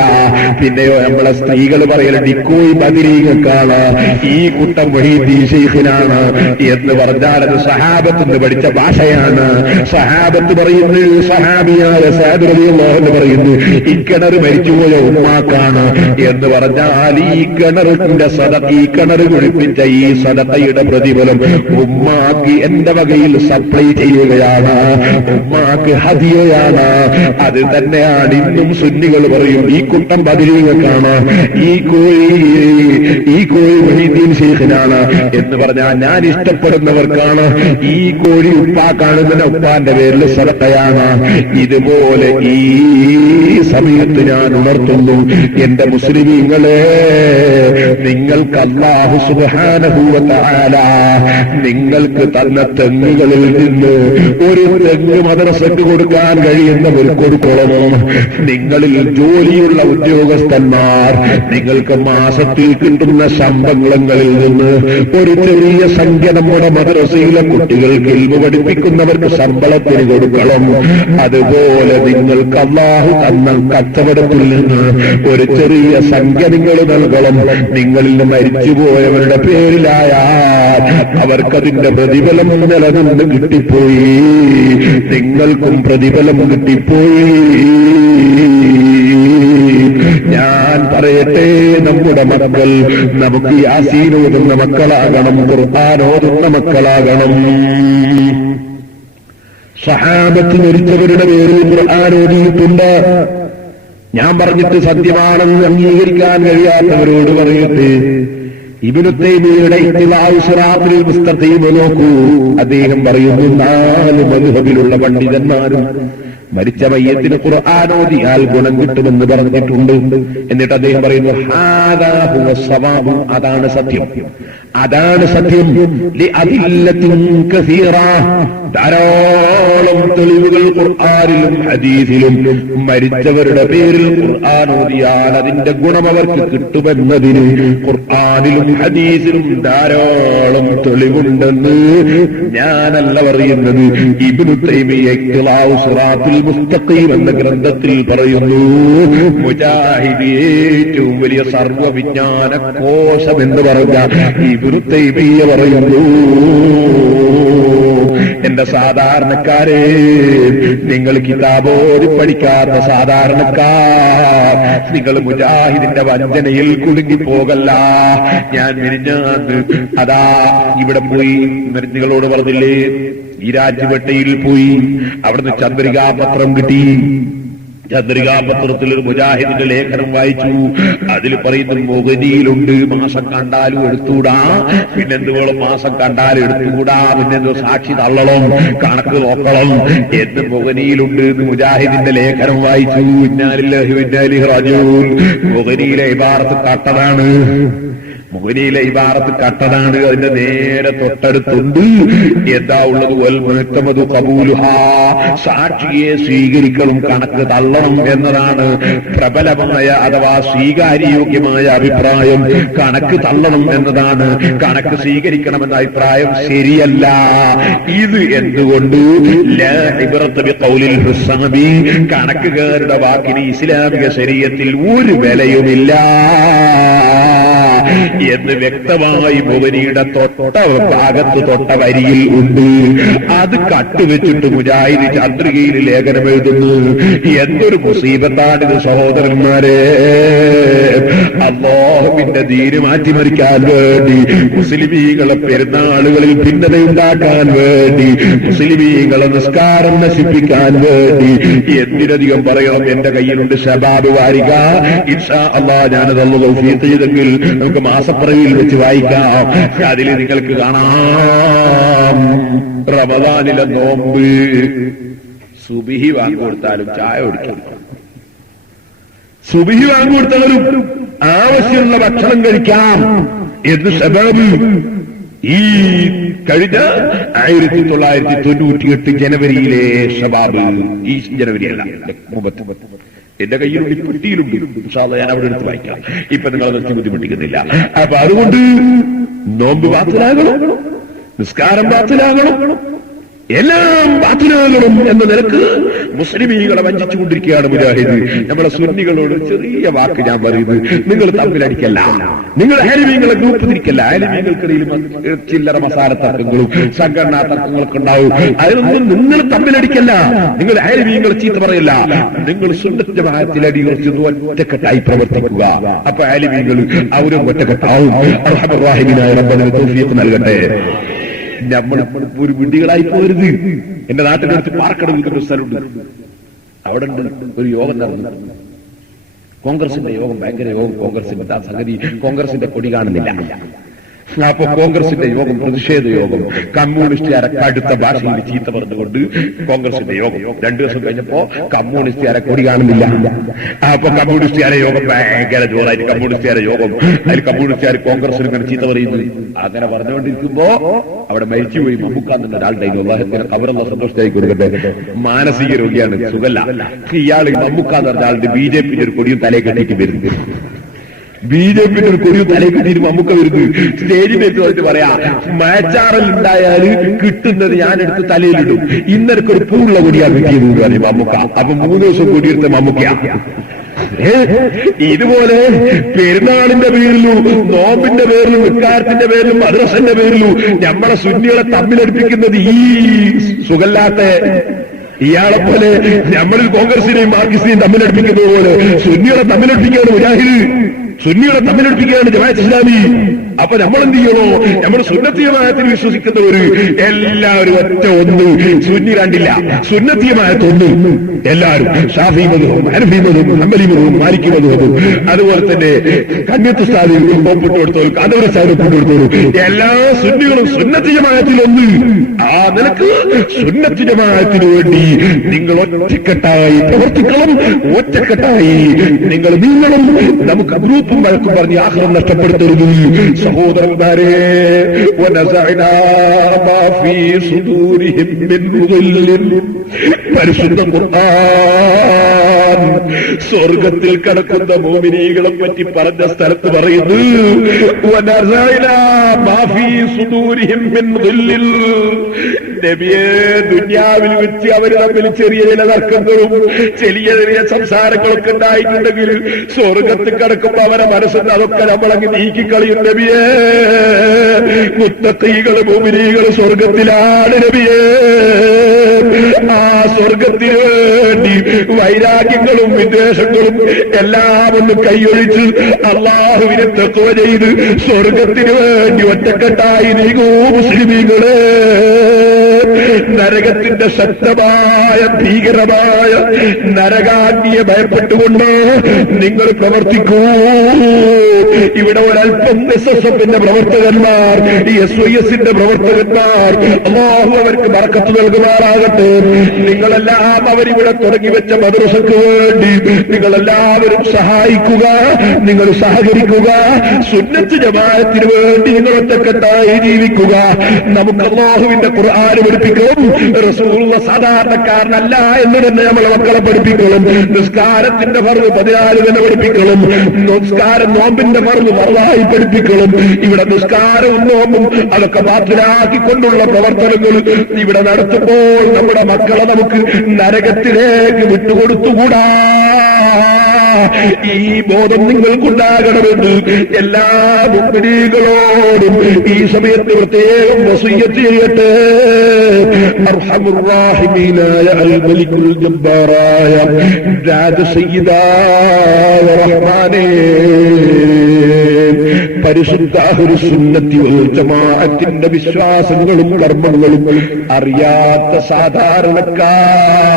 പിന്നെയോ നമ്മളെ സ്ത്രീകൾ പറയല ഡിക്കോയി ബദിരീകൾക്കാണ്, ഈ കുട്ടം മുഹീദ്ദീൻ ശൈഖിനാണ് എന്ന് പറഞ്ഞാൽ അത് സഹാബത്ത് പഠിച്ച ഭാഷയാണ്. സഹാബത്ത് പറയുന്നു, സഹാബിയായ സഅദ് റളിയല്ലാഹു അൻഹു പറയുന്നു, ഈ കിണർ മരിച്ചുപോയ ഉമ്മാക്കാണ് എന്ന് പറഞ്ഞാൽ ഈ കിണറിന്റെ സദഖ, ഈ കിണർ കുഴിപ്പിച്ച ഈ സദഖയുടെ പ്രതിഫലം ഉമ്മാക്ക് എന്റെ വകയിൽ സപ്ലൈ ചെയ്യുകയാണ്, ഉമ്മാക്ക് ഹദിയയാണ്. അത് തന്നെയാണ് ഇന്നും സുന്നികൾ പറയും, ഈ കുട്ടം ബദരീകൾക്കാണ്, ഈ കോഴി മുഹീദ്ദീൻ ശൈഖിനാണ് എന്ന് പറഞ്ഞാൽ ഞാൻ ഇഷ്ടപ്പെടുന്നവർക്കാണ്. ഈ കോഴി ഉപ്പാക്കാണെന്ന ഉപ്പാന്റെ പേരിൽ സദഖയാണ്. ഇതുപോലെ ഈ സമയത്ത് ഞാൻ ഉണർത്തുന്നു, എന്റെ മുസ്ലിമീങ്ങളെ, നിങ്ങൾക്ക് അല്ലാഹു സുബ്ഹാനഹു വ തആല നിങ്ങൾക്ക് തന്ന തെങ്ങുകളിൽ നിന്ന് ഒരു തെങ്ങ് മദ്രസക്ക് കൊടുക്കാൻ കഴിയുന്നവർ കൊടുക്കണം. നിങ്ങളിൽ ജോലിയുള്ള ഉദ്യോഗസ്ഥന്മാർ നിങ്ങൾക്ക് മാസത്തിൽ കിട്ടുന്ന ശമ്പളങ്ങളിൽ നിന്ന് ഒരു ചെറിയ സംഖ്യ നമ്മുടെ മദ്രസയിലെ കുട്ടികൾക്ക് ഇൽമു പഠിപ്പിക്കുന്നവർക്ക് ശമ്പളത്തിന് കൊടുക്കണം. അതുപോലെ നിങ്ങൾക്ക് അല്ലാഹു തന്ന കച്ചവടത്തിൽ നിന്ന് ഒരു ചെറിയ സംഖ്യ നിങ്ങൾ നൽകണം. നിങ്ങളിൽ മരിച്ചുപോയവരുടെ പേരിലായാൽ അവർക്കതിന്റെ പ്രതിഫലം നിലനിന്ന് കിട്ടിപ്പോയി, നിങ്ങൾക്കും പ്രതിഫലം കിട്ടിപ്പോയി. ഞാൻ പറയട്ടെ, നമ്മുടെ മക്കൾ നമുക്ക് യാസീൻ ഓതുന്ന മക്കളാകണം, ഖുർആൻ ഓതുന്ന മക്കളാകണം. സഹാബത്ത് മരിച്ചവരുടെ പേരിൽ ഖുർആൻ ഓതിയിട്ടുണ്ട്. ഞാൻ പറഞ്ഞിട്ട് സത്യമാണെന്ന് അംഗീകരിക്കാൻ കഴിയാത്തവരോട് പറയട്ടെ, ഇബ്നു തൈമിയ്യയുടെ ഇഖ്തിലാഉ സിറാത്തുൽ മുസ്തഖീം നോക്കൂ. അദ്ദേഹം പറയുന്നു, 4 മദ്ഹബിലുള്ള പണ്ഡിതന്മാരും മരിച്ച മയ്യത്തിന് ഖുർആൻ ഓതിയാൽ ഗുണം കിട്ടുമെന്ന് പറഞ്ഞിട്ടുണ്ട്. എന്നിട്ട് അദ്ദേഹം പറയുന്നു, ഹാദാ ഹുവ സവാബ്. അതാണ് സത്യം, അതാണ് സത്യം. ലിഅദില്ലത്തിൻ കസീറ. ധാരാളം തെളിവുകൾ ഖുർആനിലും ഹദീസിലും മരിച്ചവരുടെ പേരിൽ ഖുർആൻ ഓതിയാൽ അതിന്റെ ഗുണം അവർക്ക് കിട്ടുമെന്നതിന് ഖുർആനിലും ഹദീസിലും ധാരാളം തെളിവുണ്ടെന്ന് ഞാനല്ല പറയുന്നത്. ഇബ്നു തൈമിയ്യ ഇഖ്തിലാഉ സിറാത്തുൽ മുസ്തഖീം എന്ന ഗ്രന്ഥത്തിൽ പറയുന്നു, മുജാഹിദ് ഏറ്റവും വലിയ സർവ്വവിജ്ഞാന കോശം എന്ന് പറഞ്ഞ ഇബ്നു തൈമിയ്യ പറയുന്നു, എന്റെ സാധാരണക്കാരെ, നിങ്ങൾ കിതാബോധി പഠിക്കാത്ത സാധാരണക്കാർ, നിങ്ങൾ മുജാഹിദിന്റെ വഞ്ചനയിൽ കുടുങ്ങിപ്പോകല്ല. ഞാൻ മിനിഞ്ഞാന്ന് അതാ ഇവിടെ പോയി, നിങ്ങളോട് പറഞ്ഞില്ലേ, ഈ രാജ്യവെട്ടയിൽ പോയി, അവിടുന്ന് ചന്ദ്രികാപത്രം കിട്ടി. ചന്ദ്രികാപത്രത്തിൽ ഒരു മുജാഹിദിന്റെ ലേഖനം വായിച്ചു. അതിൽ പറയുന്നത് മുഗനിയിലുണ്ട്, മാസം കണ്ടാലും എടുത്തുകൂടാ, പിന്നെന്ത് വേണം, മാസം കണ്ടാലും എടുത്തുകൂടാ, പിന്നെന്തോ സാക്ഷി തള്ളണം, കണക്ക് നോക്കണം എന്ന് മുഗനിയിലുണ്ട് എന്ന് മുജാഹിദിന്റെ ലേഖനം വായിച്ചു. ഇന്നാലില്ലാഹി വ ഇന്നാ ഇലൈഹി റാജിഊൻ. മുഗനിയിലെ ഇബാറത്ത് കട്ടതാണ്, മുഗനിയിലെ ഇബാറത്ത് കട്ടതാണ്. അതിന്റെ നേരെ തൊട്ടടുത്തുണ്ട് എന്താ ഉള്ളത്, വൽ മുഅ്തമദു ഖബൂലുഹാ, സാക്ഷിയെ സ്വീകരിക്കണം, കണക്ക് തള്ളണം എന്നതാണ് പ്രബലമായ അഥവാ സ്വീകാര്യയോഗ്യമായ അഭിപ്രായം. കണക്ക് തള്ളണം എന്നതാണ്, കണക്ക് സ്വീകരിക്കണമെന്ന അഭിപ്രായം ശരിയല്ല. ഇത് എന്തുകൊണ്ട്? ലാ ഇബ്റത ബിഖൗലിൽ ഹുസ്സാബി, കണക്കുകാരുടെ വാക്കിന് ഇസ്ലാമിക ശരീഅത്തിൽ ഒരു വിലയുമില്ല എന്ന് വ്യക്തമായി മുഗനിയുടെ തൊട്ട ഭാഗത്ത് തൊട്ട വരിയിൽ ഉണ്ട്. അത് കട്ടുവെച്ചിട്ട് മുജാഹിദ് ചന്ദ്രികയിൽ ലേഖനം എഴുതുന്നു. എന്തൊരു മുസീബത്താണിത് സഹോദരന്മാരെ! അല്ലാഹുവിന്റെ ദീന് മാറ്റിമറിക്കാൻ വേണ്ടി, മുസ്ലിമീങ്ങളെ പെരുന്നാളുകളിൽ ഭിന്നതയുണ്ടാക്കാൻ വേണ്ടി, മുസ്ലിമീങ്ങളെ നിസ്കാരം നശിപ്പിക്കാൻ വേണ്ടി എന്തിനധികം പറയണം, എന്റെ കയ്യിലുണ്ട് ശബാബ് വാരിക. ഇൻഷാ അല്ലാഹ് ഞാനത് അല്ലാഹു തൗഫീഖ് ചെയ്തെങ്കിൽ നമുക്ക് മാസപ്പറയിൽ വെച്ച് വായിക്കാം. അതിൽ നിങ്ങൾക്ക് കാണാം, റമദാനിലെ നോമ്പ് സുബിഹി വാങ്ങിക്കൊടുത്താലും ചായ കുടിക്കണം, സുബിഹി വാങ്ങിക്കൊടുത്താലും ആവശ്യമുള്ള ഭക്ഷണം കഴിക്കാം എന്ന് ശബാബ് ഈ കഴിഞ്ഞ 1998 ജനുവരിയിലെ ശബാബ്, ഈ ജനുവരിയല്ല മുമ്പത്തെ, എന്റെ കയ്യിലുണ്ട്, പെട്ടിയിലുണ്ട്. ഞാൻ അവിടെ എടുത്ത് വായിക്കാം. ഇപ്പൊ നിങ്ങൾ നിർത്തി ബുദ്ധിമുട്ടിക്കുന്നില്ല. അപ്പൊ അതുകൊണ്ട് നോമ്പ് ബാത്തിലാകണം, നിസ്കാരം ബാത്തിലാകണം, എല്ലാം ബാത്തിലാകണം എന്ന നിലക്ക് മുസ്ലിമീങ്ങളെ വഞ്ചിച്ചുകൊണ്ടിരിക്കുകയാണ് മുജാഹിദ്. നമ്മുടെ സുന്നികളോട് ചെറിയ വാക്ക് ഞാൻ പറയുന്നത്, നിങ്ങൾ തമ്മിലടിക്കല്ല, നിങ്ങൾ അഹ്ലുമീങ്ങളെ ഗ്രൂപ്പ് തിരിക്കല്ല. അഹ്ലുമീങ്ങൾക്കിടയിൽ ചില്ലറ മസാല തർക്കങ്ങളും സംഘടനാ തർക്കങ്ങളൊക്കെ ഉണ്ടാവും. അതിനൊന്നും നിങ്ങൾ തമ്മിലടിക്കല്ല, നിങ്ങൾ അഹ്ലുമീങ്ങളെ ചീത്ത പറയല്ല, നിങ്ങൾ സുന്നത്ത് ജമാഅത്തിൽ അടിയുറച്ച് ഒറ്റക്കെട്ടായി പ്രവർത്തിക്കുക. അപ്പൊ അഹ്ലുമീങ്ങൾ അവരും ഒറ്റക്കെട്ടാവും. അർഹമർ റഹീമിനായ റബ്ബിന് തൗഫീഖ് നൽകട്ടെ. നമ്മൾ ഒരു വിഡ്ഢികളായി പോരുത്. എന്റെ നാട്ടിനടുത്ത് പാർക്കടവിൽ സ്ഥലമുണ്ട്, അവിടെ ഉണ്ട് ഒരു യോഗം നടന്നു, കോൺഗ്രസിന്റെ യോഗം, ഭയങ്കര യോഗം. കോൺഗ്രസിന്റെ സംഗതി, കോൺഗ്രസിന്റെ കൊടി കാണുന്നില്ല. അപ്പൊ കോൺഗ്രസിന്റെ യോഗം, പ്രതിഷേധ യോഗം, കമ്മ്യൂണിസ്റ്റുകാരെ കടുത്ത ഭാഷയിൽ ചീത്ത പറഞ്ഞുകൊണ്ട് കോൺഗ്രസിന്റെ യോഗം. 2 ദിവസം കഴിഞ്ഞപ്പോ കമ്മ്യൂണിസ്റ്റുകാരെ കൊടി കാണുന്നില്ല. അപ്പൊ കമ്മ്യൂണിസ്റ്റുകാരെ യോഗം ഭയങ്കര ജോറായിട്ട് കമ്മ്യൂണിസ്റ്റുകാരെ യോഗം. അതിൽ കമ്മ്യൂണിസ്റ്റുകാർ കോൺഗ്രസിന് ഇങ്ങനെ ചീത്ത പറയുന്നു. അങ്ങനെ പറഞ്ഞുകൊണ്ടിരിക്കുമ്പോ അവിടെ മരിച്ചുപോയി മമ്മൂക്കാന്നുള്ള ഒരാളുടെ അവരെല്ലാം സന്തോഷത്തായി കൊടുക്കട്ടെ. മാനസിക രോഗിയാണ്, സുഖല്ല. ഇയാൾ മമ്മൂക്കാന്ന് പറഞ്ഞ ആളുടെ BJP ഒരു കൊടിയും തലയെ കെട്ടിയിട്ട് വരുന്നത്, BJP ഒരു കൊടിയും തലയെ കെട്ടിയിട്ട് മമ്മൂക്ക വരുന്നത്. സ്റ്റേജിലേക്ക് വന്നിട്ട് പറയാ, മാച്ചാറൽ ഉണ്ടായാൽ കിട്ടുന്നത് ഞാനെടുത്ത് തലയിലിടും, ഇന്നലൊക്കെ ഒരു പൂള്ള കൊടിയാ കിട്ടിയത് എന്ന് പറയും മമ്മൂക്ക. അപ്പൊ 3 ദിവസം കൊടിയെടുത്ത മമ്മൂക്കയാ. ഇതുപോലെ പെരുന്നാളിന്റെ പേരിലും നോമ്പിന്റെ പേരിലും വിക്കാരത്തിന്റെ പേരിലും മദ്രസന്റെ പേരിലും നമ്മളെ സുന്നികളെ തമ്മിലടിപ്പിക്കുന്നത് ഈ സുഖല്ലാത്ത ഇയാളെപ്പോലെ നമ്മളിൽ കോൺഗ്രസിനെയും മാർക്സിനെയും തമ്മിലടിപ്പിക്കുന്നത് പോലെ സുന്നികളെ തമ്മിലടിപ്പിക്കുകയാണ് മുജാഹിദ്, സുന്നികളെ തമ്മിലടിപ്പിക്കുകയാണ് ജമാഅത്ത് ഇസ്ലാമി. അപ്പൊ നമ്മൾ എന്ത് ചെയ്യണോ, നമ്മൾ സുന്നത്തി ജമാഅത്തിൽ വിശ്വസിക്കുന്നവര് എല്ലാവരും ഒറ്റ ഒന്ന്, സുന്നി രണ്ടില്ല, സുന്നത്തി ജമാഅത്ത് ഒന്ന്. എല്ലാവരും ഷാഫി മദ്ഹബും ഹനഫി മദ്ഹബും ഹംബലി മദ്ഹബും മാലിക്കി മദ്ഹബും, അതുപോലെ തന്നെ കന്യത്ത് സ്ഥാനം ഒപ്പിട്ട് കൊടുത്തോളും, കദവര സ്ഥാനം ഒപ്പിട്ട് കൊടുത്തോളും, എല്ലാ സുന്നികളും സുന്നത്തി ജമാഅത്തിൽ ഒന്ന്. ആ നിലക്ക് സുന്നത്തി ജമാഅത്തിന് വേണ്ടി നിങ്ങൾ ഒറ്റക്കെട്ടായി പ്രവർത്തിക്കണം, ഒറ്റക്കെട്ടായി നിങ്ങൾ നീങ്ങണം. നമുക്ക് ഗ്രൂപ്പും വഴക്കും പറഞ്ഞ് ആഹ്ലം നഷ്ടപ്പെടുത്തരുത് സഹോദരന്മാരെ. പരിശുദ്ധ ഖുർആൻ സ്വർഗത്തിൽ കടക്കുന്ന മോമിനീകളെ പറ്റി പറഞ്ഞ സ്ഥലത്ത് പറയുന്നു, സുദൂരിഹിം മിൻ ളിൽ. നബിയെ, ദുനിയാവിൽ വെച്ച് അവർ തമ്മിൽ ചെറിയ ചില തർക്കങ്ങളും ചെറിയ ചെറിയ സംസാരങ്ങളൊക്കെ ഉണ്ടായിട്ടുണ്ടെങ്കിൽ സ്വർഗത്തിൽ കിടക്കുമ്പോ അവരെ മനസ്സിൽ അതൊക്കെ നമ്മളങ്ങ് നീക്കിക്കളിയും നബിയെ. മുത്തഖീകള് മുഅ്മിനീകള് സ്വർഗത്തിലാണ് നബിയെ. ആ സ്വർഗത്തിന് വേണ്ടി വൈരാഗ്യങ്ങളും വിദ്വേഷങ്ങളും എല്ലാം ഒന്ന് കൈയൊഴിച്ച് അള്ളാഹുവിനെ തഖ്വ ചെയ്ത് സ്വർഗത്തിന് വേണ്ടി ഒറ്റക്കെട്ടായി നീങ്ങൂ മുസ്ലിമീങ്ങളെ. നരകത്തിന്റെ ശക്തമായ ഭീകരമായ നരകാഗ്നിയെ ഭയപ്പെട്ടുകൊണ്ട് നിങ്ങൾ പ്രവർത്തിക്കൂ. ഇവിടെ ഒരൽപ്പം SSFന്റെ പ്രവർത്തകന്മാർ, SYSന്റെ പ്രവർത്തകന്മാർ, അല്ലാഹു അവർക്ക് ബർക്കത്ത് നൽകുമാറാകട്ടെ. നിങ്ങളെല്ലാം അവരിവിടെ തുടങ്ങി വെച്ച മദ്രസക്ക് വേണ്ടി നിങ്ങളെല്ലാവരും സഹായിക്കുക, നിങ്ങൾ സഹകരിക്കുക. സുന്നത്ത് ജമാഅത്തിന് വേണ്ടി നിങ്ങൾ ഒറ്റക്കെട്ടായി ജീവിക്കുക. നമുക്ക് അല്ലാഹുവിന്റെ ഖുർആൻ പഠിപ്പിക്കണം. റസൂലുള്ള സാധാരണക്കാരനല്ല എന്ന് തന്നെ നമ്മളെ മക്കളെ പഠിപ്പിക്കണം. നിസ്കാരത്തിന്റെ ഫർള് 14 തന്നെ പഠിപ്പിക്കണം. നിസ്കാരം നോമ്പിന്റെ ഫർള് ഫർളായി പഠിപ്പിക്കണം. ഇവിടെ നിസ്കാരവും നോമ്പും അതൊക്കെ ബാത്തിലാക്കിക്കൊണ്ടുള്ള പ്രവർത്തനങ്ങൾ ഇവിടെ നടത്തുമ്പോൾ നമ്മുടെ മക്കളെ നമുക്ക് നരകത്തിലേക്ക് വിട്ടുകൊടുത്തുകൂടാ. ഈ ബോധം നിങ്ങൾക്കുണ്ടാകണമെന്ന് എല്ലാ മുഅ്മിനീകളോടും ഈ സമയത്ത് പ്രത്യേകം വസിയ്യത്ത് ചെയ്യട്ടെ. അർഹമുർ റഹീമീനായ അൽ മലിക്കുൽ ജബ്ബാറായ രാജസയ്യിദായ റഹ്മാനേ, പരിശുദ്ധ അഹ്ലുസ് സുന്നത്തി വൽ ജമാഅത്തിന്റെ വിശ്വാസങ്ങളും കർമ്മങ്ങളും അറിയാത്ത സാധാരണക്കാർ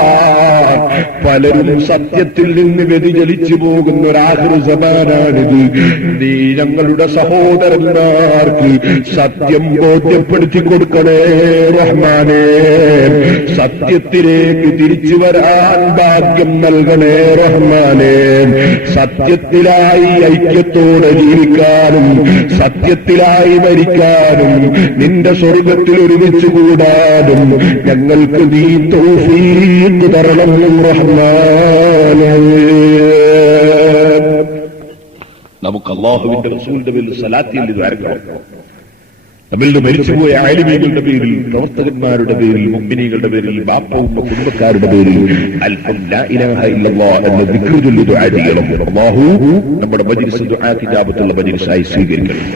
പലരും സത്യത്തിൽ നിന്ന് വ്യതിചലിച്ചു പോകുന്ന ഒരാഖിറു സമാനാണിത്. നീ ഞങ്ങളുടെ സഹോദരന്മാർക്ക് സത്യം ബോധ്യപ്പെടുത്തി കൊടുക്കണേ റഹ്മാനേ. സത്യത്തിലേക്ക് തിരിച്ചു വരാൻ ഭാഗ്യം നൽകണേ റഹ്മാനേ. സത്യത്തിലായി ഐക്യത്തോടെ ജീവിക്കാനും സത്യത്തിലായി മരിക്കാനും നിന്റെ സ്വർഗത്തിൽ ഒരുമിച്ച് കൂടാനും ഞങ്ങൾക്ക് നീ തൗഫീഖ് തരണം റഹ്മാനേ. നമുക്ക് അല്ലാഹുവിന്റെ റസൂലിന്റെ പേരിൽ സലാത്തിൽ ദ്വാരക്കണം. നമ്മളുടെ മരിച്ചുപോയ ആലിമീങ്ങളുടെ പേരിൽ, പ്രവർത്തകന്മാരുടെ പേരിൽ, മുഅ്മിനീങ്ങളുടെ പേരിൽ, ബാപ്പവും കുടുംബക്കാരുടെ പേരിൽ അൽഹംദുലില്ലാഹി ലാ ഇലാഹ ഇല്ലല്ലാഹ് എന്ന ദിക്ർ ചൊല്ലി ദുആ ചെയ്യണം. അല്ലാഹു നമ്മുടെ മജ്ലിസ് ദുആ ഇജാബത്തുള്ള മജ്ലിസായി സ്വീകരിക്കണം.